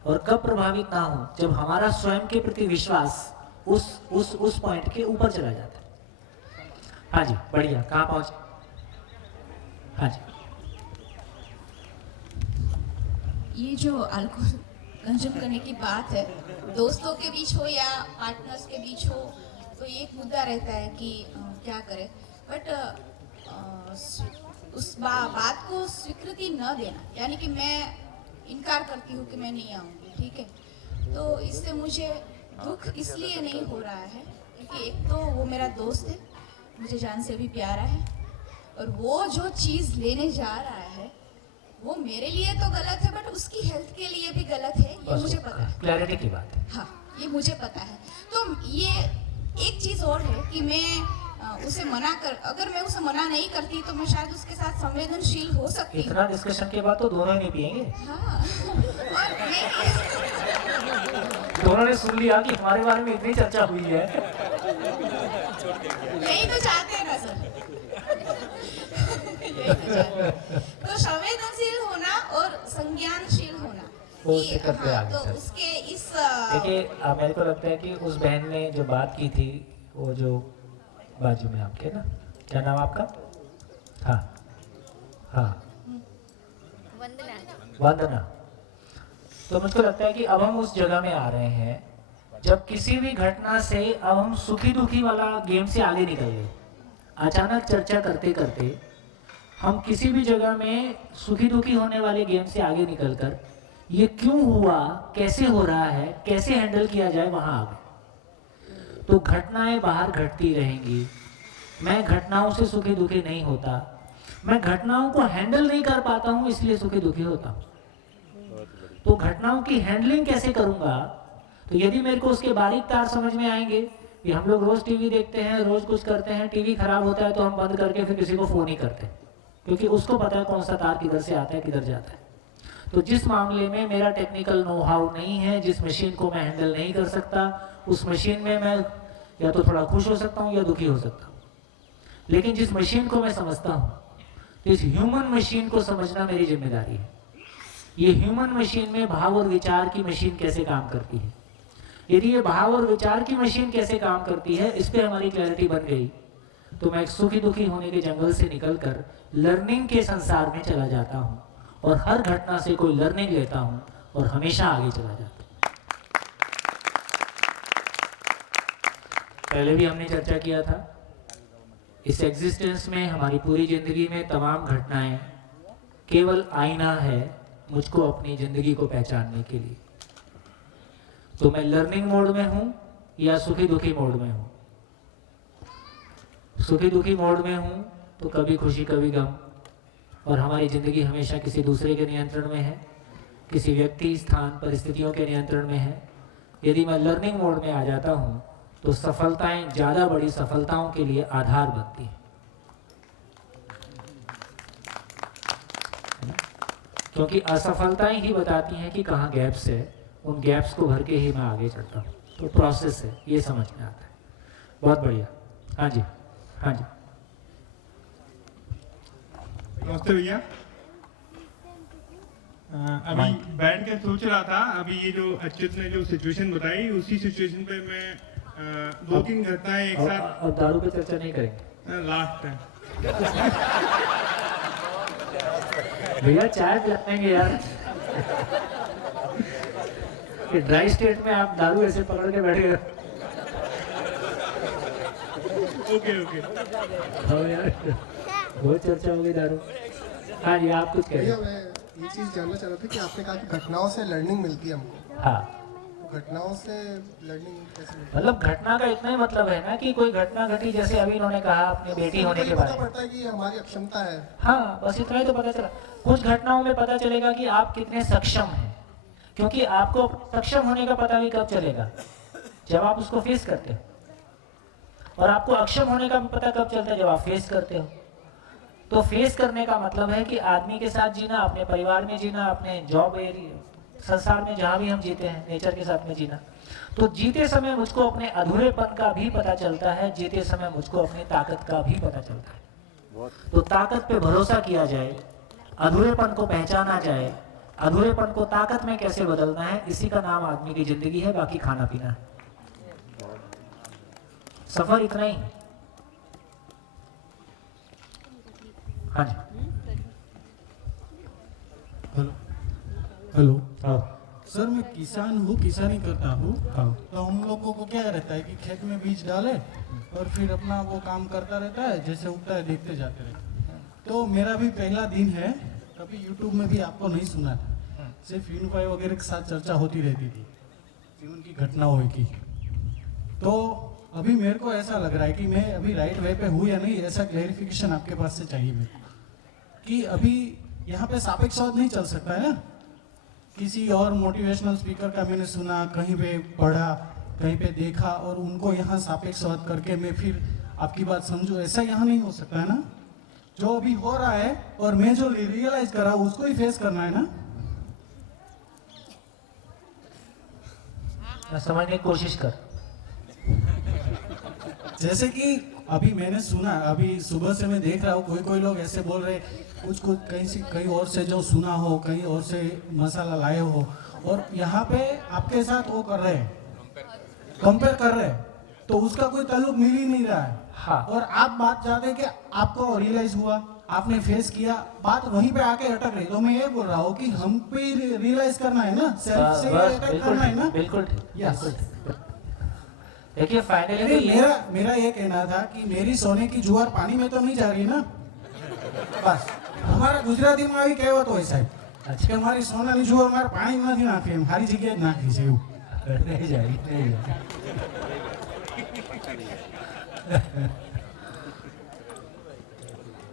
और कब प्रभावित ना हो, जब हमारा स्वयं के प्रति विश्वास उस पॉइंट के ऊपर चला जाता है। हाँ जी, बढ़िया, कहाँ पहुंचे? हाँ जी, ये जो अल्कोहल कंज्यूम करने की बात है, दोस्तों के बीच हो या पार्टनर्स के बीच हो, तो ये एक मुद्दा रहता है कि क्या करें। बट उस बात को स्वीकृति न देना, यानी कि मैं इनकार करती हूँ कि मैं नहीं आऊँगी, ठीक है, तो इससे मुझे दुख इसलिए नहीं हो रहा है क्योंकि एक तो वो मेरा दोस्त है, मुझे जान से भी प्यारा है, और वो जो चीज़ लेने जा रहा है वो मेरे लिए तो गलत है, बट उसकी हेल्थ के लिए भी गलत है, ये मुझे पता है। क्लैरिटी की बात है। हाँ, ये मुझे पता है। तो ये एक चीज़ और है कि मैं उसे अगर मैं उसे मना नहीं करती तो मैं शायद उसके साथ संवेदनशील हो सकती। इतना डिस्कशन के बाद तो दोनों ही नहीं पिएंगे। हाँ, और दोनों ने सुन लिया कि हमारे बारे में इतनी चर्चा हुई है। यही तो चाहते हैं ना सर। तो संवेदनशील होना और संज्ञानशील होना, तो उसके इस देखिए, मेरे को लगता है कि उस बहन ने जो बात की थी, वो जो बाजू में आपके ना, क्या नाम आपका? हाँ हाँ, वंदना। तो मुझको लगता है कि अब हम उस जगह में आ रहे हैं जब किसी भी घटना से अब हम सुखी दुखी वाला गेम से आगे निकल गए। अचानक चर्चा करते करते हम किसी भी जगह में सुखी दुखी होने वाले गेम से आगे निकलकर ये क्यों हुआ, कैसे हो रहा है, कैसे हैंडल किया जाए, वहां आ गए। तो घटनाएं बाहर घटती रहेंगी। मैं घटनाओं से सुखी दुखी नहीं होता, मैं घटनाओं को हैंडल नहीं कर पाता हूं, इसलिए सुखी दुखी होता हूं। तो घटनाओं की हैंडलिंग कैसे करूंगा? तो यदि मेरे को उसके बारीक तार समझ में आएंगे कि हम लोग रोज टीवी देखते हैं, रोज कुछ करते हैं, टीवी खराब होता है तो हम बंद करके फिर किसी को फोन ही करते हैं, क्योंकि उसको पता है कौन सा तार किधर से आता है, किधर जाता है। तो जिस मामले में मेरा टेक्निकल नो हाउ नहीं है, जिस मशीन को मैं हैंडल नहीं कर सकता, उस मशीन में मैं या तो थोड़ा खुश हो सकता हूँ या दुखी हो सकता हूँ। लेकिन जिस मशीन को मैं समझता हूँ, तो इस ह्यूमन मशीन को समझना मेरी जिम्मेदारी है। ये ह्यूमन मशीन में भाव और विचार की मशीन कैसे काम करती है, यदि ये भाव और विचार की मशीन कैसे काम करती है, इस पे हमारी क्लैरिटी बन गई, तो मैं सुखी दुखी होने के जंगल से निकलकर लर्निंग के संसार में चला जाता हूँ, और हर घटना से कोई लर्निंग लेता हूँ और हमेशा आगे चला जाता हूँ। पहले भी हमने चर्चा किया था, इस एग्जिस्टेंस में हमारी पूरी जिंदगी में तमाम घटनाएं केवल आईना है मुझको अपनी जिंदगी को पहचानने के लिए। तो मैं लर्निंग मोड में हूं या सुखी दुखी मोड में हूं। सुखी दुखी मोड में हूं तो कभी खुशी कभी गम, और हमारी जिंदगी हमेशा किसी दूसरे के नियंत्रण में है, किसी व्यक्ति, स्थान, परिस्थितियों के नियंत्रण में है। यदि मैं लर्निंग मोड में आ जाता हूं तो सफलताएं ज़्यादा बड़ी सफलताओं के लिए आधार बनती हैं, क्योंकि असफलताएं ही बताती हैं कि कहाँ गैप्स है, उन गैप्स को भर के ही मैं आगे चलता हूँ। तो प्रोसेस है, ये समझ में आता है। बहुत बढ़िया। हाँ जी, हाँ जी। नमस्ते भैया। अभी बैठ के सोच रहा था, अभी ये जो अच्युत ने जो सिचुएशन बताई, उसी सिचुएशन पे मैं 2-3 घटनाएं एक साथ। और दारू पे चर्चा नहीं करेंगे लास्ट टाइम। भैया चाय पिलाएंगे यार। ड्राई स्टेट में आप दारू ऐसे पकड़ के बैठे हो। Okay okay. हाँ यार, बहुत चर्चा हो गई दारू। हाँ जी, आप कुछ कह रहे भैया मैं ये चीज़ जानना चाह रहा था कि आपने कहा कि घटनाओं से लर्निंग मिलती है हमको। हाँ, घटनाओं से लर्निंग कैसे मिलती है? मतलब घटना का इतना ही मतलब है ना कि कोई घटना घटी, जैसे अभी इन्होंने कहा अपनी बेटी होने के बारे में। पता पड़ता है कि हमारी अक्षमता है। हाँ, बस इतना ही तो पता चला। कुछ घटनाओं में पता चलेगा कि आप कितने सक्षम हैं, क्योंकि आपको सक्षम होने का पता भी कब चलेगा, जब आप उसको फेस करते हो। और आपको अक्षम होने का पता कब चलता है, जब आप फेस करते हो। तो फेस करने का मतलब है कि आदमी के साथ जीना, अपने परिवार में जीना, अपने जॉब एरिया, संसार में जहाँ भी हम जीते हैं, नेचर के साथ में जीना। तो जीते समय मुझको अपने अधूरेपन का भी पता चलता है, जीते समय मुझको अपनी ताकत का भी पता चलता है। तो ताकत पे भरोसा किया जाए, अधूरेपन को पहचाना जाए, अधूरेपन को ताकत में कैसे बदलना है, इसी का नाम आदमी की जिंदगी है। बाकी खाना पीना है, सफर इतना ही है। हाँ जी। Hello hello. सर मैं किसान हूँ, किसानी करता हूँ। तो हम लोगों को क्या रहता है कि खेत में बीज डाले और फिर अपना वो काम करता रहता है, जैसे उगता है देखते जाते रहते हैं। तो मेरा भी पहला दिन है, कभी यूट्यूब में भी आपको नहीं सुना था, सिर्फ यूनिफाई वगैरह के साथ चर्चा होती रहती थी जीवन की घटनाओं की। तो अभी मेरे को ऐसा लग रहा है कि मैं अभी राइट वे पे हूँ या नहीं, ऐसा क्लैरिफिकेशन आपके पास से चाहिए मेरे को। कि अभी यहाँ पे सापेक्षवाद नहीं चल सकता है ना। किसी और मोटिवेशनल स्पीकर का मैंने सुना, कहीं पे पढ़ा, कहीं पे देखा, और उनको यहाँ सापेक्षवाद करके मैं फिर आपकी बात समझूं, ऐसा यहाँ नहीं हो सकता है ना। जो अभी हो रहा है और मैं जो रियलाइज कर रहा हूँ उसको ही फेस करना है ना। समझने की कोशिश कर। जैसे कि अभी मैंने सुना, अभी सुबह से मैं देख रहा हूँ कोई लोग ऐसे बोल रहे, कुछ कहीं और से जो सुना हो, कहीं और से मसाला लाए हो, और यहाँ पे आपके साथ वो कर रहे हैं, कंपेयर कर रहे हैं, तो उसका कोई ताल्लुक मिल ही नहीं रहा है। हाँ। और आप बात चाहते हैं कि आपको रियलाइज हुआ, आपने फेस किया, बात वहीं पे आके अटक रही। तो मैं ये बोल रहा हूँ कि हम पे रियलाइज करना है ना, सेल्फ से अटैक करना है ना। बिल्कुल यस। देखिए फाइनली मेरा ये कहना था कि मेरी सोने की जुआर पानी में तो नहीं जा रही ना। बस हमारा गुजराती में આવી કહેવત હોય સાહેબ કે અમારી સોનાની જુઆર મારે પાણી નથી નાખી, એમ હારી જગ્યાએ જ નાખી છે એવું. नहीं जाएगी।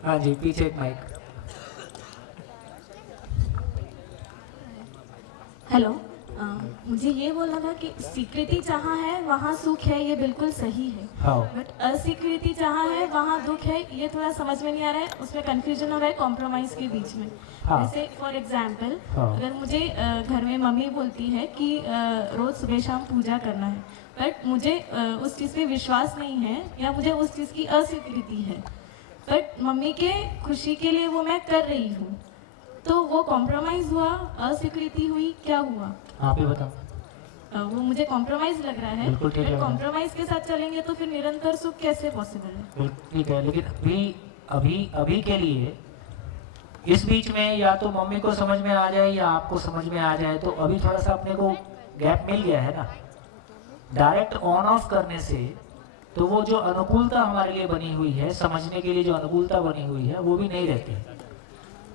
हाँ जी, पीछे एक माइक। हेलो, मुझे ये बोलना था कि स्वीकृति जहाँ है वहाँ सुख है, ये बिल्कुल सही है। हाँ। बट अस्वीकृति जहाँ है वहाँ दुख है, ये थोड़ा समझ में नहीं आ रहा है, उसमें कंफ्यूजन हो रहा है कॉम्प्रोमाइज के बीच में। हाँ। जैसे फॉर एग्जाम्पल, हाँ। अगर मुझे घर में मम्मी बोलती है कि रोज सुबह शाम पूजा करना है, बट मुझे उस चीज़ पे विश्वास नहीं है या मुझे उस चीज़ की अस्वीकृति है, बट मम्मी के खुशी के लिए वो मैं कर रही हूँ, तो वो कॉम्प्रोमाइज हुआ, अस्वीकृति हुई, क्या हुआ? आप ही बताओ। वो मुझे कॉम्प्रोमाइज लग रहा है। बिल्कुल ठीक है। कॉम्प्रोमाइज के साथ चलेंगे तो फिर निरंतर सुख कैसे पॉसिबल है? बिल्कुल ठीक है, लेकिन अभी के लिए इस बीच में या तो मम्मी को समझ में आ जाए या आपको समझ में आ जाए, तो अभी थोड़ा सा अपने को गैप मिल गया है ना। डायरेक्ट ऑन ऑफ करने से तो वो जो अनुकूलता हमारे लिए बनी हुई है, समझने के लिए जो अनुकूलता बनी हुई है, वो भी नहीं रहती।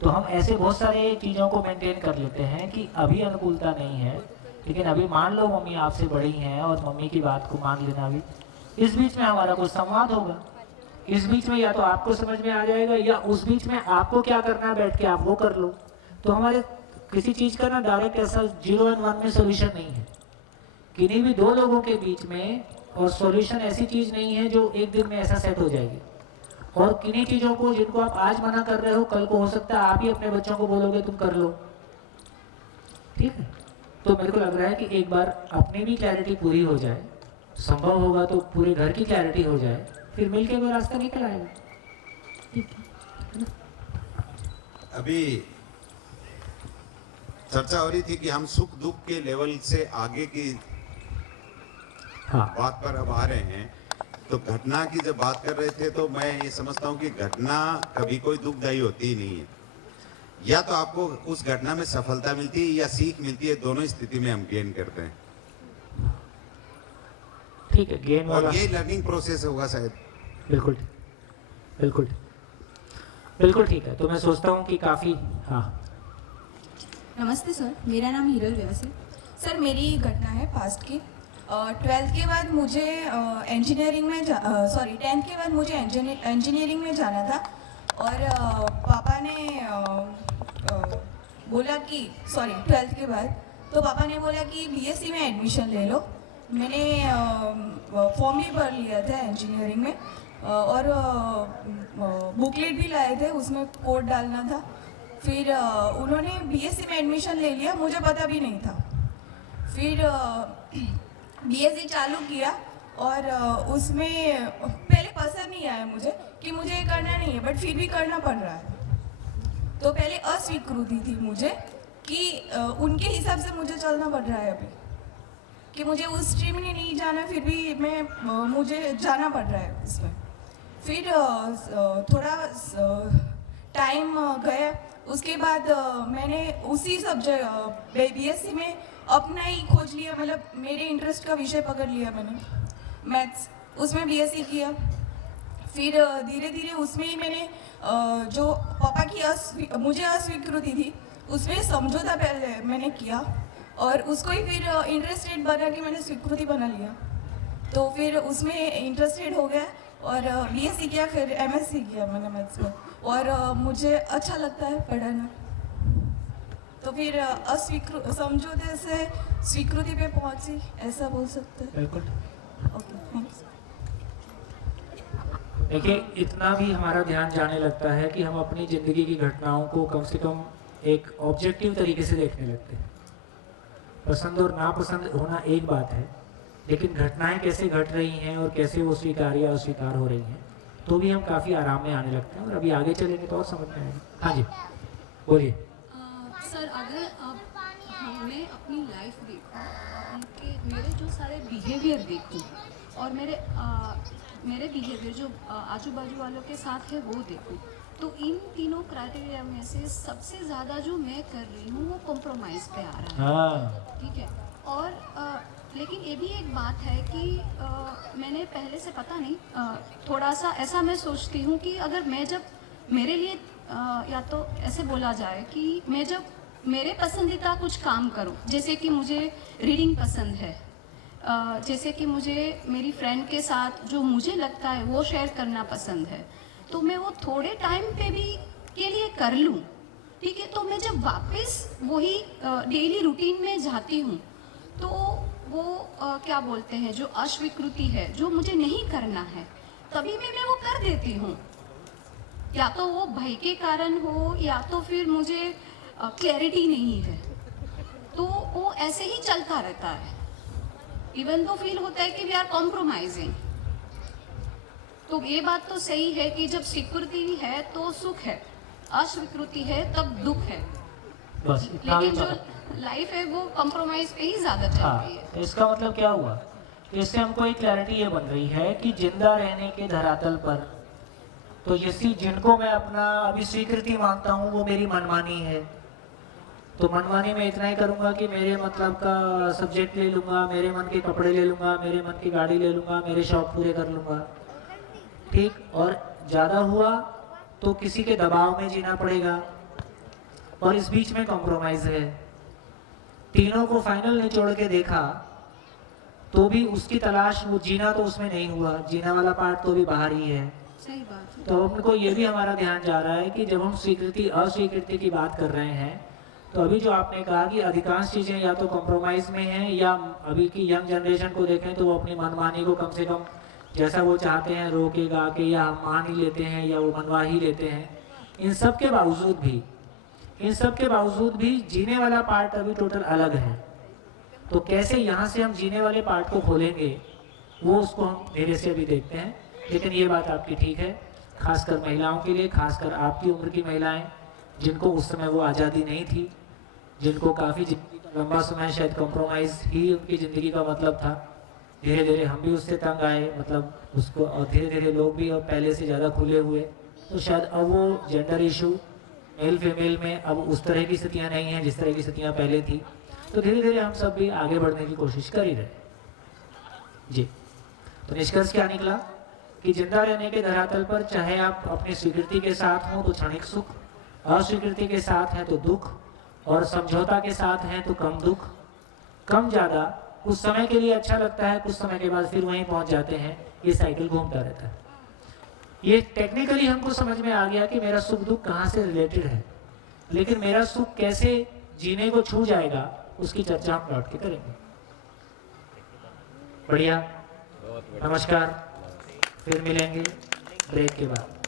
तो हम ऐसे बहुत सारे चीज़ों को मेंटेन कर लेते हैं कि अभी अनुकूलता नहीं है, लेकिन अभी मान लो मम्मी आपसे बड़ी हैं और मम्मी की बात को मान लेना भी। इस बीच में हमारा कुछ संवाद होगा, इस बीच में या तो आपको समझ में आ जाएगा या उस बीच में आपको क्या करना है बैठ के आप वो कर लो। तो हमारे किसी चीज़ का ना डायरेक्ट ऐसा 0 और 1 में सोल्यूशन नहीं है, किन्हीं भी दो लोगों के बीच में। और सॉल्यूशन ऐसी चीज़ नहीं है जो एक दिन में ऐसा सेट हो जाएगी। और किन्हीं चीज़ों को जिनको आप आज मना कर रहे हो, कल को हो सकता है आप ही अपने बच्चों को बोलोगे तुम कर लो, ठीक है। तो मेरे को लग रहा है कि एक बार अपनी भी क्लैरिटी पूरी हो जाए, संभव होगा तो पूरे घर की क्लैरिटी हो जाए, फिर मिलके कोई रास्ता निकल आएगा, ठीक है। अभी चर्चा हो रही थी कि हम सुख दुख के लेवल से आगे की बात पर अब आ रहे हैं। तो घटना की जब बात कर रहे थे तो मैं ये समझता हूँ कि घटना कभी कोई दुखदायी होती ही नहीं है। या तो आपको उस घटना में सफलता मिलती है या सीख मिलती है, दोनों स्थिति में हम गेन करते हैं, ठीक है। गेन और ये लर्निंग प्रोसेस होगा शायद। बिल्कुल बिल्कुल बिल्कुल ठीक है। तो मैं सोचता हूँ कि काफ़ी नमस्ते सर, मेरा नाम हिरल व्यास है। सर मेरी घटना है पास्ट की। 12th के बाद मुझे इंजीनियरिंग में 10th के बाद मुझे इंजीनियरिंग में जाना था। और पापा ने बोला कि 12th के बाद तो पापा ने बोला कि बीएससी में एडमिशन ले लो। मैंने फॉर्म भी भर लिया था इंजीनियरिंग में और बुकलेट भी लाए थे, उसमें कोड डालना था। फिर उन्होंने बीएससी में एडमिशन ले लिया, मुझे पता भी नहीं था। फिर बीएससी चालू किया और उसमें पहले पसंद नहीं आया मुझे कि मुझे ये करना नहीं है, बट फिर भी करना पड़ रहा है। तो पहले अस्वीकृति थी मुझे कि उनके हिसाब से मुझे चलना पड़ रहा है अभी, कि मुझे उस स्ट्रीम में नहीं जाना, फिर भी मुझे जाना पड़ रहा है उसमें। फिर थोड़ा टाइम गया, उसके बाद मैंने उसी सब्जेक्ट बीएससी में अपना ही खोज लिया, मतलब मेरे इंटरेस्ट का विषय पकड़ लिया मैंने, मैथ्स, उसमें बीएससी किया। फिर धीरे धीरे उसमें ही मैंने जो पापा की मुझे अस्वीकृति थी उसमें समझौता पहले मैंने किया और उसको ही फिर इंटरेस्टेड बना के मैंने स्वीकृति बना लिया। तो फिर उसमें इंटरेस्टेड हो गया और बीएससी किया, फिर एमएससी किया मैंने मैथ्स में और मुझे अच्छा लगता है पढ़ाना। तो फिर समझौते से स्वीकृति पे पहुंची, ऐसा बोल सकते हैं। बिल्कुल। Okay, thanks. देखिए, इतना भी हमारा ध्यान जाने लगता है कि हम अपनी ज़िंदगी की घटनाओं को कम से कम एक ऑब्जेक्टिव तरीके से देखने लगते हैं। पसंद और नापसंद होना एक बात है, लेकिन घटनाएं कैसे घट रही हैं और कैसे वो स्वीकार या अस्वीकार हो रही हैं, तो भी हम काफ़ी आराम में आने लगते हैं और अभी आगे चलेंगे तो और समझ में आएगा। हाँ जी, बोलिए। सर, अगर अब मैं अपनी लाइफ देखूँ, उनके मेरे जो सारे बिहेवियर देखूँ और मेरे बिहेवियर जो आजू बाजू वालों के साथ है वो देखूँ, तो इन तीनों क्राइटेरिया में से सबसे ज़्यादा जो मैं कर रही हूँ वो कॉम्प्रोमाइज़ पे आ रहा है। ठीक है। और लेकिन ये भी एक बात है कि मैंने पहले से पता नहीं, थोड़ा सा ऐसा मैं सोचती हूँ कि अगर मैं जब मेरे लिए या तो ऐसे बोला जाए कि मैं जब मेरे पसंदीदा कुछ काम करूं, जैसे कि मुझे रीडिंग पसंद है, जैसे कि मुझे मेरी फ्रेंड के साथ जो मुझे लगता है वो शेयर करना पसंद है, तो मैं वो थोड़े टाइम पे भी के लिए कर लूं, ठीक है। तो मैं जब वापस वही डेली रूटीन में जाती हूँ तो वो क्या बोलते हैं, जो अस्वीकृति है, जो मुझे नहीं करना है, तभी मैं वो कर देती हूँ। या तो वो भय के कारण हो या तो फिर मुझे क्लैरिटी नहीं है, तो वो ऐसे ही चलता रहता है। इवन तो फील होता है कि वी आर कॉम्प्रोमाइजिंग। तो ये बात तो सही है कि जब स्वीकृति है तो सुख है, अस्वीकृति है तब दुख है। बस लेकिन जो लाइफ है वो कॉम्प्रोमाइज पे ही ज्यादा चल रही है। इसका मतलब क्या हुआ? इससे हमको एक क्लैरिटी ये बन रही है कि जिंदा रहने के धरातल पर तो जिनको मैं अपना अभी स्वीकृति मांगता हूँ वो मेरी मनमानी है, तो मनमानी में इतना ही करूँगा कि मेरे मतलब का सब्जेक्ट ले लूँगा, मेरे मन के कपड़े ले लूँगा, मेरे मन की गाड़ी ले लूँगा, मेरे शौक पूरे कर लूँगा, ठीक। और ज़्यादा हुआ तो किसी के दबाव में जीना पड़ेगा, और इस बीच में कॉम्प्रोमाइज़ है। तीनों को फाइनल निचोड़ के देखा तो भी उसकी तलाश, वो जीना तो उसमें नहीं हुआ, जीना वाला पार्ट तो भी बाहर ही है। सही बात है। तो उनको ये भी हमारा ध्यान जा रहा है कि जब हम स्वीकृति अस्वीकृति की बात कर रहे हैं, तो अभी जो आपने कहा कि अधिकांश चीज़ें या तो कॉम्प्रोमाइज़ में हैं, या अभी की यंग जनरेशन को देखें तो वो अपनी मनमानी को कम से कम जैसा वो चाहते हैं रोके गा के या मान ही लेते हैं या वो मनवा ही लेते हैं। इन सब के बावजूद भी जीने वाला पार्ट अभी टोटल अलग है। तो कैसे यहाँ से हम जीने वाले पार्ट को खोलेंगे, वो उसको हम धीरे से अभी देखते हैं। लेकिन ये बात आपकी ठीक है, खासकर महिलाओं के लिए, खासकर आपकी उम्र की महिलाएं जिनको उस समय वो आज़ादी नहीं थी, जिनको काफ़ी ज़िंदगी का लंबा समय शायद कॉम्प्रोमाइज़ ही उनकी ज़िंदगी का मतलब था। धीरे धीरे हम भी उससे तंग आए, मतलब उसको, और धीरे धीरे लोग भी अब पहले से ज़्यादा खुले हुए। तो शायद अब वो जेंडर इशू मेल फीमेल में अब उस तरह की स्थितियाँ नहीं हैं जिस तरह की स्थितियाँ पहले थी। तो धीरे धीरे हम सब भी आगे बढ़ने की कोशिश कर ही रहे जी। तो निष्कर्ष क्या निकला कि जिंदा रहने के धरातल पर चाहे आप अपनी स्वीकृति के साथ हों तो क्षणिक सुख, अस्वीकृति के साथ हैं तो दुख, और समझौता के साथ हैं तो कम दुख, कम ज़्यादा कुछ समय के लिए अच्छा लगता है, कुछ समय के बाद फिर वहीं पहुंच जाते हैं। ये साइकिल घूमता रहता है। ये टेक्निकली हमको समझ में आ गया कि मेरा सुख दुख कहाँ से रिलेटेड है, लेकिन मेरा सुख कैसे जीने को छू जाएगा उसकी चर्चा हम लौट के करेंगे। बढ़िया, नमस्कार, फिर मिलेंगे ब्रेक के बाद।